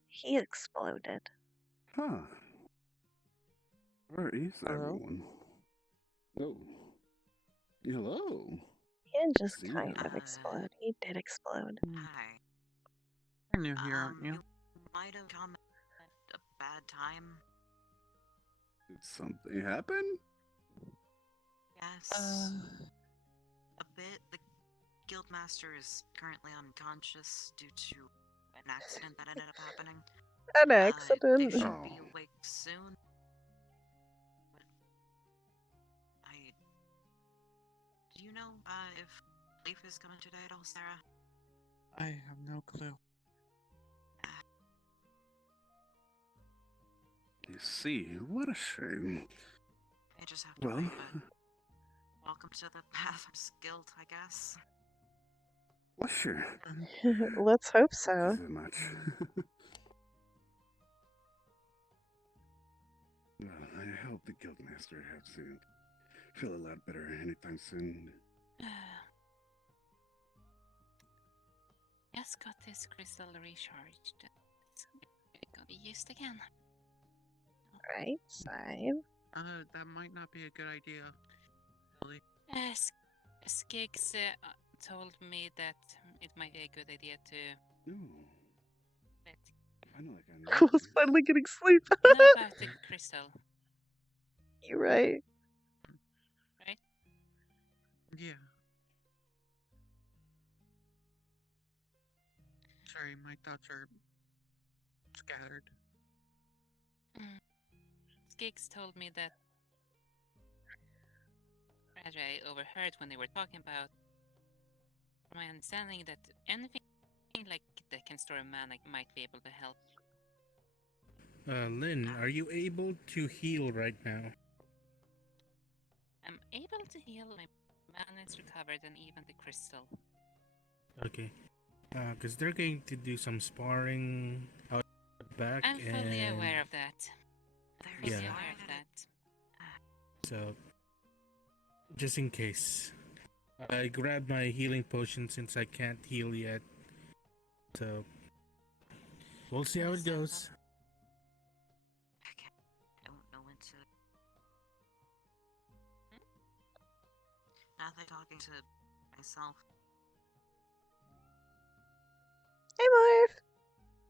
He exploded. Huh. Where is everyone? Oh. Hello. He didn't just See kind ya. of explode. He did explode. Hi. You're new here, aren't you? You might have come at a bad time. Did something happen? Yes. A bit. The guildmaster is currently unconscious due to an accident that ended up happening. An They accident. should be awake soon. But do you know if Leaf is coming today at all, Sarah? I have no clue. You see, what a shame. I just have to Well, wait, but welcome to the Pathfinders Guild, I guess. well, sure. Let's hope Thank so. you very much. Well, I hope the guildmaster has to feel a lot better anytime soon. Just got this crystal recharged. It's gonna be used again. Right side. That might not be a good idea. Really. Skiggs told me that it might be a good idea to. No. Let Finally, Cole's finally getting sleep. know about the crystal, You're right. right? Yeah. Sorry, my thoughts are scattered. Skiggs told me that. Rather, I overheard when they were talking about. From my understanding, that anything like that can store a mana might be able to help. Lynn, are you able to heal right now? I'm able to heal, my mana is recovered, and even the crystal. Okay. Because they're going to do some sparring out back. I'm fully and... aware of that. Yeah. Fully aware of that. So, just in case. I grabbed my healing potion since I can't heal yet. So, we'll see how it goes. I don't know when to. Now that I'm talking to myself. Hey, Marv.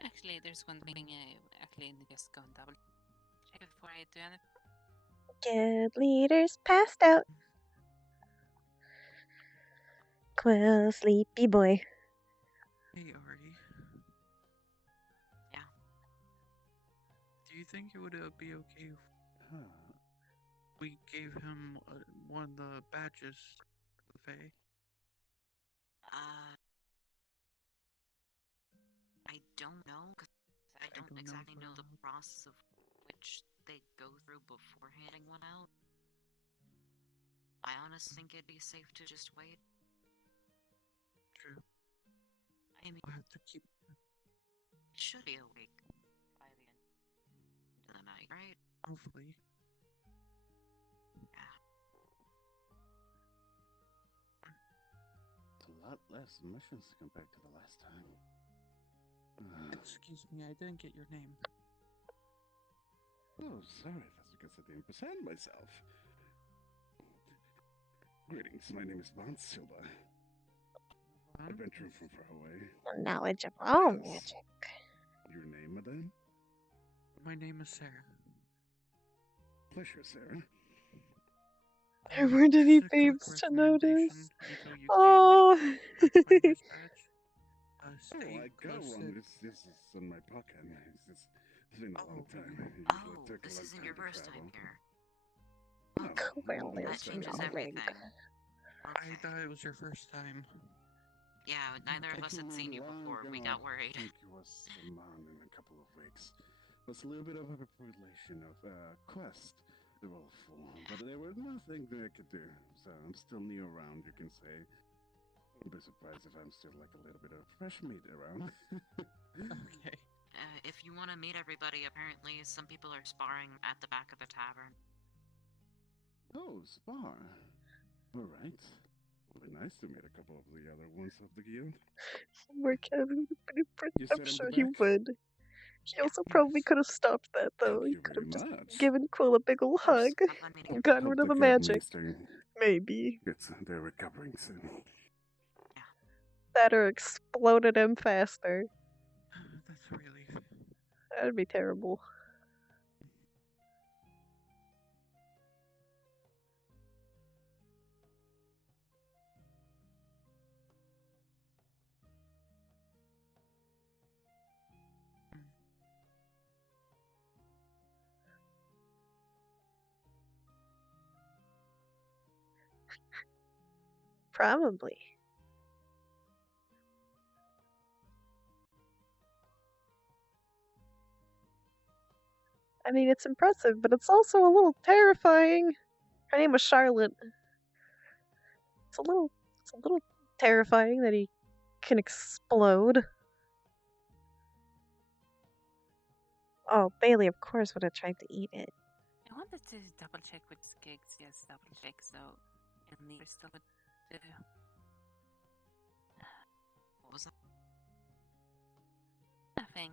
Actually, there's one thing I actually just go and double check before I do anything. Guild leaders passed out. Quill, sleepy boy. Hey, Ari. Yeah. Do you think it would be okay if we gave him one of the badges for the Fae? I don't know, because I don't exactly know the process of which they go through before handing one out. I honestly think it'd be safe to just wait. True. I mean, We'll have to keep. Should be awake by the end of the night, right? Hopefully. It's a lot less missions compared to the last time. Excuse me, I didn't get your name. Oh, sorry, that's because I didn't present myself. Greetings, my name is Von Silva. Adventurer from far away. Knowledge of all magic. Your name, madame? My name is Sarah. Pleasure, Sarah. There weren't any babes to notice. Oh. Oh, I got one. This is in my pocket. It's been a long time. It usually took a This long isn't time your to first travel. time here. Quill That is changes knowing. everything. I thought it was your first time. Yeah, neither of us had seen you before. We got worried. I think it was a man in a couple of weeks. It was a little bit of a population of quest. They were all full, but there was nothing that I could do. So I'm still new around, you can say. I'd be surprised if I'm still like a little bit of fresh meat around. Okay. If you want to meet everybody, apparently some people are sparring at the back of the tavern. Oh, spar. All right. It'll be nice to meet a couple of the other ones of the guild. We're Kevin. You I'm said in sure the he back? would. He also probably could have stopped that though. He you could very have just much. given Quill a big ol' hug and gotten Hope rid of the the magic. Guildmaster Maybe. they're recovering soon. That or exploded him faster. That's a relief. That'd be terrible. Probably. I mean, it's impressive, but it's also a little terrifying. Her name was Charlotte. It's a little terrifying that he can explode. Oh, Bailey, of course, would have tried to eat it. I wanted to double check with Skiggs, yes, double check, so and the still would do. What was that? Nothing.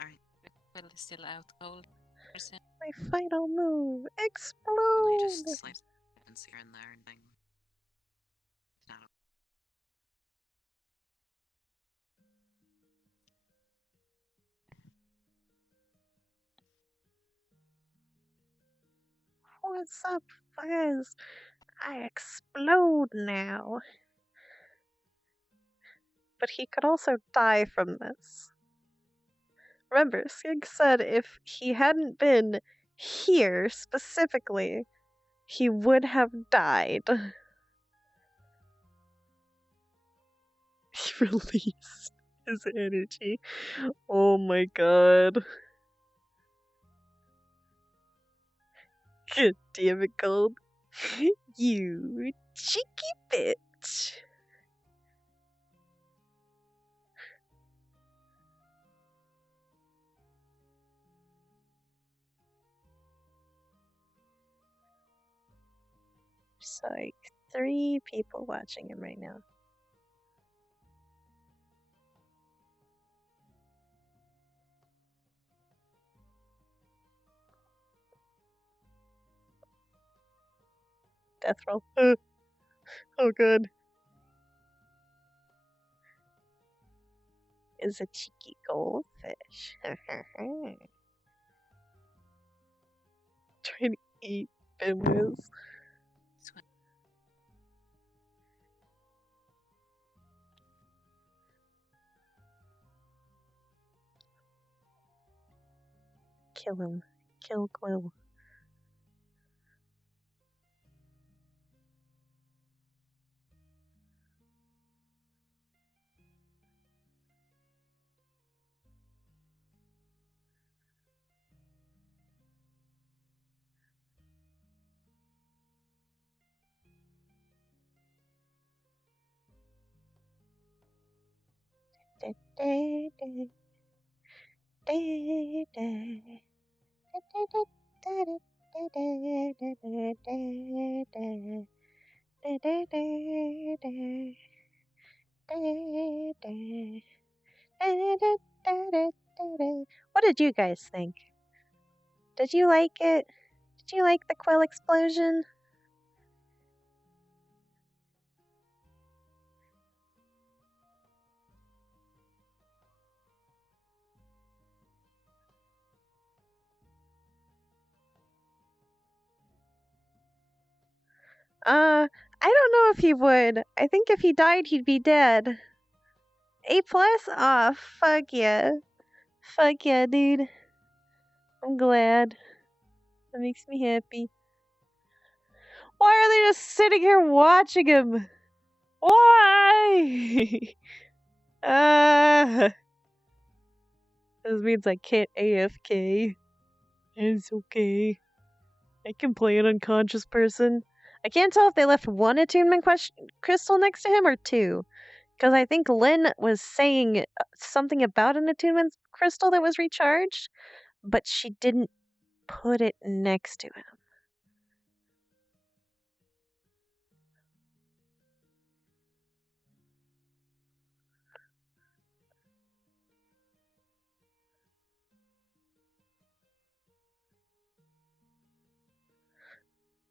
Alright. Will is still out cold. My final move, Only explode! just like here and there and thing. Not a What's up, Fuzz? I explode now. But he could also die from this. Remember, Skig said if he hadn't been here specifically, he would have died. He released his energy. Oh my god. God damn it, Gold. You cheeky bitch. There's like 3 people watching him right now. Death roll. Oh god. Is a cheeky goldfish. Trying to eat Finwiz. Kill him. Kill Quill. What did you guys think? Did you like it? Did you like the Quill explosion? I don't know if he would. I think if he died, he'd be dead. A+? Aw, fuck yeah. Fuck yeah, dude. I'm glad. That makes me happy. Why are they just sitting here watching him? Why? This means I can't AFK. It's okay. I can play an unconscious person. I can't tell if they left one attunement crystal next to him or two. Because I think Lynn was saying something about an attunement crystal that was recharged, but she didn't put it next to him.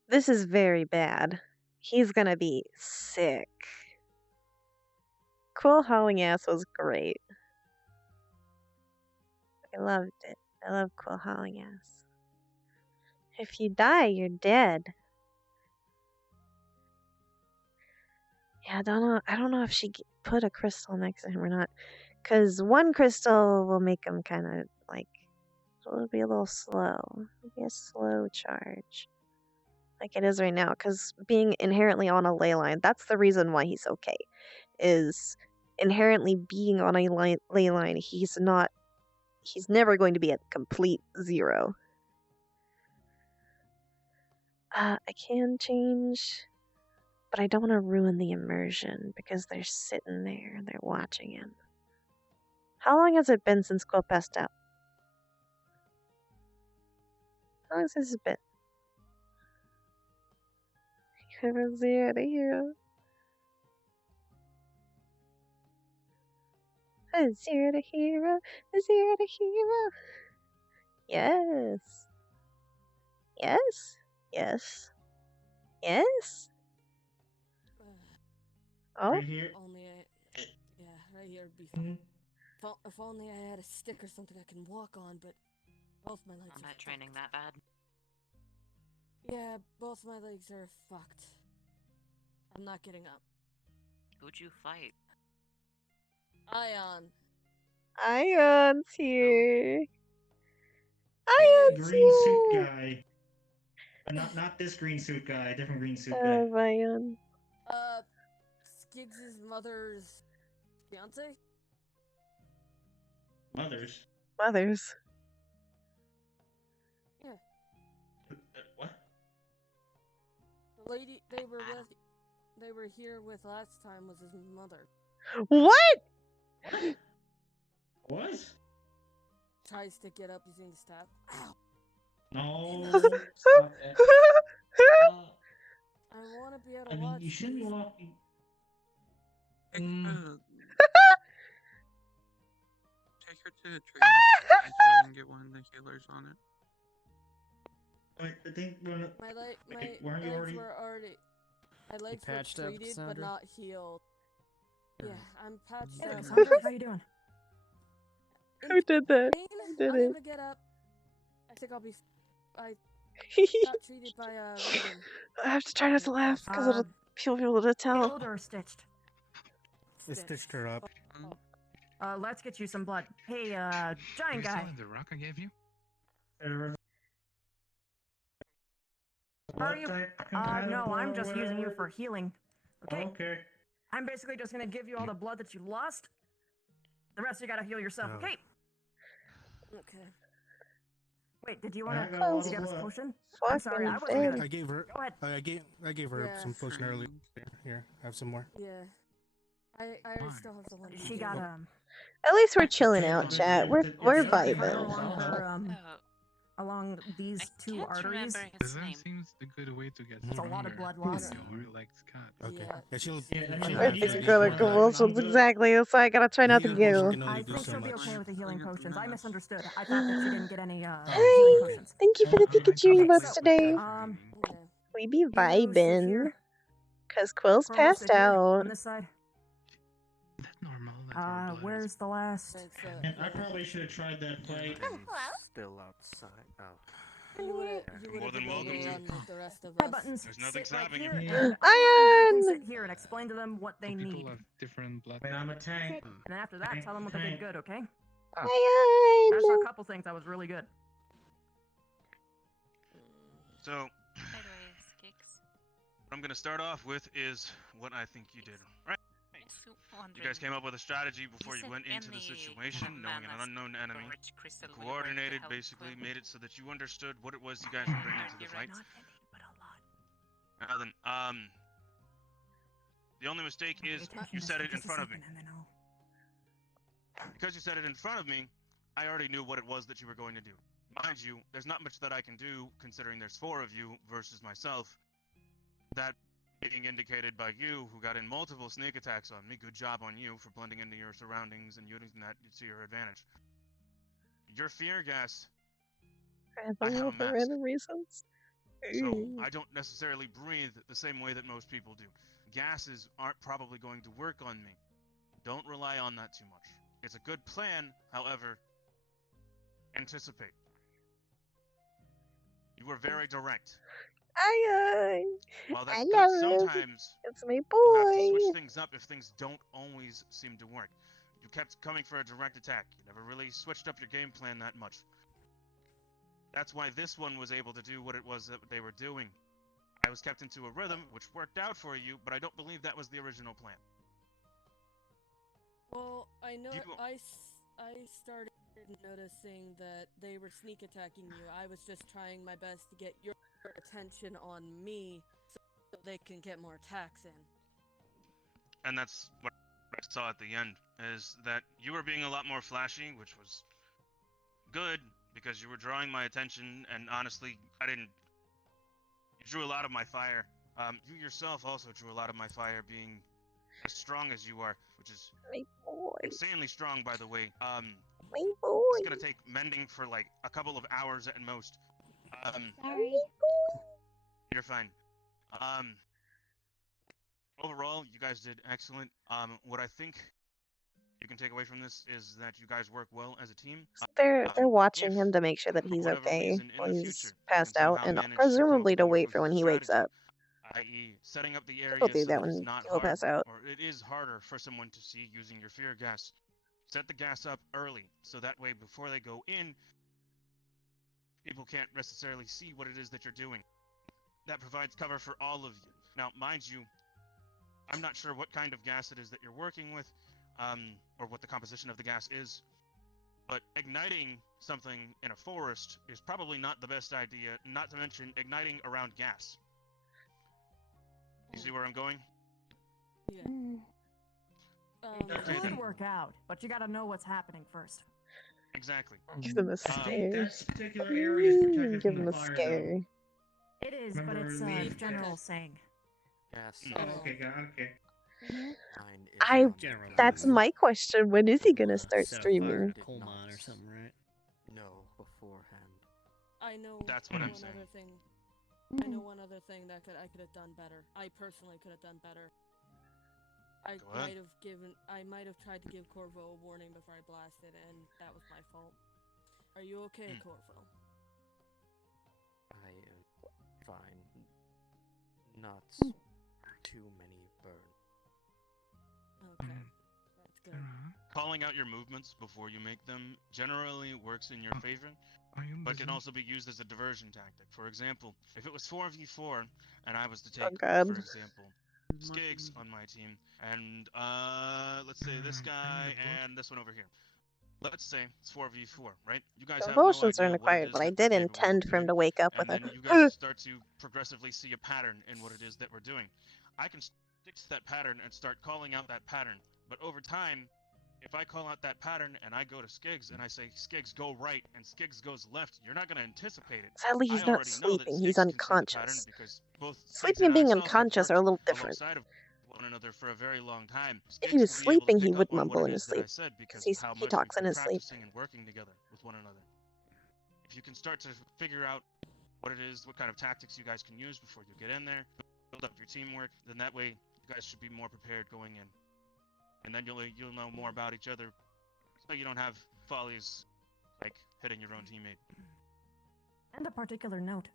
This is very bad. He's gonna be sick. Quill hauling ass was great. I loved it. I love Quill hauling ass. If you die, you're dead. Yeah, I don't know if she put a crystal next to him or not. Because one crystal will make him kind of like, it'll be a little slow. It'll be a slow charge. Like it is right now. Because being inherently on a ley line, that's the reason why he's okay. Is inherently being on a ley line, he's never going to be at complete 0. I can change, but I don't want to ruin the immersion because they're sitting there, they're watching him. How long has it been since Quill passed out? How long has this been? From 0 to hero. 0 to hero, 0 to hero. Yes. Yes. Yes. Yes. Oh. Right here. Only right here would be fine. If only I had a stick or something I can walk on, but both my legs Combat are training that bad? Yeah, both my legs are fucked. I'm not getting up. Who'd you fight? Ion. Ion's here. Green Ion's suit here. guy. Not this green suit guy. Different green suit I guy. love Ion. Skiggs' mother's fiance? Mothers. Mothers. Yeah. What? The lady they were here with last time was his mother. What? What? Tries to get up using the staff. Ow! No. Stop it. I want to be able to I mean, watch. you shouldn't be walking. Take her to the trailer so and get one of the healers on it. Wait, I think we're My weren't you legs already? were already. My legs were patched up, treated but Cassandra? not healed. Yeah, I'm patched Hey, up. Cassandra, how you doing? Who did that? Pain? Who did I'm it? able to get up. I think I'll be. I got treated by Reagan. I have to try not to laugh because it'll people be able to tell. Healed or stitched? It stitched her up. Let's get you some blood. Hey, giant guy. The rock I gave you? Are you? No, I'm just using you for healing. Okay. Okay. I'm basically just gonna give you all the blood that you lost. The rest you gotta heal yourself. Oh. Okay. Okay. Wait, did you want I got a lot to? Did you of have a blood. potion? I'm sorry, I wasn't Fucking gonna. I gave her. Go ahead. I gave her Yeah. some potion earlier. Here, have some more. Yeah. I still have the one. She got At least we're chilling out, chat. We're right vibing. along her along these two arteries. That seems a good way to get That's a lot of blood loss. Your legs cut. Okay. Yeah, she'll. I think got a convulsions exactly, so I gotta try not to giggle. I think she'll be okay with the healing potions. I misunderstood. I thought that she didn't get any Hey, healing potions. thank you for the Pikachu emotes so, today. We be you sit vibing. here. Cause Quill's Quirrell, passed sit here out. on this side. Where's the last? And I probably should have tried that fight. Still outside. Oh. You would More have than been able welcome to to. run like the rest of Hey, us. Buttons, There's nothing sit right stopping here, you. and you can sit here and explain to them what they People need. have different blood. I mean, I'm a tank. And then after that, tell them what they did good, okay? Iron. I saw a couple things that was really good. So, By the way, Skix, what I'm gonna start off with is what I think you did. Right. just You wondering. guys came up with a strategy before you Isn't went into the any situation, knowing an mana unknown enemy. storage crystal You will work to coordinated, help basically, them? made it so that you understood what it was you guys were bringing to the You're fight. right. Now then, the only mistake is you said it in front of me. Because you said it in front of me, I already knew what it was that you were going to do. Mind you, there's not much that I can do, considering there's 4 of you versus myself. That being indicated by you, who got in multiple sneak attacks on me. Good job on you for blending into your surroundings and using that to your advantage. Your fear gas, I have a For mask. random reasons. So I don't necessarily breathe the same way that most people do. Gases aren't probably going to work on me. Don't rely on that too much. It's a good plan, however, anticipate. You were very direct. Iron. While that's I good love him. sometimes, It's my you have to switch boy. things up if things don't always seem to work. You kept coming for a direct attack. You never really switched up your game plan that much. That's why this one was able to do what it was that they were doing. I was kept into a rhythm, which worked out for you, but I don't believe that was the original plan. Well, I know You- I started noticing that they were sneak attacking you. I was just trying my best to get your attention on me so they can get more attacks in. And that's what I saw at the end, is that you were being a lot more flashy, which was good, because you were drawing my attention, and honestly, you drew a lot of my fire. You yourself also drew a lot of my fire, being as strong as you are, which is My boy. insanely strong, by the way. My It's boy. gonna take mending for like a couple of hours at most. Sorry. You're fine. Overall, you guys did excellent. What I think you can take away from this is that you guys work well as a team. They're watching If, him to make sure that for he's whatever okay reason, in while the he's future, you passed can out, somehow and manage to presumably follow to more wait with for when the he wakes strategy, up. i.e., setting up the He'll area do so that that when it's not he'll hard, pass out. or it is harder for someone to see using your fear gas. Set the gas up early, so that way before they go in, people can't necessarily see what it is that you're doing. That provides cover for all of you. Now, mind you, I'm not sure what kind of gas it is that you're working with, or what the composition of the gas is, but igniting something in a forest is probably not the best idea, not to mention igniting around gas. You see where I'm going? Yeah. It could work out, but you gotta know what's happening first. Exactly. Give him a I think scare. that particular area is protected Give from him the a fire, scare. It is, Remember but it's we a leave- general saying. Yes. Oh, okay, okay. Mm-hmm. That's my question. When is he gonna start Set a fire streaming? to coal mine or something, right? No, beforehand. I know That's what I'm one saying. other thing. I know one other thing that I could have done better. I personally could have done better. I Go ahead. might have tried to give Corvo a warning before I blasted, and that was my fault. Are you okay, Corvo? I am fine. Not too many burn. Okay, that's good. Calling out your movements before you make them generally works in your favor, but can also be used as a diversion tactic. For example, if it was 4v4 and I was to take, God. for example, Skiggs on my team, and let's say this guy and this one over here. Let's say it's 4v4, right? You guys have no Convulsions idea aren't what it acquired, is but I that we're did capable intend of for him doing, to wake up with and a then you guys start to progressively see a pattern in what it is that we're doing. I can stick to that pattern and start calling out that pattern, but over time, if I call out that pattern and I go to Skiggs and I say, Skiggs, go right, and Skiggs goes left, you're not going to anticipate it. Sadly, he's I not already know that sleeping. He's Skiggs can see the pattern unconscious. because both Skiggs Sleeping and being I myself have unconscious are a worked little different. alongside of one another for a very long time. If he Skiggs was will be able to sleeping, he pick would up on what mumble it in his is that I sleep. said Because because of how he much talks we've in been his sleep. practicing and working together with one another. If you can start to figure out what it is, what kind of tactics you guys can use before you get in there, build up your teamwork, then that way you guys should be more prepared going in. And then you'll know more about each other, so you don't have follies like hitting your own teammate. And a that particular note,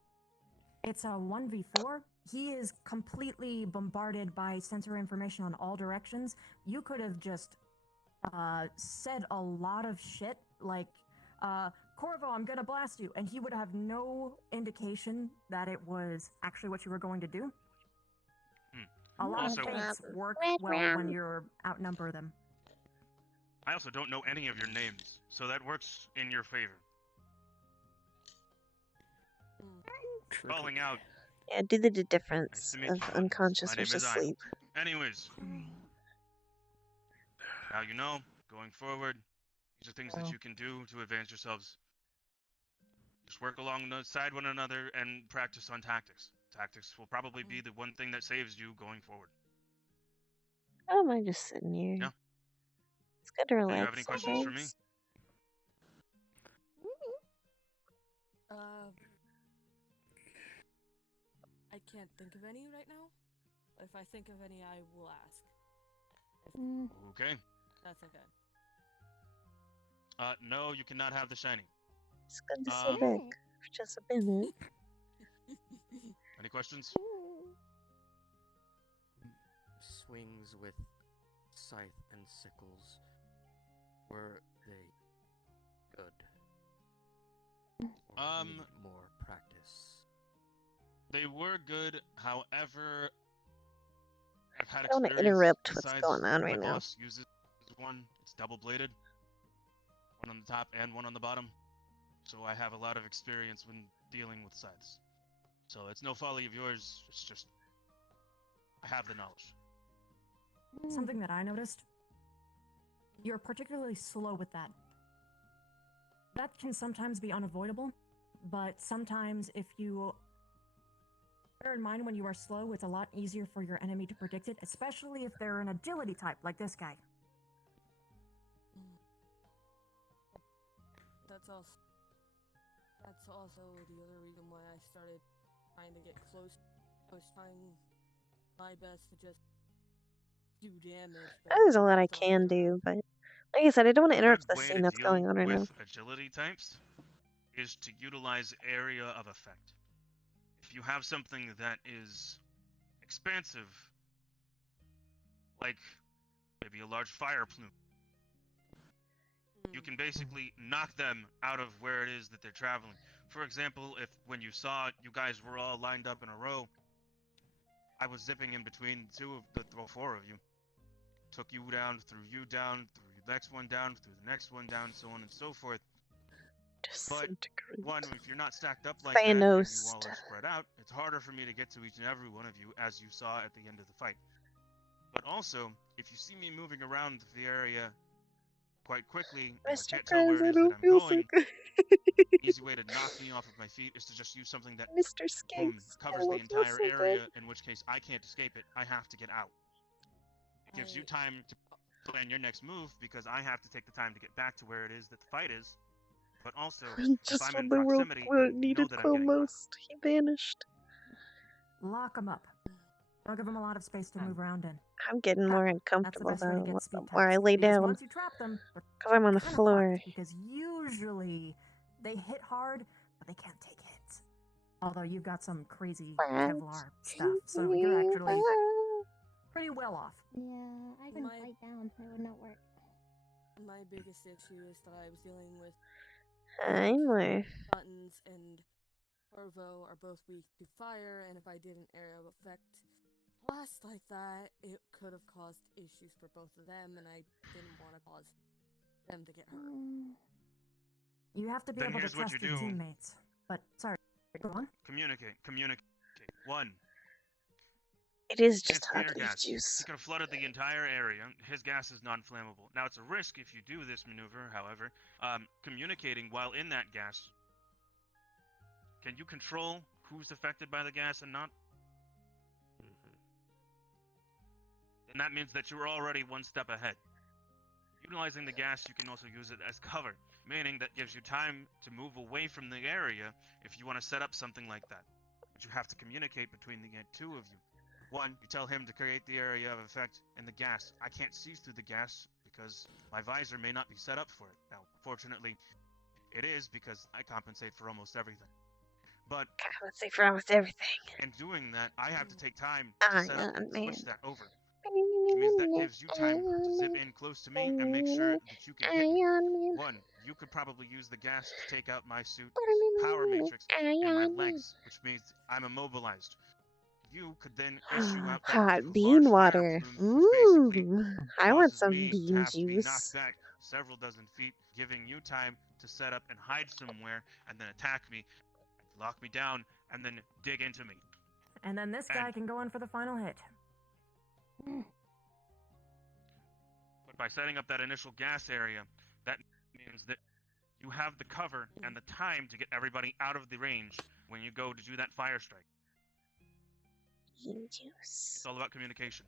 it's a 1v4. He is completely bombarded by sensor information on all directions. You could have just said a lot of shit like, Corvo, I'm gonna blast you, and he would have no indication that it was actually what you were going to do. A lot Also- of fakes work well when you're outnumber them. I also don't know any of your names, so that works in your favor. Calling out. Yeah, do the difference Nice to meet of you, Buttons. unconscious My name versus is sleep. Anyways, now you know, going forward, these are things that you can do to advance yourselves. Just work alongside one another and practice on tactics. Tactics will probably be the one thing that saves you going forward. I don't mind just sitting here. Yeah. It's good to Do you relax. have any questions for me? sometimes. I can't think of any right now. If I think of any, I will ask. Okay. That's okay. No, you cannot have the shiny. It's good to sit back for just a minute. Any questions? Swings with scythe and sickles, were they good? Or need more practice? They were good, however, I've had I don't want experience. to interrupt what's Besides, going on my right now. boss uses one. It's double-bladed, one on the top and one on the bottom. So I have a lot of experience when dealing with scythes. So it's no folly of yours. It's just I have the knowledge. Something that I noticed, you're particularly slow with that. That can sometimes be unavoidable, but sometimes if you bear in mind when you are slow, it's a lot easier for your enemy to predict it, especially if they're an agility type like this guy. That's also the other reason why I started trying to get close. I was trying my best to just do damage. but There's a lot I that's all can do, but like I said, I don't want to interrupt the Way scene to that's deal going on right now. with agility types is to utilize area of effect. If you have something that is expansive, like maybe a large fire plume, you can basically knock them out of where it is that they're traveling. For example, if when you saw you guys were all lined up in a row, I was zipping in between the four of you. Took you down, threw the next one down, threw the next one down, so on and so forth. But one, if you're not stacked up like that, and you all are spread out, it's harder for me to get to each and every one of you, as you saw at the end of the fight. But also, if you see me moving around the area quite quickly, and I can't tell where it is that I'm going, easy way to knock me off of my feet is to just use something that Mr. boom, Skates, covers the entire area, in which case I can't escape it. I have to get out. It gives you time to plan your next move, because I have to take the time to get back to where it is that the fight is. But also, if Just I'm when in the world proximity, where it you know needed that I'm Quill getting out. most, he vanished. Lock him up. Don't give him a lot of space to move around in. I'm getting more That's the uncomfortable best way to though, get speed where I types. lay Because down. once you trap them, Because I'm on the kinda floor. fucked, because usually they hit hard, but they can't take hits. Although you've got some crazy Kevlar stuff, so you're actually pretty well off. Yeah, I can fight down. It would not work. My biggest issue is that I was dealing with I'm with. Buttons and Corvo are both weak to fire, and if I did an area of effect blast like that, it could have caused issues for both of them, and I didn't want to cause them to get hurt. You have to be Then able to here's what trust you your do. teammates. But sorry, go on. Communicate. One. It is just It's hot air leaf gas. juice. He could have flooded the entire area. His gas is non-flammable. Now, it's a risk if you do this maneuver, however. Communicating while in that gas. Can you control who's affected by the gas and not? Then that means that you're already one step ahead. Utilizing the gas, you can also use it as cover, meaning that gives you time to move away from the area if you want to set up something like that. But you have to communicate between the two of you. One, you tell him to create the area of effect in the gas. I can't see through the gas because my visor may not be set up for it. Now, fortunately, it is, because I compensate for almost everything. But Compensate for almost everything. in doing that, I have to take time to set up and Man. switch that over. Which means that gives you time to zip in close to me and make sure that you can hit me. One, you could probably use the gas to take out my suit, power matrix, and my legs, which means I'm immobilized. You could then issue out that Hot large bean fire water. plume, which basically I want causes some me to bean have to be knocked juice. back several dozen feet, giving you time to set up and hide somewhere, and then attack me, lock me down, and then dig into me. And then this guy can go in for the final hit. But by setting up that initial gas area, that means that you have the cover and the time to get everybody out of the range when you go to do that fire strike. Bean juice. It's all about communication.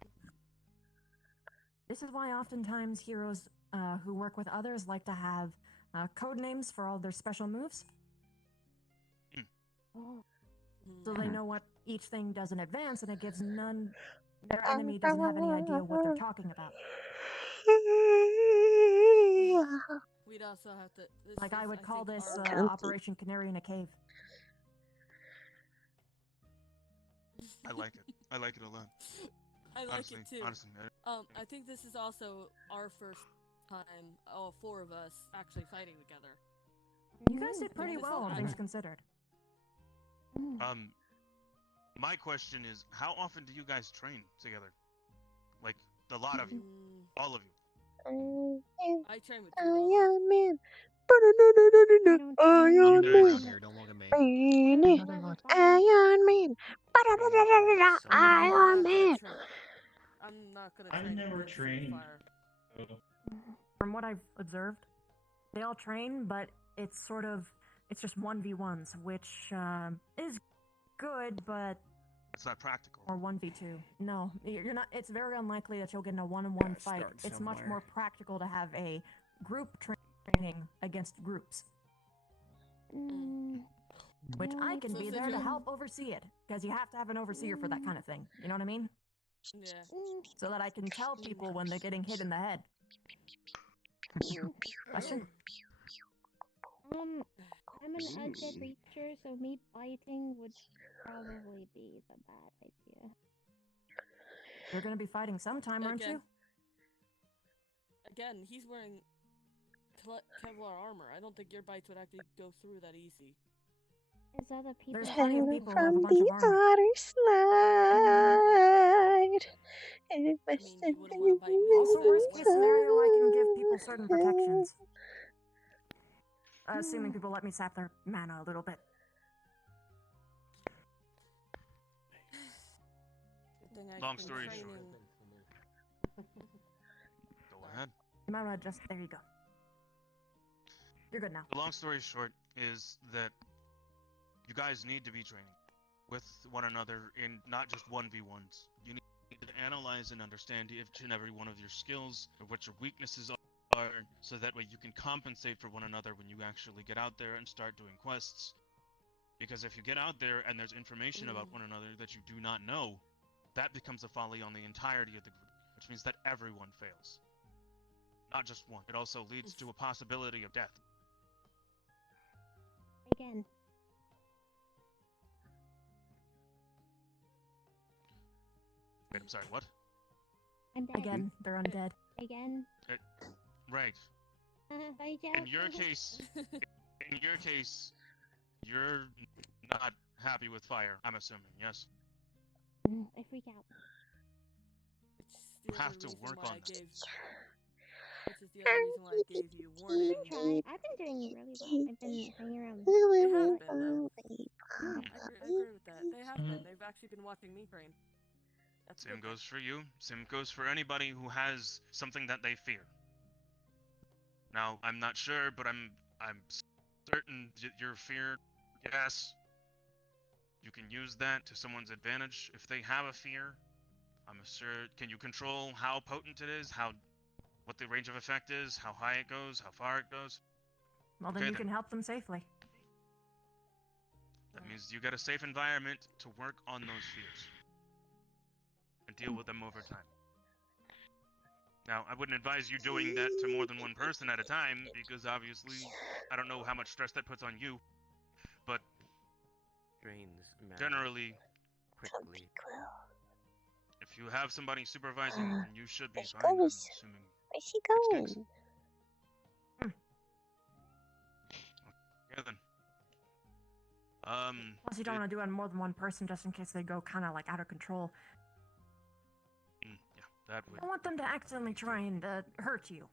This is why oftentimes heroes who work with others like to have code names for all their special moves. So they know what each thing does in advance, and it gives their enemy doesn't have any idea what they're talking about. We'd also have to. Like I would call this our- Operation Canary in a Cave. I like it. I like it a lot. I like honestly, it too. Honestly, I think this is also our first time, all four of us, actually fighting together. You guys did pretty well, all things considered. My question is, how often do you guys train together? Like, the lot of you. All of you. I train with Iron Man. Iron Man. Don't look at me. Iron Man. Iron Man. I'm not gonna I've train never against the trained. fire. From what I've observed, they all train, but it's just 1v1s, which is good, but it's not practical. Or 1v2. No, you're not. It's very unlikely that you'll get in a one-on-one fight. start It's much somewhere. more practical to have a group training against groups. Which I can be there to help oversee it, because you have to have an overseer for that kind of thing. You know what I mean? Yeah. So that I can tell people when they're getting hit in the head. Question? I'm an undead creature, so me biting would probably be the bad idea. You're gonna be fighting sometime, aren't you? Again, he's wearing Kevlar armor. I don't think your bites would actually go through that easy. There's other people. There's plenty of Hello people who have a from bunch the of armor. other side. Also, worst case scenario, I can give people certain protections. Assuming people let me sap their mana a little bit. Long story short. Go ahead. You might want to just. There you go. You're good now. The long story short is that you guys need to be training with one another in not just 1v1s. You need to analyze and understand each and every one of your skills, or what your weaknesses are, so that way you can compensate for one another when you actually get out there and start doing quests. Because if you get out there and there's information about one another that you do not know, that becomes a folly on the entirety of the group, which means that everyone fails. Not just one. It also leads to a possibility of death. Again. Wait, I'm sorry, what? I'm dead. Again, they're undead. Again. Right. Bye, In your case, you're not happy with fire, I'm assuming, yes? I freak out. You have to work on this. Which is the other reason why I gave you warning. I've been doing really well. I've been hanging around. They have been, though. I agree with that. They have been. They've actually been watching me train. That's Same goes for you. Same goes for anybody who has something that they fear. Now, I'm not sure, but I'm certain that your fear, yes, you can use that to someone's advantage. If they have a fear, I'm sure. Can you control how potent it is? What the range of effect is? How high it goes? How far it goes? Well, then you can help them safely. That means you get a safe environment to work on those fears and deal with them over time. Now, I wouldn't advise you doing that to more than one person at a time, because obviously, I don't know how much stress that puts on you, but trains magic generally, quickly. if you have somebody supervising, then you should be Where's he fine. I'm going? assuming. Where's he It's gigs. going? Yeah, then. Plus, you don't want to do it on more than one person just in case they go kind of like out of control. Yeah, that would. I don't want them to accidentally try and hurt you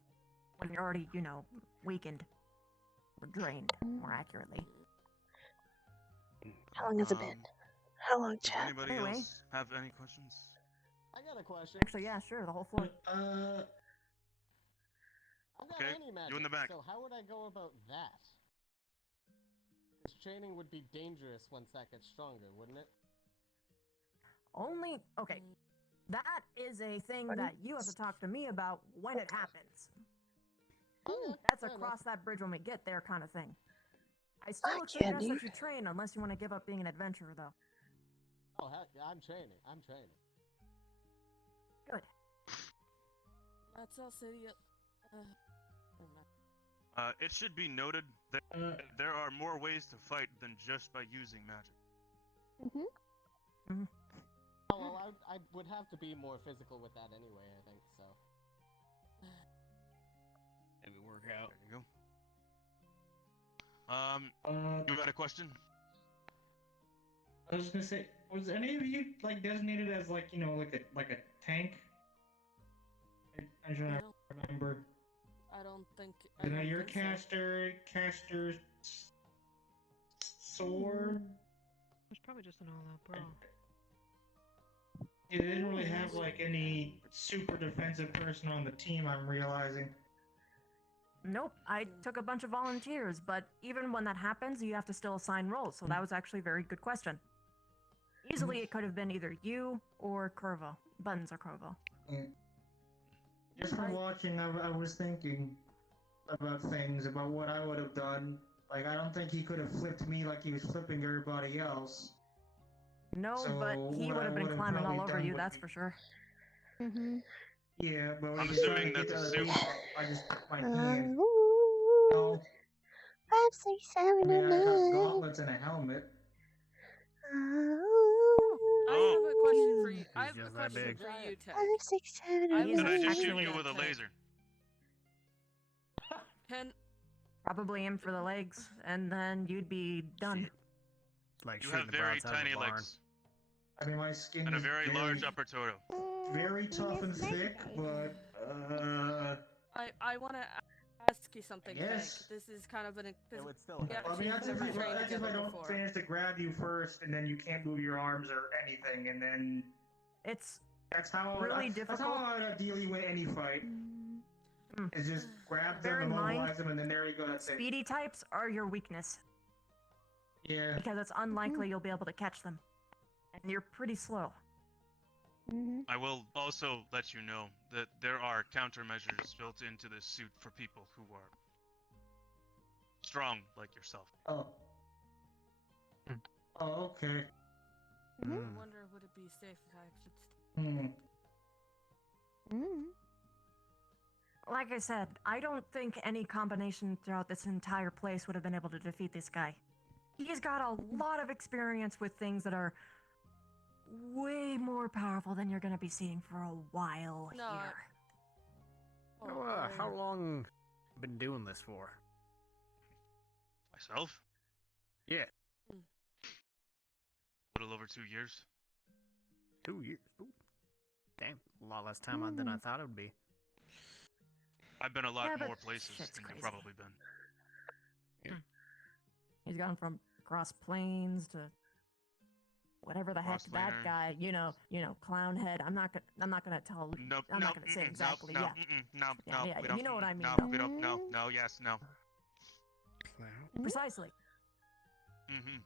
when you're already, you know, weakened or drained, more accurately. How long has it been? How long, Does chat? anybody Anyway. else have any questions? I got a question. Actually, yeah, sure, the whole floor. I've got Okay, any magic, you in the back. so how would I go about that? Because training would be dangerous once that gets stronger, wouldn't it? Only, okay, that is a thing that you have to talk to me about when it happens. That's a cross that bridge when we get there kind of thing. I still Fuck yeah, suggest dude. that you train unless you want to give up being an adventurer, though. Oh, heck, I'm training. I'm training. Good. That's all city. Never mind. It should be noted that there are more ways to fight than just by using magic. Oh, well, I would have to be more physical with that anyway, I think, so. Maybe work out. There you go. You got a question? I was just gonna say, was any of you like designated as like like a tank? I'm trying to remember. I don't think. You know, your caster, sword. It's probably just an all-out brawl. You didn't really have like any super defensive person on the team. I'm realizing. Nope, I took a bunch of volunteers, but even when that happens, you have to still assign roles, so that was actually a very good question. Easily, it could have been either you or Corvo. Buttons or Corvo. Yeah. Just from watching, I was thinking about things, about what I would have done. Like, I don't think he could have flipped me like he was flipping everybody else. No, So but he what would I have been would've climbing all probably over done you, would that's be- for sure. Yeah, but when I'm he's trying assuming to that's get a to suit. the lead, I just took my hand. Ooh, No, 5, 6, 7, I mean, and I got 9. gauntlets and a helmet. I have a question for you. I He's have a just that question big. for you, Tech. 5, 6, 7, I and was Did I just shoot actually- you with a laser? Can Probably aim for the legs, and then you'd be done. It's like You shooting have the very broadside of tiny a barn. legs I mean, my skin and a is very large upper torso. very tough and thick, but I want to ask you something, Tech. Yes. This is kind of an. It would still Yeah, I mean, that's if, we've trained that's if I together don't before. manage to grab you first, and then you can't move your arms or anything, and then It's that's how really that's how difficult. I would ideally win any fight. Is just grab Bear them, in mind, immobilize them, and then there you go. That's it. Speedy types are your weakness, Yeah. because it's unlikely you'll be able to catch them. And you're pretty slow. I will also let you know that there are countermeasures built into this suit for people who are strong like yourself. Oh. Oh, okay. I wonder would it be safe if I actually. Like I said, I don't think any combination throughout this entire place would have been able to defeat this guy. He's got a lot of experience with things that are way more powerful than you're going to be seeing for a while No, here. How long you been doing this for? Myself? Yeah. A little over 2 years. 2 years. Ooh. Damn, a lot less time than I thought it would be. I've been a lot Yeah, but more places shit's than crazy. you've probably been. He's gone from cross planes to whatever the heck that Crossplaner. guy, you know, clown head. I'm not gonna tell. Nope. I'm no, not gonna say mm-mm, exactly. No, Yeah. no, Yeah, no, yeah, we don't. you know what I mean, No, though. we don't. No, no, yes, no. Precisely. Mm-hmm.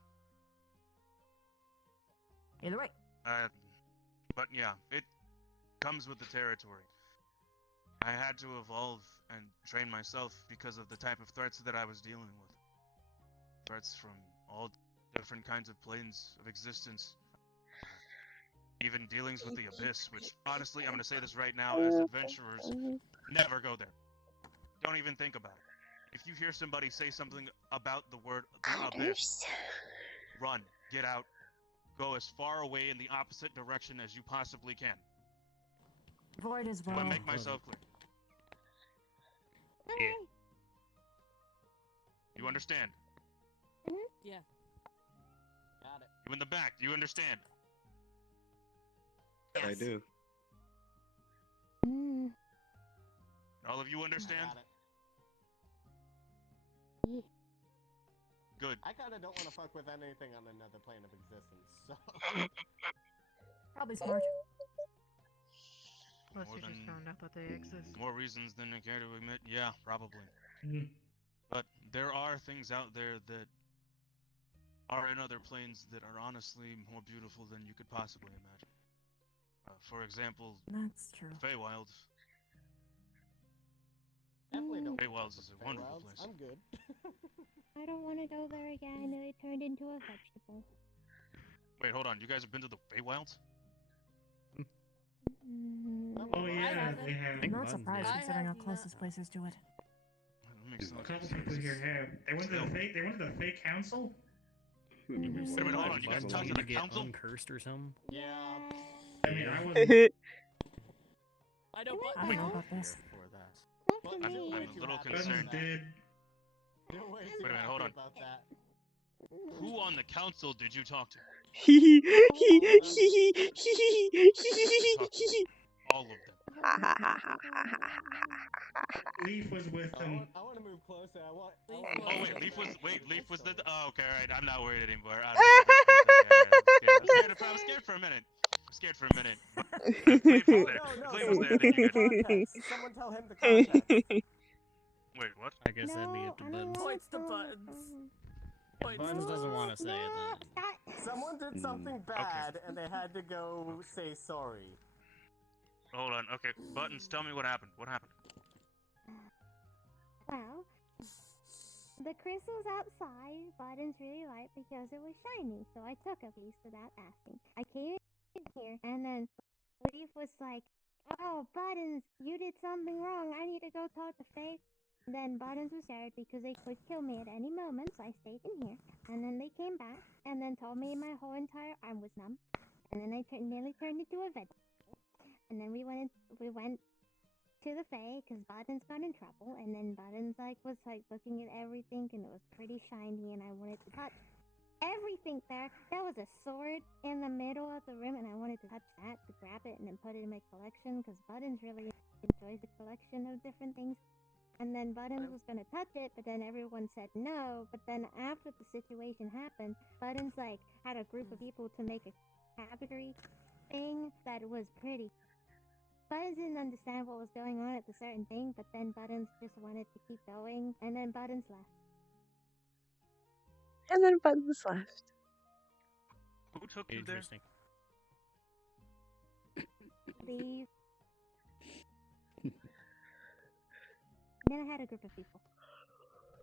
Either way. But yeah, it comes with the territory. I had to evolve and train myself because of the type of threats that I was dealing with. Threats from all different kinds of planes of existence. Even dealings with the abyss, which honestly, I'm gonna say this right now, as adventurers, never go there. Don't even think about it. If you hear somebody say something about the word the abyss, run, get out, go as far away in the opposite direction as you possibly can. Void as Do well. I make myself clear? Okay. You understand? Yeah. Got it. You in the back, do you understand? Yes. I do. All of you understand? Good. I kind of don't want to fuck with anything on another plane of existence, so. Probably smart. Plus, More you just than- found out that they exist. More reasons than I care to admit. Yeah, probably. Mhm. But there are things out there that are in other planes that are honestly more beautiful than you could possibly imagine. For example, That's true. the Feywilds. Definitely don't. Feywilds is a wonderful Feywilds, place. I'm good. I don't want to go there again. It turned into a vegetable. Wait, hold on. You guys have been to the Feywilds? Oh yeah, they have. I'm not surprised considering how close this place is to it. That makes A sense. couple people here have. They went to the fake. They went to the fake council. Wait a minute, hold on. You guys talked to the council? Uncursed or something? Yeah. I mean, I wasn't. I don't I don't know about this. I'm a little concerned. Did. You're way Wait too a minute, happy hold on. about that. Who on the council did you talk to? All of them. Leaf was with them. I want to move closer. Oh wait, Leaf was the. Oh, okay, alright. I'm not worried anymore. I'm scared for a minute. I'm scared for a minute. If Leaf was there, if Leaf was there, then you guys. Someone tell him the context. Wait, what? I guess that'd be up to Buttons. Points to Buttons. Buttons doesn't want to say it then. Someone did something bad and they had to go say sorry. Hold on. Okay, Buttons, tell me what happened. What happened? Well, the crystal's outside. Buttons really liked because it was shiny, so I took a piece without asking. I came in here, and then Leaf was like, "Oh, Buttons, you did something wrong. I need to go talk to Faith." Then Buttons was scared because they could kill me at any moment, so I stayed in here. And then they came back and then told me my whole entire arm was numb. And then I nearly turned into a vegetable. And then we went to the Fae because Buttons got in trouble. And then Buttons was looking at everything and it was pretty shiny and I wanted to touch everything there. There was a sword in the middle of the room and I wanted to touch that to grab it and then put it in my collection because Buttons really enjoys the collection of different things. And then Buttons was gonna touch it, but then everyone said no. But then after the situation happened, Buttons had a group of people to make a cabinetry thing that was pretty. Buttons didn't understand what was going on at the certain thing, but then Buttons just wanted to keep going, and then Buttons left. And then Buttons left. Who took you there? Interesting. Leave. Then I had a group of people.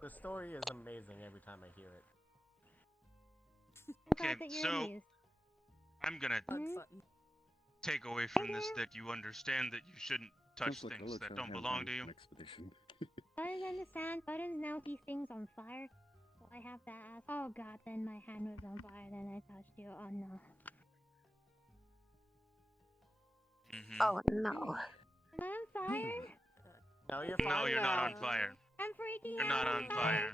The story is amazing every time I hear it. Okay, so I'm gonna take away from this that you understand that you shouldn't touch things that don't belong to you. Buttons understand. Buttons now see things on fire. So I have to ask. Oh god, then my hand was on fire. Then I touched you. Oh no. Oh no. Am I on fire? No, you're fine. No, you're not on fire. I'm freaking You're out. not on fire.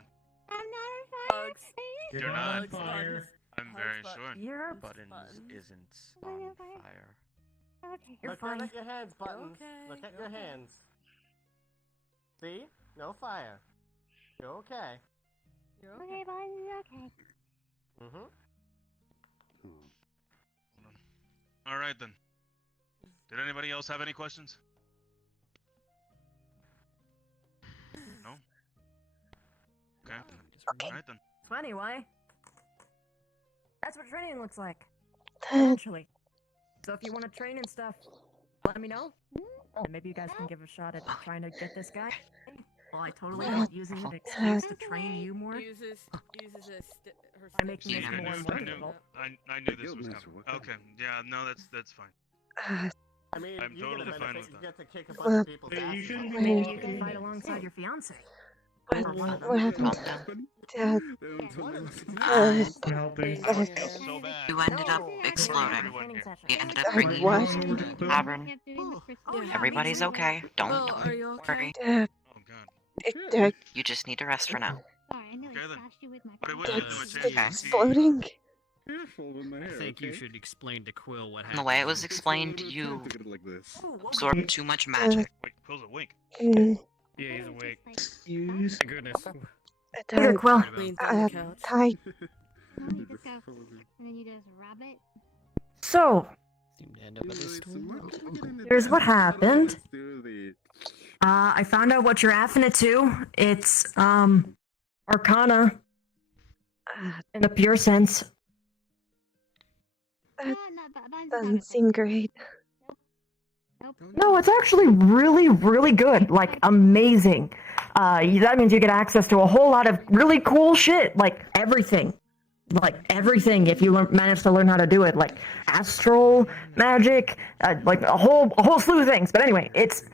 I'm not on fire. You're not on fire. I'm very sure. You're Buttons isn't on fire. Okay. You're Look fine. at your hands, Buttons. okay. Look at You're your okay. hands. See? No fire. You're okay. You're Okay, Buttons, you're okay. Mm-hmm. All right then. Did anybody else have any questions? No. Okay. All right then. So anyway, that's what training looks like. Eventually. So if you want to train and stuff, let me know. And maybe you guys can give a shot at trying to get this guy. Well, I totally don't using an excuse to train you more. Uses her by making See, this I more knew, and more I knew, difficult. I knew this was coming. Okay. Yeah. No, that's fine. I mean, I'm you totally get a fine benefit. with You that. get to kick a bunch of people's You asses. shouldn't be Maybe you walking. can fight alongside your fiance. What happened? Calm down. Dad. I'm helping. You ended up exploding. We ended up bringing you What? to the tavern. Everybody's okay. Don't Are you worry. Dad. Dad. You just need to rest for now. Dad's exploding. I think you should explain to Quill what And happened. the way it was explained, you absorbed too much magic. Wait, Quill's awake. Yeah, he's awake. Use. My goodness. Here, Quill. Hi. And then you just rub it. So, Seem to end up at this store. here's what happened. I found out what you're affin' to. It's, Arcana. In a pure sense. That doesn't seem great. No, it's actually really, really good. Like, amazing. That means you get access to a whole lot of really cool shit. Like, everything. Like, everything, if you manage to learn how to do it. Like, astral magic, like, a whole slew of things. But anyway, it's...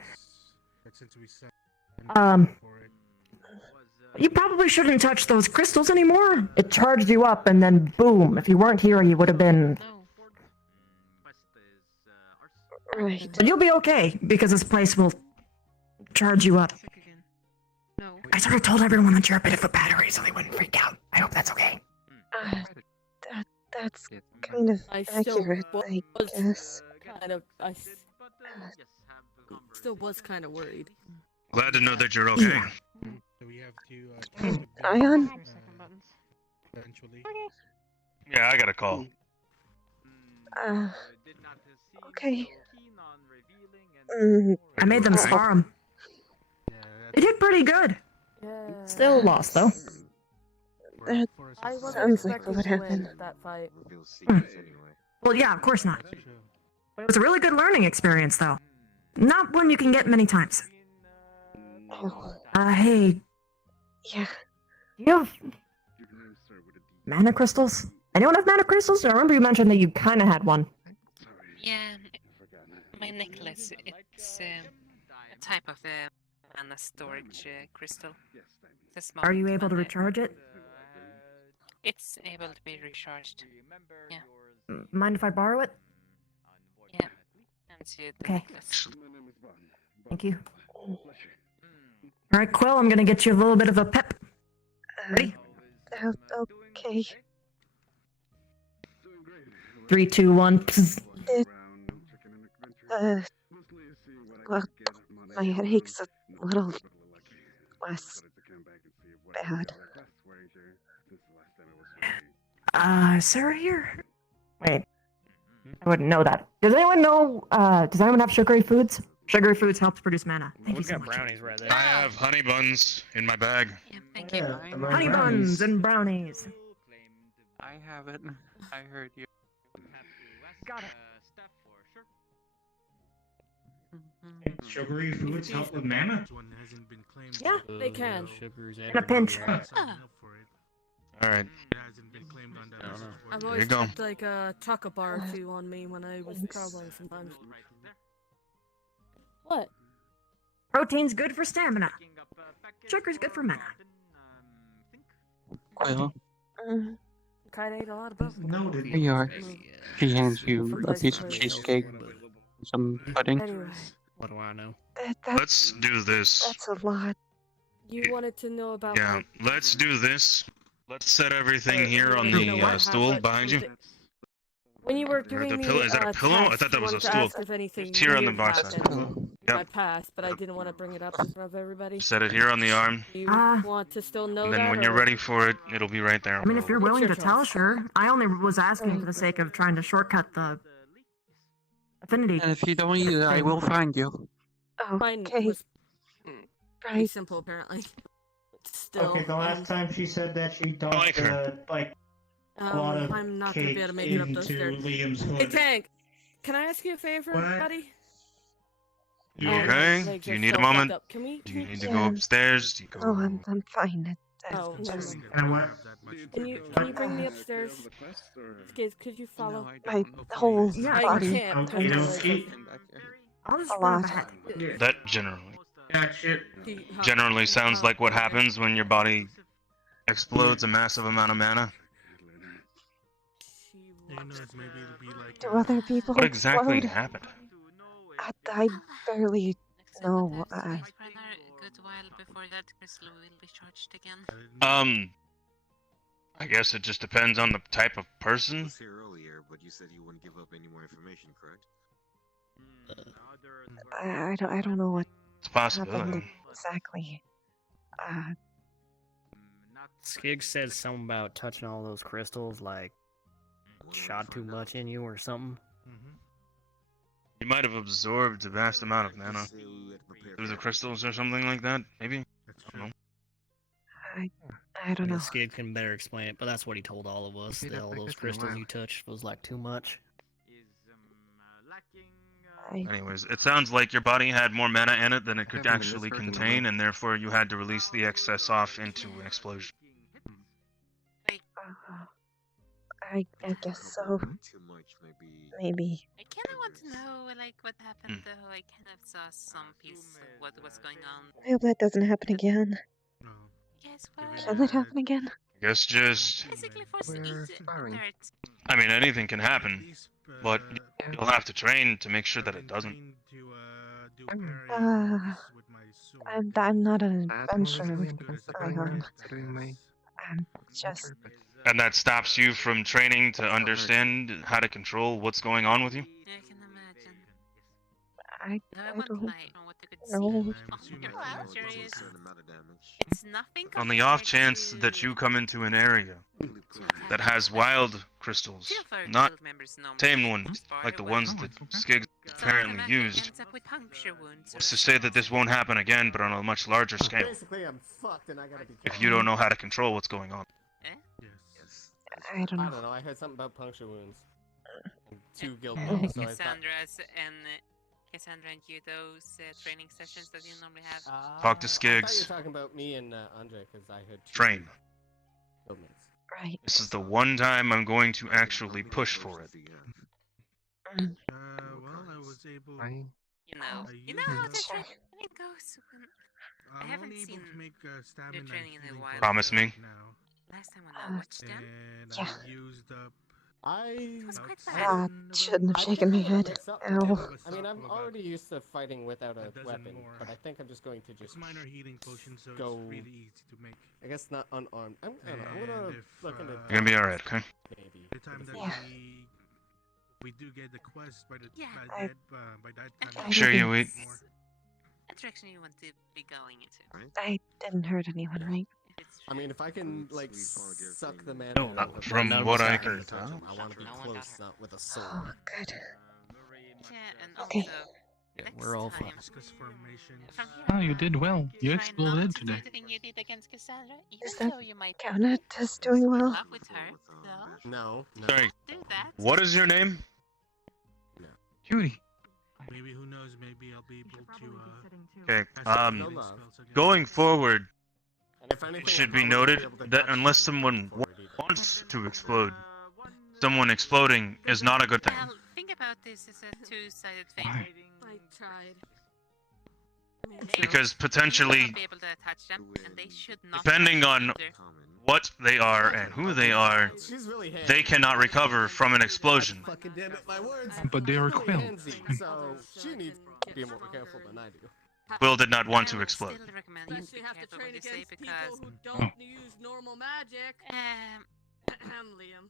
You probably shouldn't touch those crystals anymore. It charged you up, and then boom. If you weren't here, you would have been... Right. But you'll be okay, because this place will charge you up. I sort of told everyone that you're a bit of a battery, so they wouldn't freak out. I hope that's okay. That's kind of accurate, I guess. Still was kind of worried. Glad to know that you're okay. So we have to Ion? Eventually. Yeah, I got a call. Okay. I made them spar 'em. They did pretty good. Still lost, though. That I wasn't sounds like expecting what to win happened. that fight. Well, yeah, of course not. But it was a really good learning experience, though. Not one you can get many times. Hey. Yeah. Do you have mana crystals? Anyone have mana crystals? I remember you mentioned that you kind of had one. Yeah, my necklace. It's a type of mana storage crystal. It's a small Are you able to one, recharge it? It's able to be recharged. Yeah. Mind if I borrow it? Yeah. And see the Okay. necklace. Thank you. Alright, Quill, I'm gonna get you a little bit of a pep. Ready? Okay. 3, 2, 1. Psst. Well, my headache's a little less bad. Is Sarah here? Wait. I wouldn't know that. Does anyone know, does anyone have sugary foods? Sugary foods helps produce mana. Thank you so much. Brownies right there. I have honey buns in my bag. Thank you. Honey buns and brownies. I have it. I heard you. Got it. Sugary foods help with mana? Yeah, they can. Sugars In a pinch. Alright. I've There always you go. kept like a chocolate bar or two on me when I was traveling sometimes. What? Protein's good for stamina. Sugar's good for mana. Well, Kinda ate a lot of both. Noted. here you are. She hands you a piece of cheesecake, some pudding. Anyway, What do I know? Let's do this. That's a lot. you wanted to know about Yeah, like, let's do this. Let's set everything here on you know the what stool happened? behind you. When you were Or doing the the pillow? Is that a pillow? I test, thought that you was a wanted to stool. ask if anything It's here on the weird box side. happened. Yep. I passed, but I didn't want to bring it up in front of everybody. Set it here on the arm. You want to still know And then that, when you're or- ready for it, it'll be right there. I mean, if you're It's willing your to tell, choice. sure. I only was asking for the sake of trying to shortcut the affinity. And if you don't use it, I will find you. Mine Okay. was pretty Right. simple, apparently. Still, Okay, the last time she said that she dumped like her. a lot of I'm not gonna cake be able to make it up into those stairs. Liam's hood. Hey, Tank, can I ask you a favor, What? buddy? You Yeah. okay? Legs Do you are need a so fucked moment? up. Can we? Do you need to Yeah. go upstairs? Do you go? Oh, I'm fine. Oh, never Just mind. And what? Can you bring me upstairs? Kids, could you follow? my whole Yeah, I body. can't. Okay, because okay. I'll just A run lot. up ahead. That generally. That shit. Generally sounds like what happens when your body explodes a massive amount of mana. Do other people What exactly explode? happened? I barely know. For a good while before that crystal will be charged again. I guess it just depends on the type of person. was here earlier, but you said you wouldn't give up any more information, correct? I don't know what It's a possibility. happened exactly. Skig said something about touching all those crystals, like shot too much in you or something. You might have absorbed a vast amount of mana through the crystals or something like that, maybe? I don't know. I don't know. Skig can better explain it, but that's what he told all of us. That all those crystals you touched was like too much. Anyways, it sounds like your body had more mana in it than it could actually contain, and therefore you had to release the excess off into an explosion. I guess so. Maybe. I kind of want to know, like, what happened though. I kind of saw some piece of what was going on. I hope that doesn't happen again. Guess what? Can that happen again? I guess just... Basically for alert. I mean, anything can happen, but you'll have to train to make sure that it doesn't. I'm not an adventurer with firearm. I'm just... And that stops you from training to understand how to control what's going on with you? I can imagine. I won't don't lie on what you could see. know. It's nothing. On the off chance that you come into an area that has wild crystals, not tame ones, like the ones that Skig apparently used, what's to say that this won't happen again, but on a much larger scale, Basically, I'm fucked and I gotta be. if you don't know how to control what's going on? I don't know. I don't know. I heard something about puncture wounds. And 2 guild Oh. balls, so I thought. Cassandra and you, those training sessions that you normally have. Talk to I thought Skiggs. you were talking about me and Andre, because I heard 2 Train. guildmates. Right. This is the one time I'm going to actually push for it. Well, I was able. You know how the training goes. I haven't seen your training in a while. Promise me. Last time when I watched them, Yeah. it was quite bad. Shouldn't have shaken my head. Ow. I mean, I'm already used to fighting without a weapon, but I think I'm just going to just minor healing potion, so go. it's really easy to make. I guess not unarmed. I'm gonna look into. You're gonna be alright, okay? Maybe. The time that Yeah. we do get the quest by the by that I time. Sure you eat. That direction you want to be going into. I didn't hurt anyone, right? I mean, if I can like suck the man. No, from what I can tell, I want to be close, not with a sword. Oh, good. Yeah, and Okay. also, Yeah, next we're all time, fine. from here Oh, you did well. You try exploded not to today. do the thing you did against Cassandra, even Is that though you might counted as doing well? love with her. No, No. Sorry, do that. what is your name? Cutie. Maybe who knows? Maybe I'll be able to. Okay, cast healing spells again. going forward, And if anything, it should I'll be probably noted be able to that touch unless you someone before we do that. wants to explode, someone exploding is not a good thing. Well, think about this as a two-sided thing. Why? I tried. Because potentially, You won't be able to attach them, and they should not depending touch on either. what they are and who they are, She's really handy. they cannot recover from an explosion. Fucking damn it, my words. But they are Really quill. handsy, so she needs to be more careful than I do. Quill did not want I to would explode. still recommend you Unless be you have to careful train what you say against people because who don't use normal magic. Liam.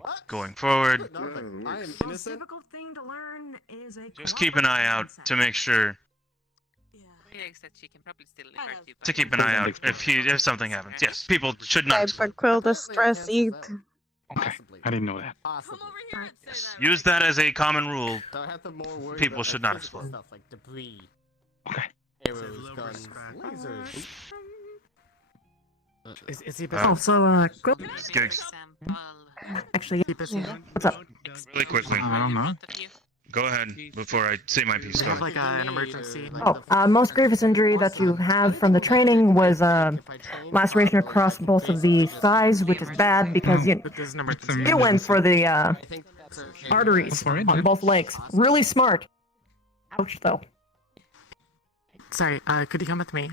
What? Going forward, No, like, I am innocent. Difficult thing to learn is a just keep an eye out to make sure Felix said she can probably still hurt you. to keep an eye out if something happens. Yes, people should not I explode. put Quill to stress eat. Okay, I didn't know that. Possibly. Use that as a common rule. So I have to more worry People about, should like, not physical explode. Stuff like debris, Okay. arrows, guns, lasers. Is he Oh. So, Quill. Skiggs, Actually, what's up? really quickly. I don't know. Go ahead before I say my piece. Go ahead. an emergency? Most grievous injury that you have from the training was laceration across both of the thighs, which is bad because you went for the arteries on both legs. Really smart. Ouch, though. Sorry, could you come with me?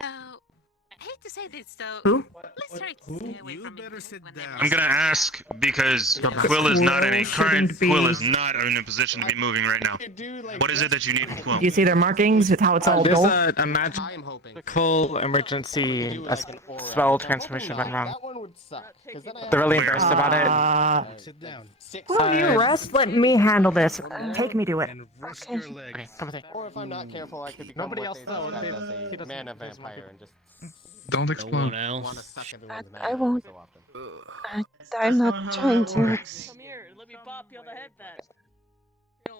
Though, I hate to say this, though. Who? Let's try to stay away from better sit down. I'm gonna ask because Yes. Quill is not in a Quill shouldn't Quill be- is not in a position to be moving right now. What is it that you need from Quill? Do you see their markings with how it's all There's dull? a magical emergency spell transmission went wrong. They're really embarrassed about it. Sit down. Will you rest? Let me handle this. Take me to it. And rest your legs. Okay, come with me. Or if I'm not careful, I could become Nobody what else they knows. describe as a mana vampire and just Don't No explode. one want to else. suck everyone's mana I won't. so often. I'm not not how trying that to. works. Come here, let me pop you on the head then.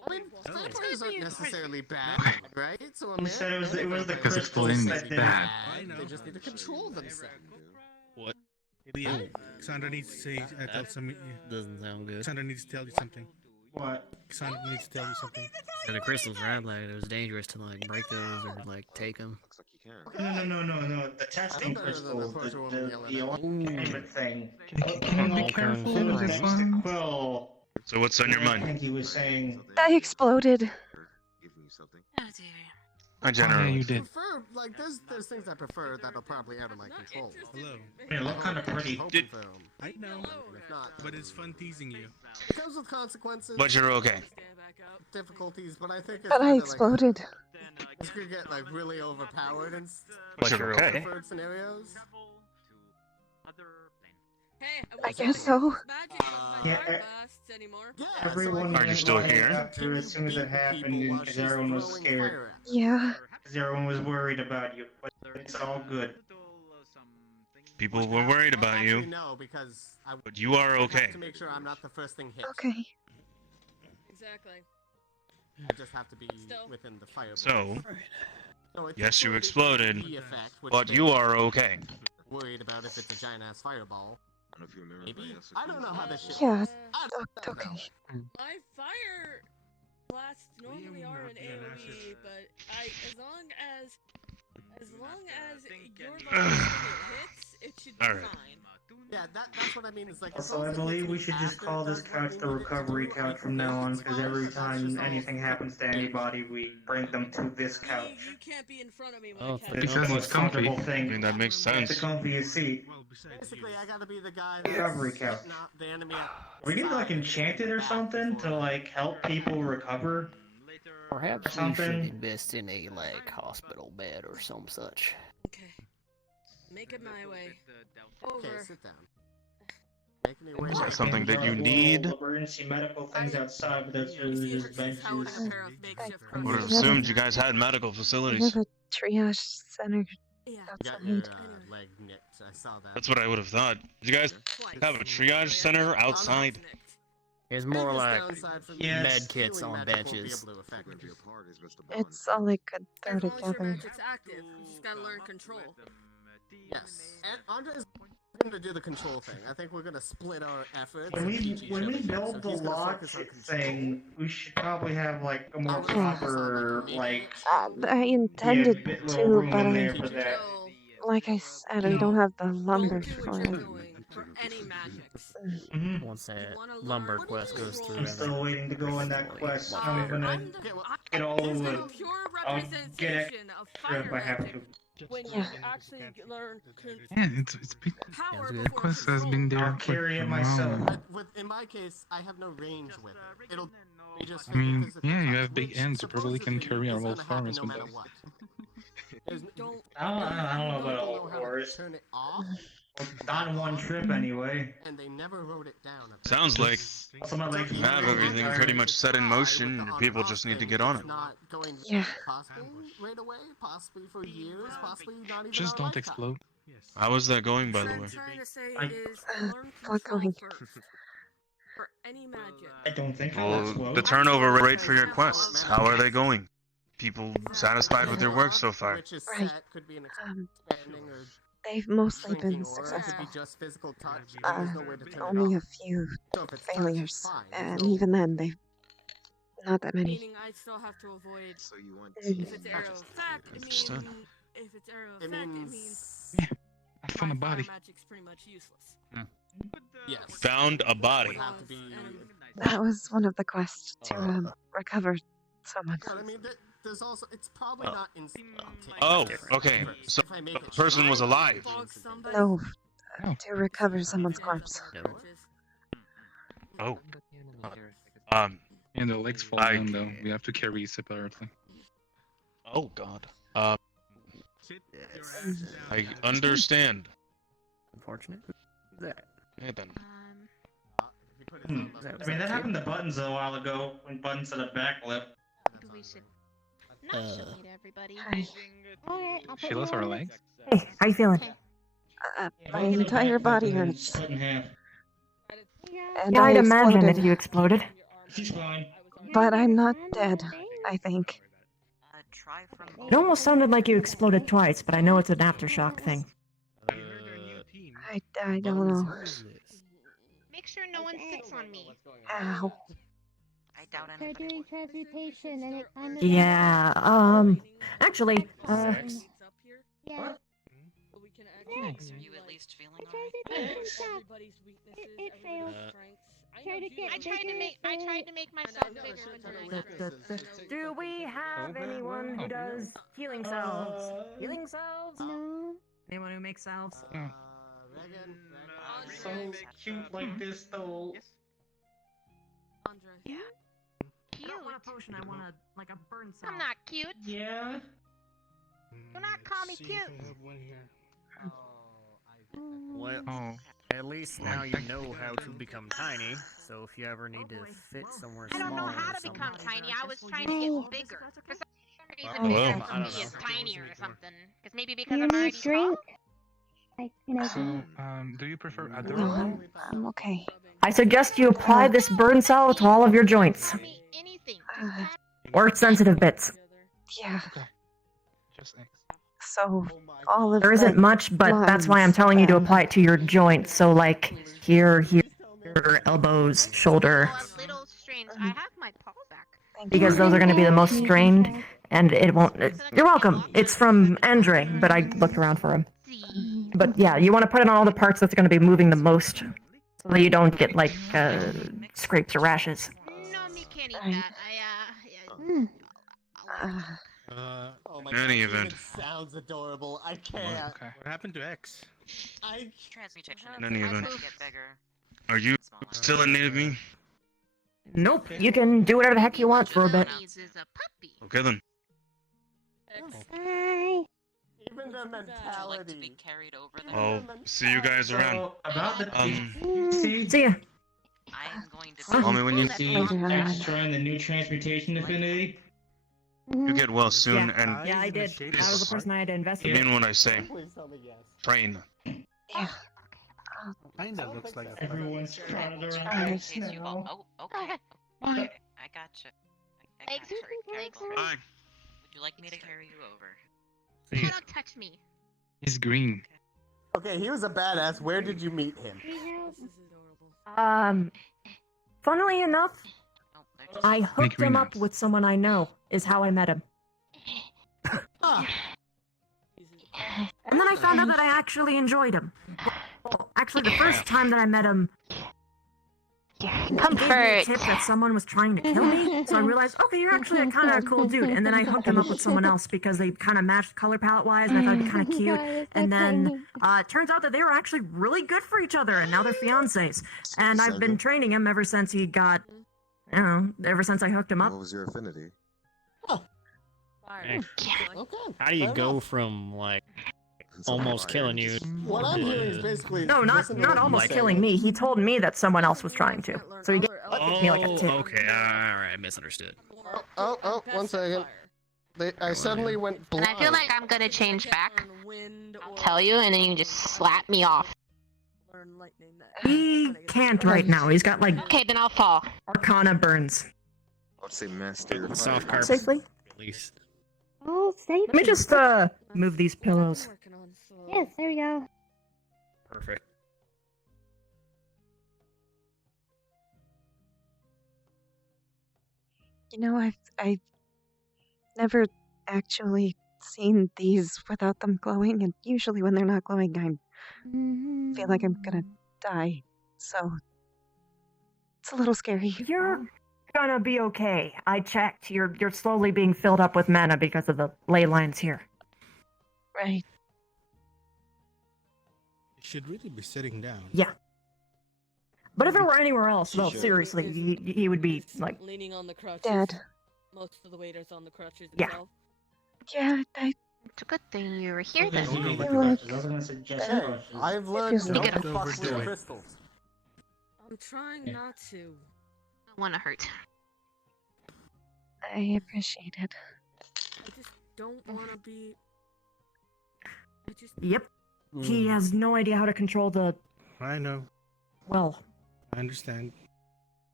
I mean, vampires aren't necessarily bad, right? So a He said it was the Because crystals exploding that is did it. bad. They just need to control themselves. What? Yeah, Cassandra needs to say, tell some. Doesn't sound good. Cassandra needs to tell you something. What? Cassandra needs to tell you something. And the crystals are like it was dangerous to like break those or like take them. Looks like you can. No. The testing crystals, the alignment thing. Can you be careful with this one? Quill. So what's on your I mind? think he was saying. I exploded. Giving you something. Oh dear. I Oh, yeah, generally. you did. Prefer, like, there's things I prefer that are probably out of my control. Hello. I mean, it looked kind of pretty. I know, If not, but it's fun teasing you. it comes with consequences. But you're okay. Difficulties, but I think it's But I kinda, exploded. Like, this could get like really overpowered in But you're okay. preferred scenarios. Hey, I guess so. Yeah, anymore. everyone Are you still went here? after as soon as it happened because everyone was scared. Yeah. Because everyone was worried about you. But it's all good. People were worried about you, No, because I but you are have okay. to make sure I'm not the first thing hit. Okay. Exactly. I just have to be within the fire. So, So it's yes, you the exploded, effect, which but they you are okay. worried about if it's a giant ass fireball. I don't know if you remember. Maybe? I don't know how this shit Yeah. works. I don't Okay. know. My fire blasts normally are an AoE, but as long as you're the last thing it hits, it should be Alright. fine. Yeah, that's what I mean. Is like. Also, I believe we should just call this couch the recovery couch from now on, because every time anything happens to anybody, we bring them to this couch. You can't be in front of me when Oh, I it's catch the It's you. the Because most it's comfy. comfortable I thing. mean, that makes It's the sense. comfiest seat. Basically, I gotta be the guy Recovery that's couch. not the enemy. We can like enchant it or something to like help people recover. Perhaps we should Something. invest in a like hospital bed or some such. Okay. Make it my way. Okay, Over. sit down. Make me wait. Is that something that you Little need? Emergency medical things outside, but that's really just benches. How would a pair of makeshift I would have crutches- assumed you guys had medical We facilities. have a triage center Yeah. You got your outside. leg nicked. I saw that. That's what I would have thought. You guys have a triage center outside? It's more like downside for me Yes. is med kits healing on magic won't be benches. able to affect Rip me. you apart is Mr. Bond. It's all I could throw As long as your together. magic's active, you just gotta learn control. Yes, and Andre's gonna do the control thing. I think we're gonna split our efforts. When and we teach each when other we things. build So the he's gonna lodge focus on control. thing, we should probably have like a more I'm gonna focus on, proper maybe like I intended bit to, little room but in I, there for that. So, like I said, we don't have the lumber don't do for what you're it. doing for any magics. Mhm. Once that wanna lumber learn quest goes through, I'm still waiting to go on that quest. much I'm better. gonna I'm the, get all the I'm wood. the pure I'll get representation of extra fire if I have magic. to. When you Yeah. actually learn Yeah, it's been, power good. the before quest has been there I'll for carry a it while myself. now. But in my case, I have no range with it. It'll be just I mean, because yeah, you touch, have big which ends. You probably can supposedly carry is our whole gonna happen forest no with matter them. what. There's don't I don't know about people all know how to fours. turn it off, Not in one trip anyway. and they never wrote it down. Sounds like Also, my legs you have everything pretty much set in motion. Your people just need to get on it. Not going to Yeah. be possible right away, possibly for years, possibly not even Just our don't lifetime. explode. How is that going, by What the I'm way? trying to say I- is learn Fuck control going. first. For any magic. I don't think Well, that's slow. the turnover rate for your quests, how are they going? People satisfied with their work so far? Which is Right. set, could be an Um, expanding or they've mostly shrinking been aura, could successful. be just physical touch, and there's no way to turn Only it a few So if it's touch, it's failures, fine. There's and no- even then, they've not that many. Meaning I still have to avoid. So you want If it's arrow effect, it Understood. means. If it's arrow It effect, it means means I found a my fire body. magic's pretty much useless. yes. Found a body. Would have to be. That was one of the quests to recover someone. But I mean, there's also it's probably not in. Oh, okay. So the person was alive. No, to recover someone's corpse. Oh. And the legs fall down though. We have to carry separately. Oh God. I understand. Unfortunate. Hey then. I mean, that happened to Buttons a while ago when Buttons had a back lip. We should not show me to everybody. Okay, I'll She put lost you her on. legs? Hey, how you feeling? My entire body hurts. Cut in half. And Yeah, I'd I imagine if exploded. you exploded. She's fine. But I'm not dead, I think. It almost sounded like you exploded twice, but I know it's an aftershock thing. I don't know. Make sure no one sits on me. Ow. I doubt They're doing transmutation and it kind of. Yeah, actually, Yeah. Are you at least feeling Transmutation it failed. Try to get I tried to make myself bigger. Do we have anyone who does healing salves? Healing salves? No. Anyone who makes salves? So cute like this though. Yeah. I don't want a potion, I want a burn salve. I'm not cute. Yeah. Do not call me cute. Well, at least now you know how to become tiny, so if you ever need to fit somewhere I small don't know how to or become something. tiny. I was trying to get bigger. For some reason, Well, bigger I for don't me know. is tinier or something. Because maybe Do because you I'm need already a drink? tall. So, do you prefer No, adorable? I'm okay. I suggest you apply this burn salve to all of your joints. Or sensitive bits. Yeah. Just So, all of There isn't the much, but that's why I'm telling you to apply it to your joints. So, like, here, elbows, shoulder. A little strange. I have my paw back. Because those are going to be the most strained, and it won't. You're welcome. It's from Andre, but I looked around for him. But yeah, you want to put it on all the parts that's going to be moving the most, so that you don't get like scrapes or rashes. No, me can't eat that. Oh my In any God, event. it sounds adorable. I can't. What happened to X? Transmutation. In any event. Get bigger. Are you still in need of me? Nope, you can do whatever the heck you want for a bit. Okay then. Hi. Even the mentality. I'll see you guys around. So, about the See ya. Call me when you see X trying the new transmutation affinity. You get well soon, Yeah, and yeah, I did. That was the person I had to I investigate. mean what I say. Please tell me yes. Train. Yeah. Kinda looks like that. Everyone's trying to Alright. Oh, okay. I gotcha. I gotcha. Careful. Bye. Would you like me to carry you over? Don't touch me. He's green. Okay, he was a badass. Where did you meet him? Funnily enough, I hooked him up Greenhouse. with someone I know, is how I met him. And then I found out that I actually enjoyed him. Well, actually, the first time that I met him, he gave me a Comfort. tip that someone was trying to kill me, so I realized, okay, you're actually a kind of cool dude. And then I hooked him up with someone else because they kind of matched color palette-wise, and I thought it'd be kind of cute. And then it turns out that they were actually really good for each other, and now they're fiancés. And I've been training him ever since he got, I don't know, ever since I hooked him up. What was your affinity? Hey. Okay. How do you fair go enough. from like almost killing you? What I'm hearing is basically. No, not listen to what almost he's killing saying. me. He told me that someone else was trying to. So he gave me like a tip. Okay, alright, I misunderstood. Oh, 1 second. I suddenly went And blind. I feel like I'm gonna change back. I'll tell you, and then you can just slap me off. He can't right now. He's got like Okay, then I'll fall. Arcana burns. I would say master. Soft carp. Safely? At least. Oh, safety. Let me just move these pillows. Yes, there we go. Perfect. You know, I've never actually seen these without them glowing, and usually when they're not glowing, I feel like I'm gonna die. So it's a little scary. Gonna be okay. I checked. You're slowly being filled up with mana because of the ley lines here. Right. You should really be sitting down. Yeah. But if it were anywhere else, no, Sure. seriously, he would be like, Leaning on the crutches. Dad. Most of the weight is on the crutches Yeah. itself. Yeah, It's a good thing you were here then. I like- was gonna suggest Hey, crushes. I've learned feels don't like- fuck with Overdo it. crystals. I'm trying not to. I want to hurt. I appreciate it. I just don't want to be. I just. yep. He has no idea how to control the, I know. well, I understand.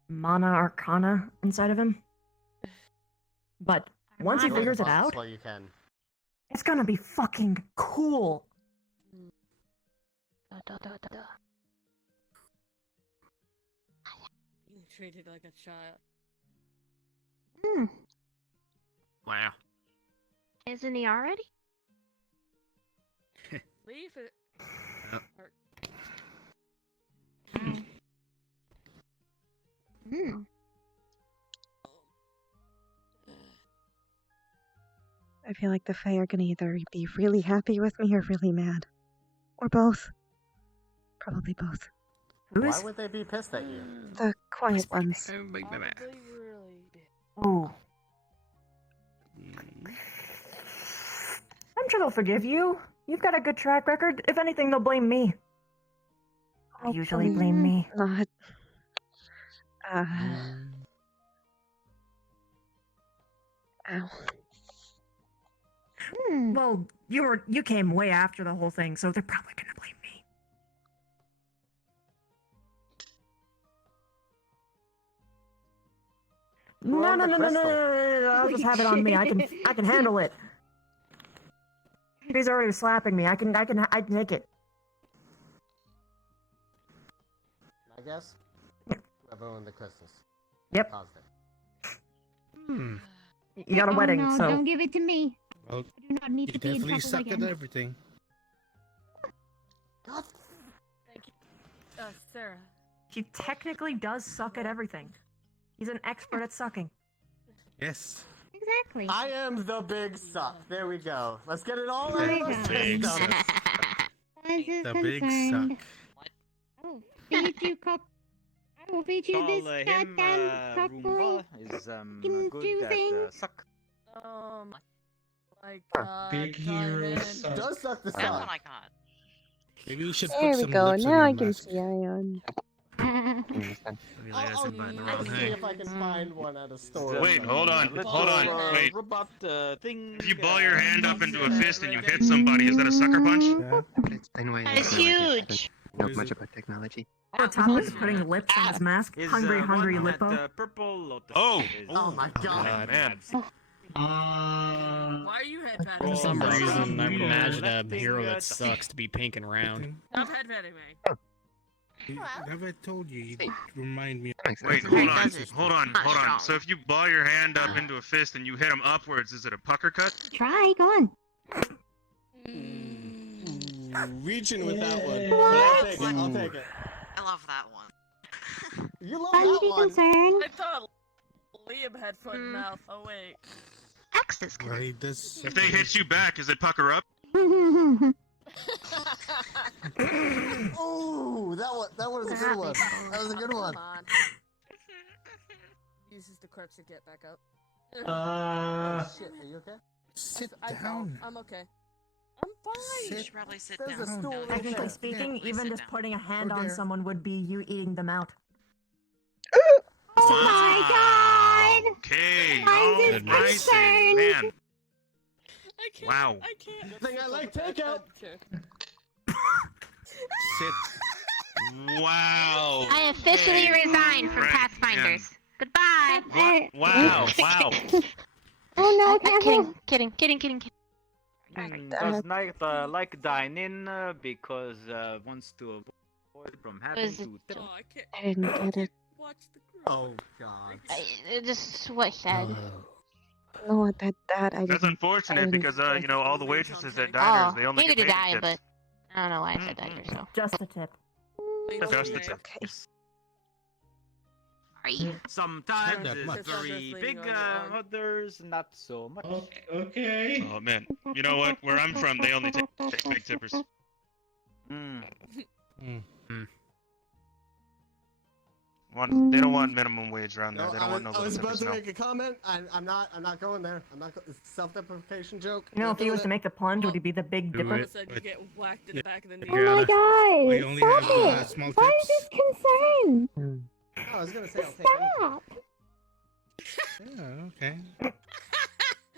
mana arcana inside of him. But once he Mana figures it out, Well, you can. it's gonna be fucking cool. Being treated like a child. Wow. Isn't he already? Leave it. Yep. I feel like the Fae are gonna either be really happy with me or really mad. Or both. Probably both. Why would they be pissed at you? The quiet ones. Probably really big. Ooh. I'm sure they'll forgive you. You've got a good track record. If anything, they'll blame me. They usually blame me. Not. Ow. Well, you came way after the whole thing, so they're probably gonna blame me. Well, No, the crystal. I'll just have it on me. I can handle it. He's already slapping me. I can take it. I guess. Whoever owned the crystals. Yep. Caused it. You got a wedding, no, so don't give it to me. Well, I do not need you to be in definitely trouble suck again. at everything. Thank you. Sarah. he technically does suck at everything. He's an expert at sucking. Yes. Exactly. I am the big suck. There we go. Let's get it all There out we of go. our Big system. As is The big concerned. suck. I will feed you cock. I will feed you this goddamn cockerel. is Can good do at things. suck. Like, Big hero diamond. suck. Does suck the That's suck. what I got. Maybe you should There put we some go. lips on Now your I can mask. see Ion. I'll see if I can find one at a store. Wait, hold on, wait. Robot thing. If you ball your hand up into a fist and you hit somebody, is that a sucker punch? Explain why That is huge. know much about technology. On top of putting lips on his mask, Is, hungry one Lippo. at, purple lotus. Oh! Oh my god. Man. Why are you head patting For me? some reason, I would Cool. imagine a That hero thing, that sucks to be pink and round. Stop head patting me. Have I told you? You remind me. Wait, hold on. So if you ball your hand up into a fist and you hit them upwards, is it a pucker cut? Try, go on. Reaching with that one. What? But I'll take it. I love that one. You love Why that be one. concerned? I thought Liam had foot and mouth. Oh wait. Axis. Well, he does. If they hit you back, is it pucker up? Ooh, that was a good one. That was a good one. Come on. Uses the corpse to get back up. Shit, are you okay? Sit I fell. down. I'm okay. I'm fine. You should probably sit There's a down. stool No, right Technically there. speaking, Please even sit just down. putting a hand Or on there. someone would be you eating them out. Oh my god! Okay, Mine's is alright concerned. then, man. I can't. Wow. I can't. Good thing I like takeout. Sit. Wow. I officially Okay, resign from alright, Pathfinders. Goodbye. man. Wow, wow. Oh no, Kidding. Does not like dining because wants to avoid from having Was it- to. Oh, I can't. I didn't get it. Watch the group. Oh god. Just what he said. No, that I That's didn't. unfortunate because I- all the waitresses at diners, they Oh, only needed get to paid die, tips. but I don't know why I said that yourself. Just a tip. Just the tip. Okay. Sometimes that it's much. very big, others not so much. Okay. Oh man, you know what? Where I'm from, they only take big tippers. They don't want minimum wage around there. No, They don't want no I little was about tippers. to No. make a comment. I'm not going there. I'm not. It's a self-deprecation joke. You know, Not if he doing was it. to make the plunge, would he be the Big Do Dipper? it. Said you get whacked in the back of the knee. Oh my god! We only Stop have it! small Why tips. is this concern? Oh, I was gonna say I'll take Stop! Yeah, okay. I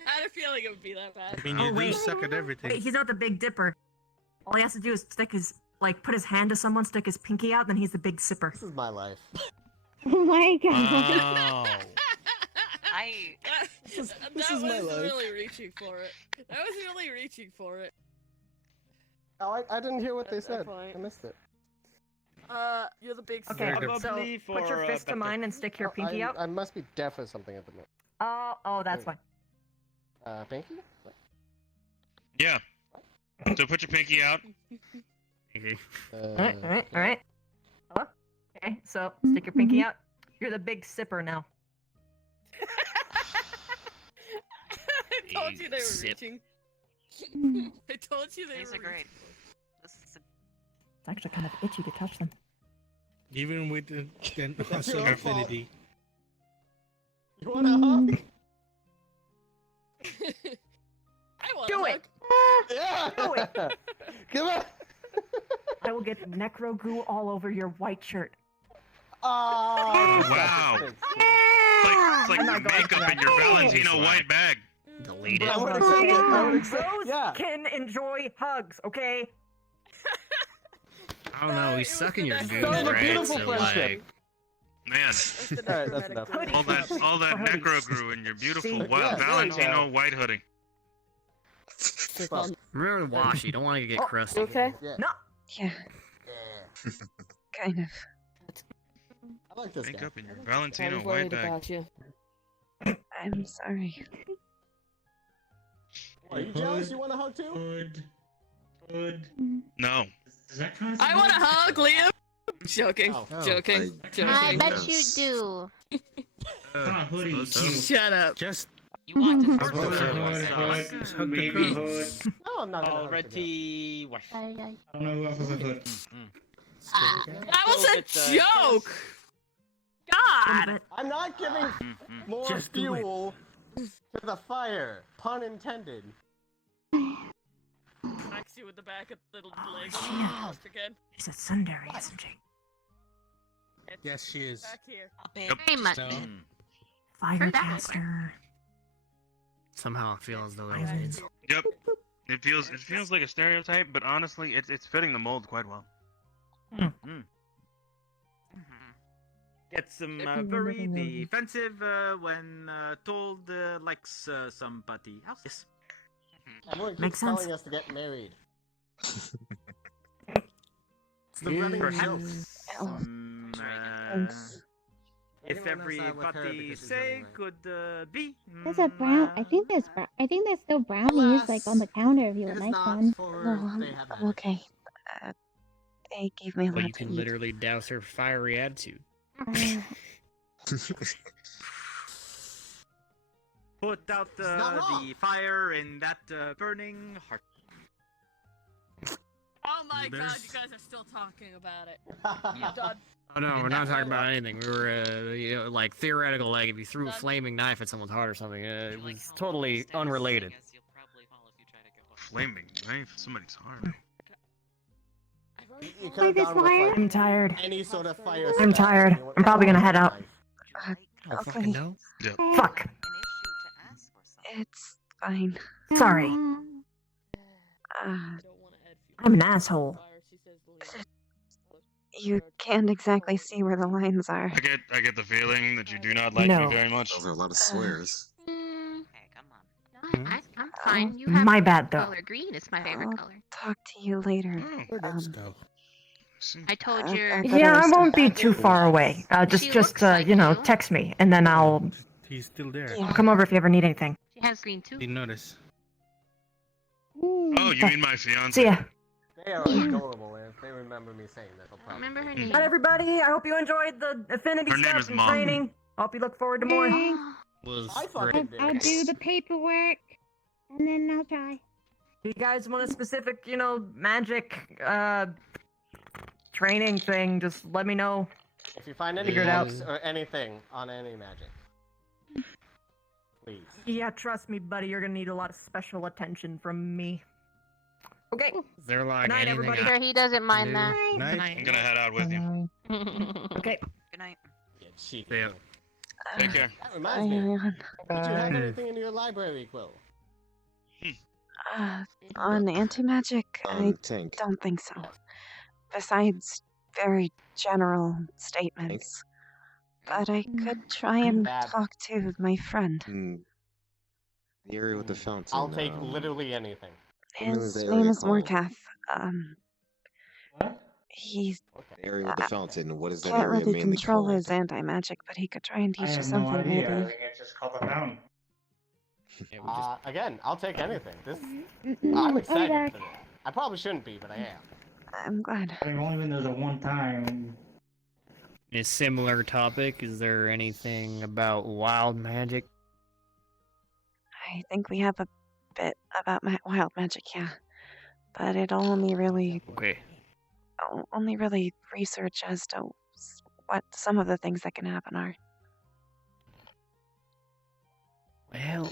had a feeling it would be that bad. I mean, you do suck at everything. Wait, he's not the Big Dipper. All he has to do is put his hand to someone, stick his pinky out, then he's the Big Sipper. This is my life. Oh my god! This is That my was life. really reaching for it. That was really reaching for it. Oh, I didn't hear what they At that said. point. I missed it. You're the big Okay, sipper. so put your fist to mine and stick your pinky out. I must be deaf or something at the moment. Oh, that's fine. Pinky? Yeah. So put your pinky out. Alright. Hello? Okay, so stick your pinky out. You're the Big Sipper now. I told you they were Sip. reaching. I told you they These were are great. reaching. This is It's actually kind of itchy to touch them. Even with an That's awesome your fault. affinity. You want a hug? I want Do a it! Yeah! Do it! Come on! I will get necro goo all over your white shirt. Oh, Wow. that's It's like I'm your not going makeup for in your Valentino white bag. Delete it. I would Bros accept it. I would accept. Yeah. can enjoy hugs, okay? I don't know. He's sucking your That's goose, so right? beautiful So friendship. Man, That's the Alright, that's necromantic enough. glue. all that For hoodies. necro grew in your beautiful See? white Yeah, there you Valentino go. white hoodie. Well, Remember to wash. You don't want to get crusty. Okay? yeah. No! Yeah, kind of. I like this guy. Makeup in your Valentino white bag. I'm sorry. Are you jealous? You want a hug too? Hood. No. Does that constitute? I want a hug, Liam. Joking, Oh. joking, joking. I bet you do. Ah, hoodie. You. Shut up. Just You want to Hug the Hood, Just hood, hug the maybe crust. hood. No, I'm not gonna hug today. Already washed. Ay, ay. I don't know who else has a hood. That was a joke. God. I'm not giving more Just do it. fuel to the fire. Pun intended. Smacks you with the back of the leg. Yeah. Again. She's a tsundere, isn't she? It's Yes, she is. back here. Very much. So, Firecaster. Somehow I feel as though that Iron. was Yep. It feels like a stereotype, but honestly, it's fitting the mold quite well. Gets him Everyone very living in- defensive when told likes somebody else. Yes. Everyone keeps Makes sense. telling us to get married. It's the running perhaps. Thanks. If Anyone else out with her everybody because she's say running away? could be. There's a brown. I think there's still brownies like on the counter if you It would is like not one. for No, they have I'm okay. They gave me a Well, lot you to can eat. literally douse her fiery attitude. Put out not wrong. the fire in that burning heart. Oh my god, There's- you guys are still talking about it. You done? Oh no, we're not talking about anything. We were like theoretical, like if you threw a flaming knife at someone's heart or something. It was totally unrelated. Flaming knife, somebody's heart. You could have gone with like I'm tired. any sort of fire. I'm spell. tired. You went I'm probably gonna head out. Oh, Okay. fucking no. Yep. Fuck. It's fine. Sorry. Uh, I'm an asshole. you can't exactly see where the lines are. I get the feeling that you do not like No. me very much. Those are a lot of swears. I'm fine. You Oh, have my a bad, though. color green. It's my favorite I'll color. talk to you later. Let's go. I told I you. gotta Yeah, I listen. won't be too far away. She looks like you know, you. text me, and then I'll He's still there. Yeah. come over if you ever need anything. She has green too. Didn't notice. Oh, you mean my fiance? See ya. They are adorable, and if they remember me saying that, they'll probably. Remember her take name. it. Bye, everybody. I hope you enjoyed the Affinity Her name stuff is and Mom. training. Hope you look forward to more. Was I great. fucking did. I'll do the paperwork, and then I'll try. If you guys want a specific, magic training thing, just let me know. If you find any Figure it out. books or anything on any magic, please. Yeah, trust me, buddy. You're gonna need a lot of special attention from me. Okay. Is there like Good night, anything everybody. Sure, he doesn't mind do? that. I'm gonna head out with you. Okay. Good night. Yeah, cheap. Yeah. Take care. That reminds me. Did you have anything in your library, Quill? On anti-magic, I Tank. don't think so. Besides very general statements. But I could try and Bad. talk to my friend. The area with the fountain. I'll take literally anything. His the name area is called? Morcath. He's The area with the fountain. What is that can't area really mainly control called? his anti-magic, but he could try and I teach you have no something, idea. I maybe. think it's just called the fountain. Again, I'll take anything. This, I'll I'm be excited back. for this. I probably shouldn't be, but I am. I'm glad. I've only been there the one time. A similar topic. Is there anything about wild magic? I think we have a bit about wild magic, yeah. But it'll only really research as to what some of the things that can happen are. Well,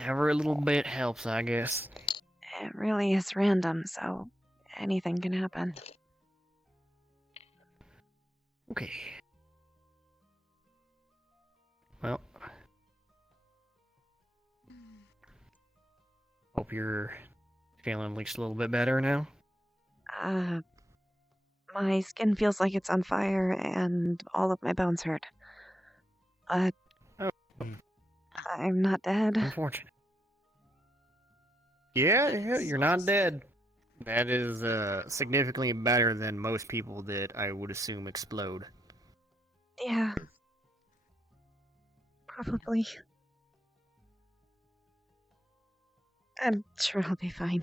every little bit helps, I guess. It really is random, so anything can happen. Okay. Well, hope you're feeling at least a little bit better now. My skin feels like it's on fire and all of my bones hurt. But I'm not dead. Unfortunate. Yeah, you're not dead. That is significantly better than most people that I would assume explode. Yeah. Probably. I'm sure I'll be fine.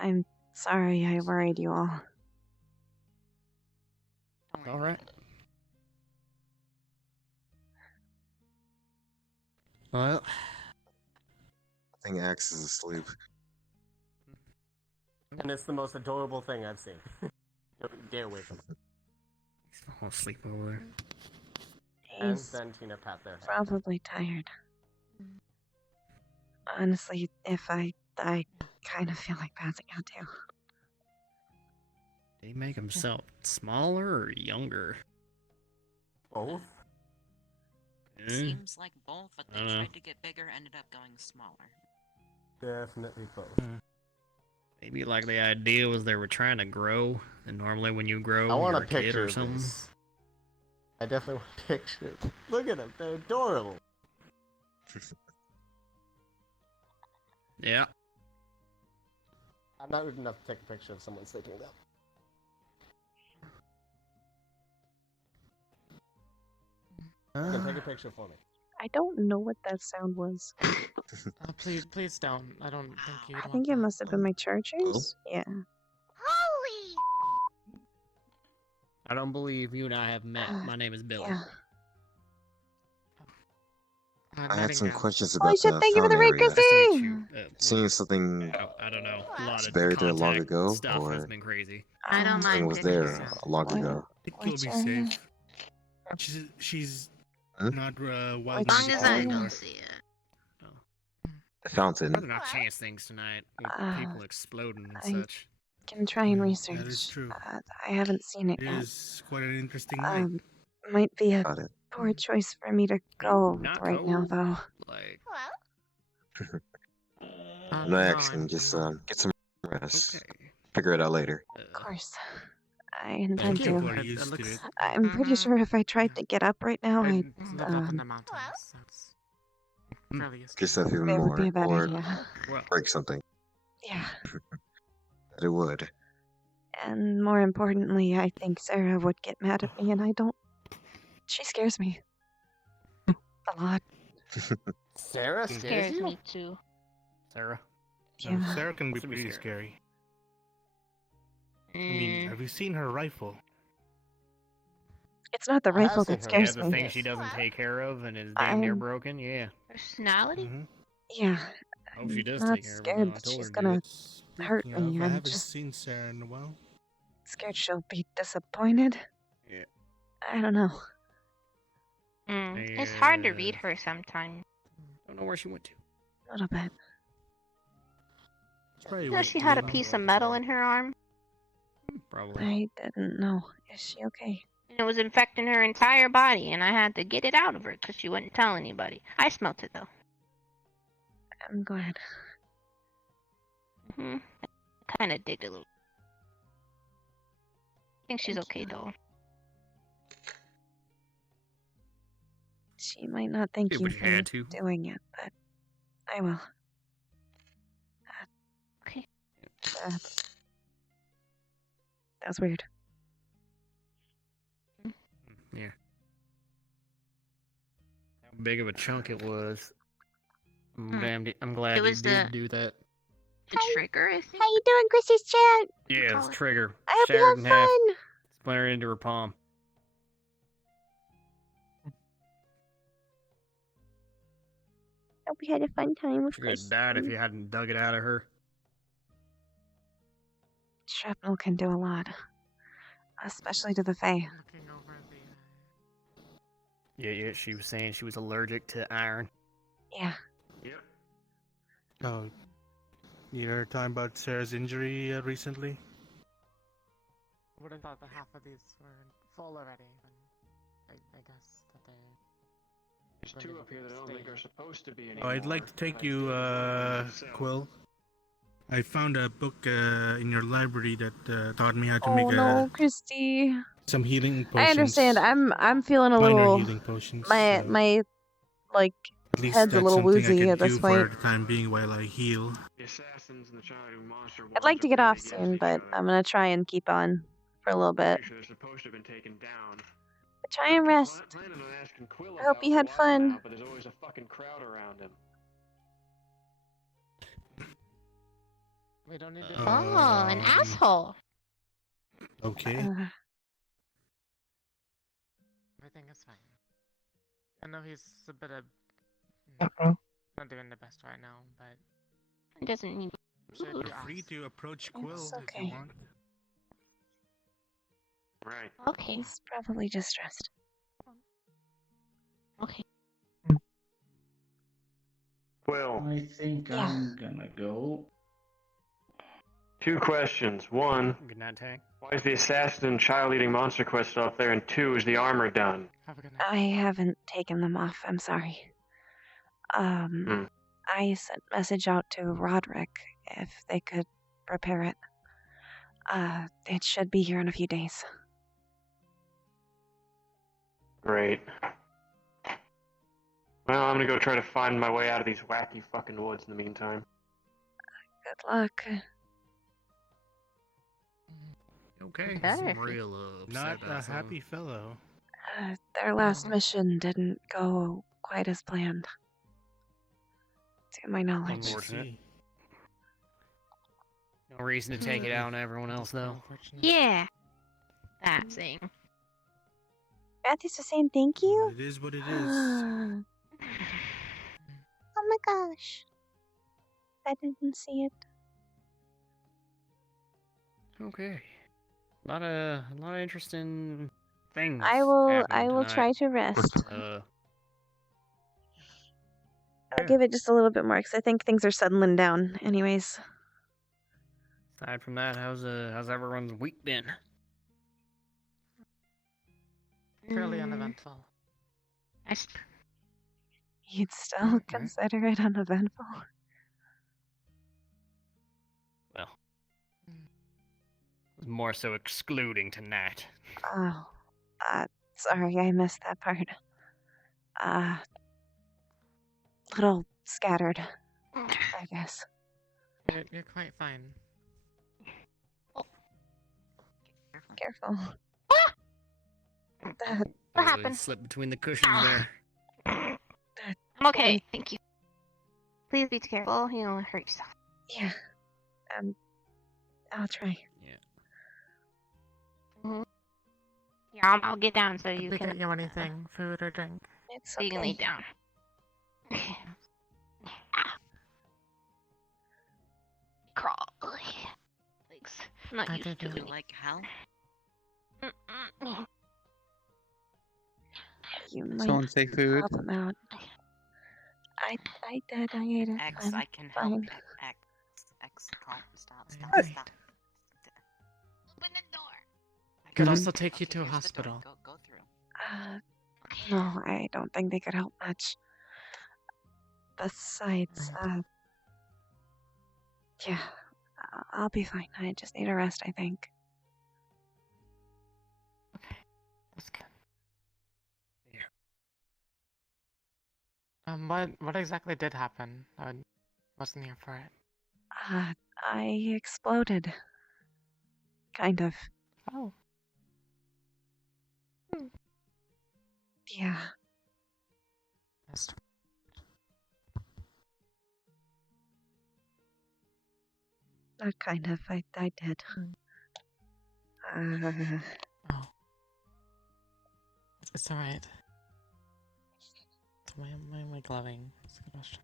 I'm sorry I worried you all. All right. Well, I think Axe is asleep. And it's the most adorable thing I've seen. Get away from him. I'll sleep over there. And He's then Tina pat their head. probably tired. Honestly, if I kind of feel like passing out too. Did he make himself smaller or younger? Both? Seems like both, but they I dunno. tried to get bigger, ended up going smaller. Definitely both. Maybe like the idea was they were trying to grow, and normally when you grow, I want you're a a kid picture or of something. this. I definitely want a picture. Look at them, they're adorable. Yeah. I'm not rude enough to take a picture of someone sleeping though. You can take a picture for me. I don't know what that sound was. Please don't. I don't think you. I think it must have been my chargers. Yeah. Holy! I don't believe you and I have met. My name is Billy. Yeah. I had some questions Holy about shit, the thank you for the fountain raid, area. Chrissy! Seeing something I don't know. A lot was of buried there long contact ago, stuff has or been crazy. I don't something mind was pictures. there long ago. I think you'll be Which area? safe. She's Huh? not wild Which As long magic as I anymore. don't see it. The fountain. Rather not chance things tonight with people exploding and I such. can try and That research. is true. I haven't seen it It yet. is quite an interesting night. Might be a Got it. poor choice for me to go Not right now, cold. though. Like, I'm not asking, just get some rest. okay. Figure it out later. Of course. I intend People to. are used to it. I'm pretty sure if I tried to get up right now, I'd, Live up in the mountains. That's fairly Get yourself even it would more, be a bad or idea. Well, break something. Yeah. That it would. And more importantly, I think Sarah would get mad at me, and I don't. She scares me. A lot. Sarah Scares scares you? me too. Sarah. Yeah. Sarah can be Must be pretty scary. I mean, have you seen her rifle? It's not the I have rifle seen that her. scares the me. thing she doesn't take care of and is damn near I'm broken. Yeah. Personality? yeah. I hope she I'm does not take care of it. scared Though. I that told she's her to do gonna it. hurt Speaking of, me. I I'm haven't just seen Sarah in a while. scared she'll be disappointed. Yeah. I don't know. It's hard to read her sometimes. Don't know where she went to. A little bit. Probably You know went she had a to- piece of metal in her arm, Probably. I didn't know. Is she okay? and it was infecting her entire body, and I had to get it out of her because she wouldn't tell anybody. I smelt it though. I'm glad. I kind of digged a little. I think she's okay though. She might not think Yeah, but you've you had been to. doing it, but I will. Okay. That's weird. Yeah. How big of a chunk it was. I'm glad It you was did do that. The trigger, I think. How you doing, Chrissy's chat? Yeah, it was trigger. I hope you Shattered have in half. fun. Splintered into her palm. Hope you had a fun time with She could have Chris. died if you hadn't dug it out of her. Shrapnel can do a lot, especially to the Fae. Yeah, she was saying she was allergic to iron. Yeah. Yep. Oh, you heard talking about Sarah's injury recently? Would have thought that half of these were full already. I guess that they. There's two up here that I don't think are supposed to be anymore. Oh, I'd like to take you, Quill. I found a book in your library that taught me how to make Christy. some healing potions. I understand. I'm feeling a Minor little. healing potions. My like At least head's a that's little something I woozy can at this do point. for the time being while I heal. The assassins and the child monster. I'd like to get off soon, but I'm gonna try and keep on for a little bit. They're supposed to have been taken down. Try and rest. Planning on asking Quill I hope about you had for a while fun. now, but there's always a fucking crowd around him. We don't need to. Oh, an asshole. Okay. Everything is fine. I know he's a bit of not doing the best right now, but It doesn't need. so if You're you free ask- to approach Quill It's if okay. you want. Right. Okay. He's probably distressed. Okay. Quill, I think I'm gonna go. two questions. One, Good night, Tank. why is the assassin and child-eating monster quest off there? And two, is the armor done? Have a good night. I haven't taken them off. I'm sorry. I sent a message out to Roderick if they could repair it. It should be here in a few days. Great. Well, I'm gonna go try to find my way out of these wacky fucking woods in the meantime. Good luck. Okay. Better. I'm real upset Not about a something. happy fellow. Their last mission didn't go quite as planned. To my knowledge. Unfortunate. No reason to take it out on everyone else, though. Yeah. That thing. Matthew's just saying thank you? It is what it is. Oh my gosh. I didn't see it. Okay. A lot of interesting things. I will happening try tonight. to rest. I'll Yeah. give it just a little bit more because I think things are settling down anyways. Aside from that, how's everyone's week been? Fairly uneventful. You'd still consider it uneventful? Well, more so excluding tonight. Oh. Sorry, I missed that part. Little scattered, I guess. You're quite fine. Careful. What happened? Slipped between the cushions there. I'm okay. Thank you. please be careful. You don't hurt yourself. Yeah. I'll try. Yeah. Yeah, I'll get down so Did you we can. get you anything? Food or drink? It's So you can lay okay. down. Crawl. Thanks. I'm not I used did to it. it. Like hell? You might Someone say food. help him out. I did. I ate it. X, I'm I can help. fine. X, stop. Open the door. I could Mhm. also take you Okay, to a here's the door. hospital. Go through. No, I don't think they could help much. Besides, yeah, I'll be fine. I just need a rest, I think. That's good. What exactly did happen? I wasn't here for it. I exploded. Kind of. Oh. Yeah. That's Not kind of. I did. Oh. It's alright. Why am I gloving? That's a good question.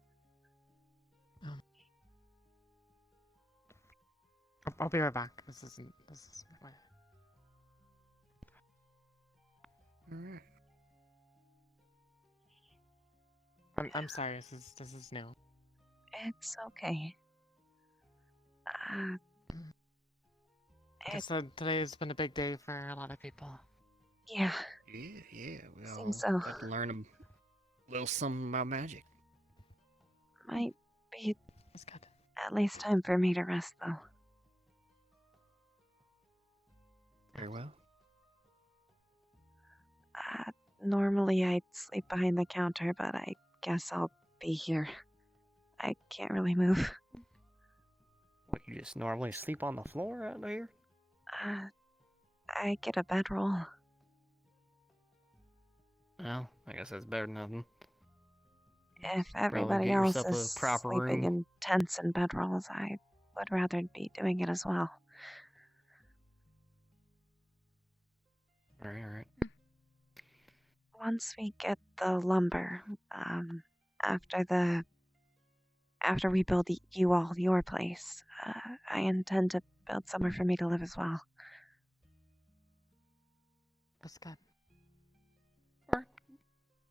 I'll be right back. This is my... Alright. I'm sorry, this is new. It's okay. Just today has been a big day for a lot of people. Yeah. Yeah, we all Seems so. got to learn a little something about magic. Might be That's good. at least time for me to rest, though. Very well. Normally I'd sleep behind the counter, but I guess I'll be here. I can't really move. What, you just normally sleep on the floor out there? I get a bedroll. Well, I guess that's better than nothing. If everybody get else yourself a is proper sleeping room. in tents and bedrolls, I would rather be doing it as well. Alright. Once we get the lumber, after we build you all your place, I intend to build somewhere for me to live as well. That's good.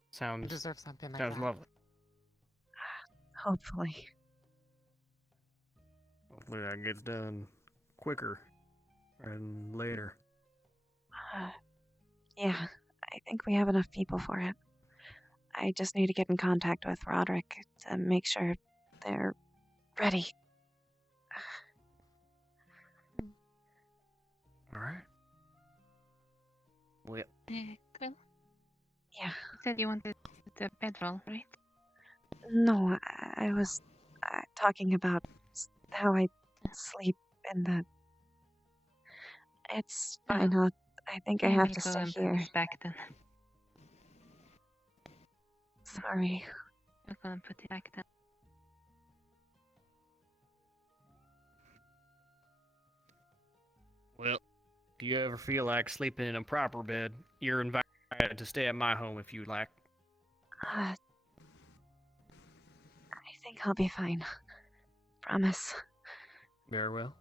Sounds... You deserve something like sounds that. lovely. Hopefully. Hopefully that gets done quicker and later. Yeah, I think we have enough people for it. I just need to get in contact with Roderick to make sure they're ready. Alright. Well, Quill? Yeah. You said you wanted the bedroll, right? No, I was talking about how I sleep in the... It's fine, I think I Yeah, have we'll to go stay and put here. this back then. Sorry. We'll go and put it back then. well, if you ever feel like sleeping in a proper bed, you're invited to stay at my home if you like. I think I'll be fine. Promise. Very well.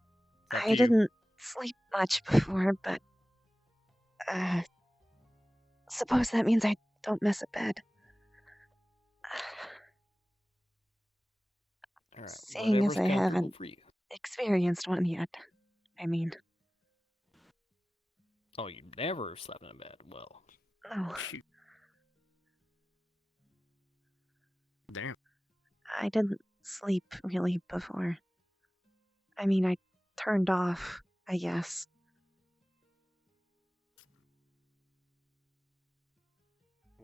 It's up to I you. didn't sleep much before, but suppose that means I don't miss a bed. Alright, Seeing as whatever's I comfortable haven't for you. experienced one yet. I mean, Oh, you never slept in a bed? Well, no. shoot. Damn. I didn't sleep really before. I mean, I turned off, I guess.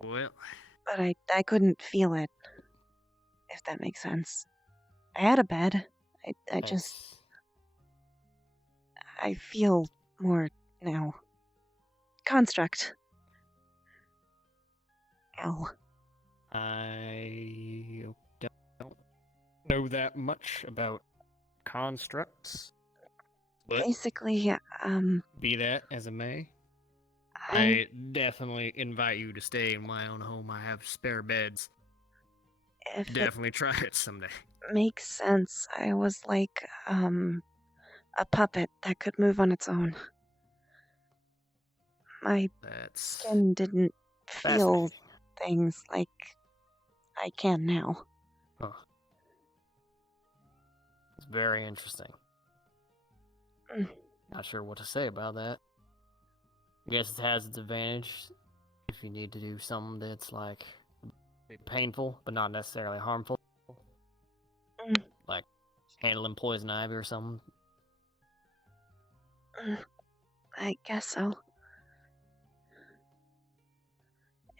Well, But I couldn't feel it, if that makes sense. I had a bed. I just... I feel more now. Construct. Ow. I don't know that much about constructs. But Basically, be that as it may, I definitely invite you to stay in my own home. I have spare beds. if it Definitely try it someday. makes sense, I was like, a puppet that could move on its own. My skin didn't feel things like I can now. Huh. It's very interesting. Not sure what to say about that. I guess it has its advantage if you need to do something that's like painful but not necessarily harmful. Like handling poison ivy or something. I guess so.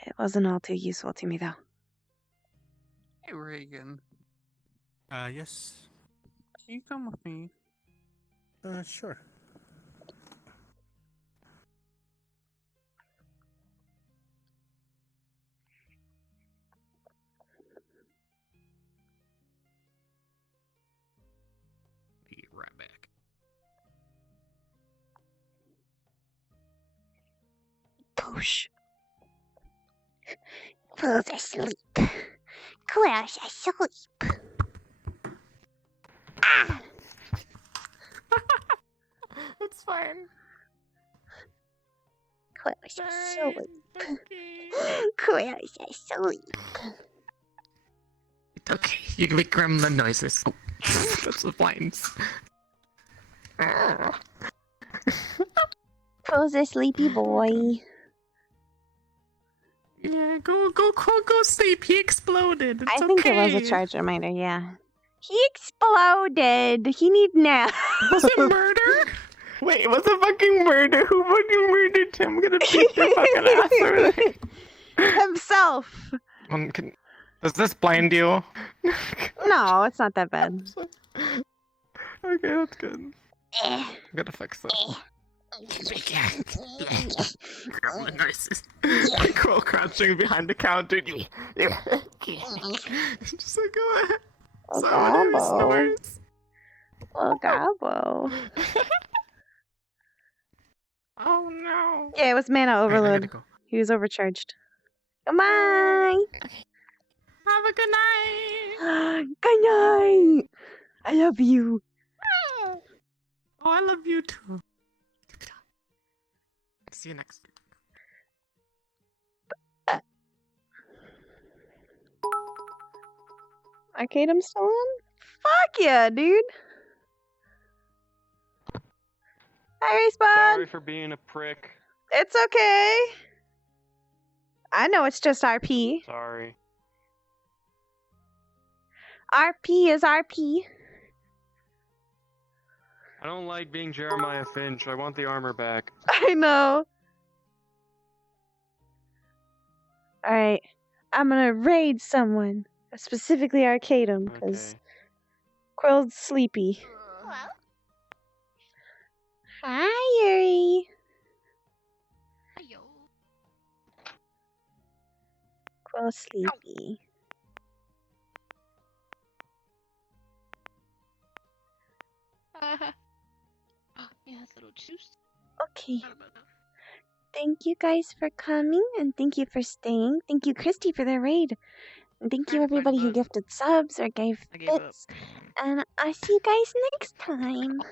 It wasn't all too useful to me, though. Hey, Reagan. Yes. Can you come with me? Sure. Be right back. Push. Close asleep. Close asleep. Ah! It's fine. Close asleep. Close asleep. It's okay. You can make gremlin noises. Oh, that's the blinds. Close a sleepy boy. Yeah, go sleep. He exploded. It's I think it was a okay. charge reminder, yeah. He exploded. He need now. Was it murder? Wait, was it fucking murder? Who fucking murdered him? I'm gonna beat their fucking ass over there. Himself. Does this blind you? No, it's not that bad. Okay, that's good. I'm gonna fix this. Gremlin noises. Crow crouching behind the counter. Just like, go ahead. Someone who snores. Oh, gobbo. Oh no. Yeah, it was mana overload. go. He was overcharged. Goodbye. Have a good night. Good night. I love you. Oh, I love you too. See you next week. Arcadum still on? Fuck yeah, dude. Hi, Respawn. Sorry for being a prick. It's okay. I know it's just RP. Sorry. RP is RP. I don't like being Jeremiah Finch. I want the armor back. I know. Alright. I'm gonna raid someone. Specifically Arcadum, because Quill's sleepy. Hi, Yuri. Quill's sleepy. Yeah, little juice. Okay. Thank you guys for coming, and thank you for staying. Thank you, Christy, for the raid. And thank you, everybody who gifted subs or gave bits. And I'll see you guys next time.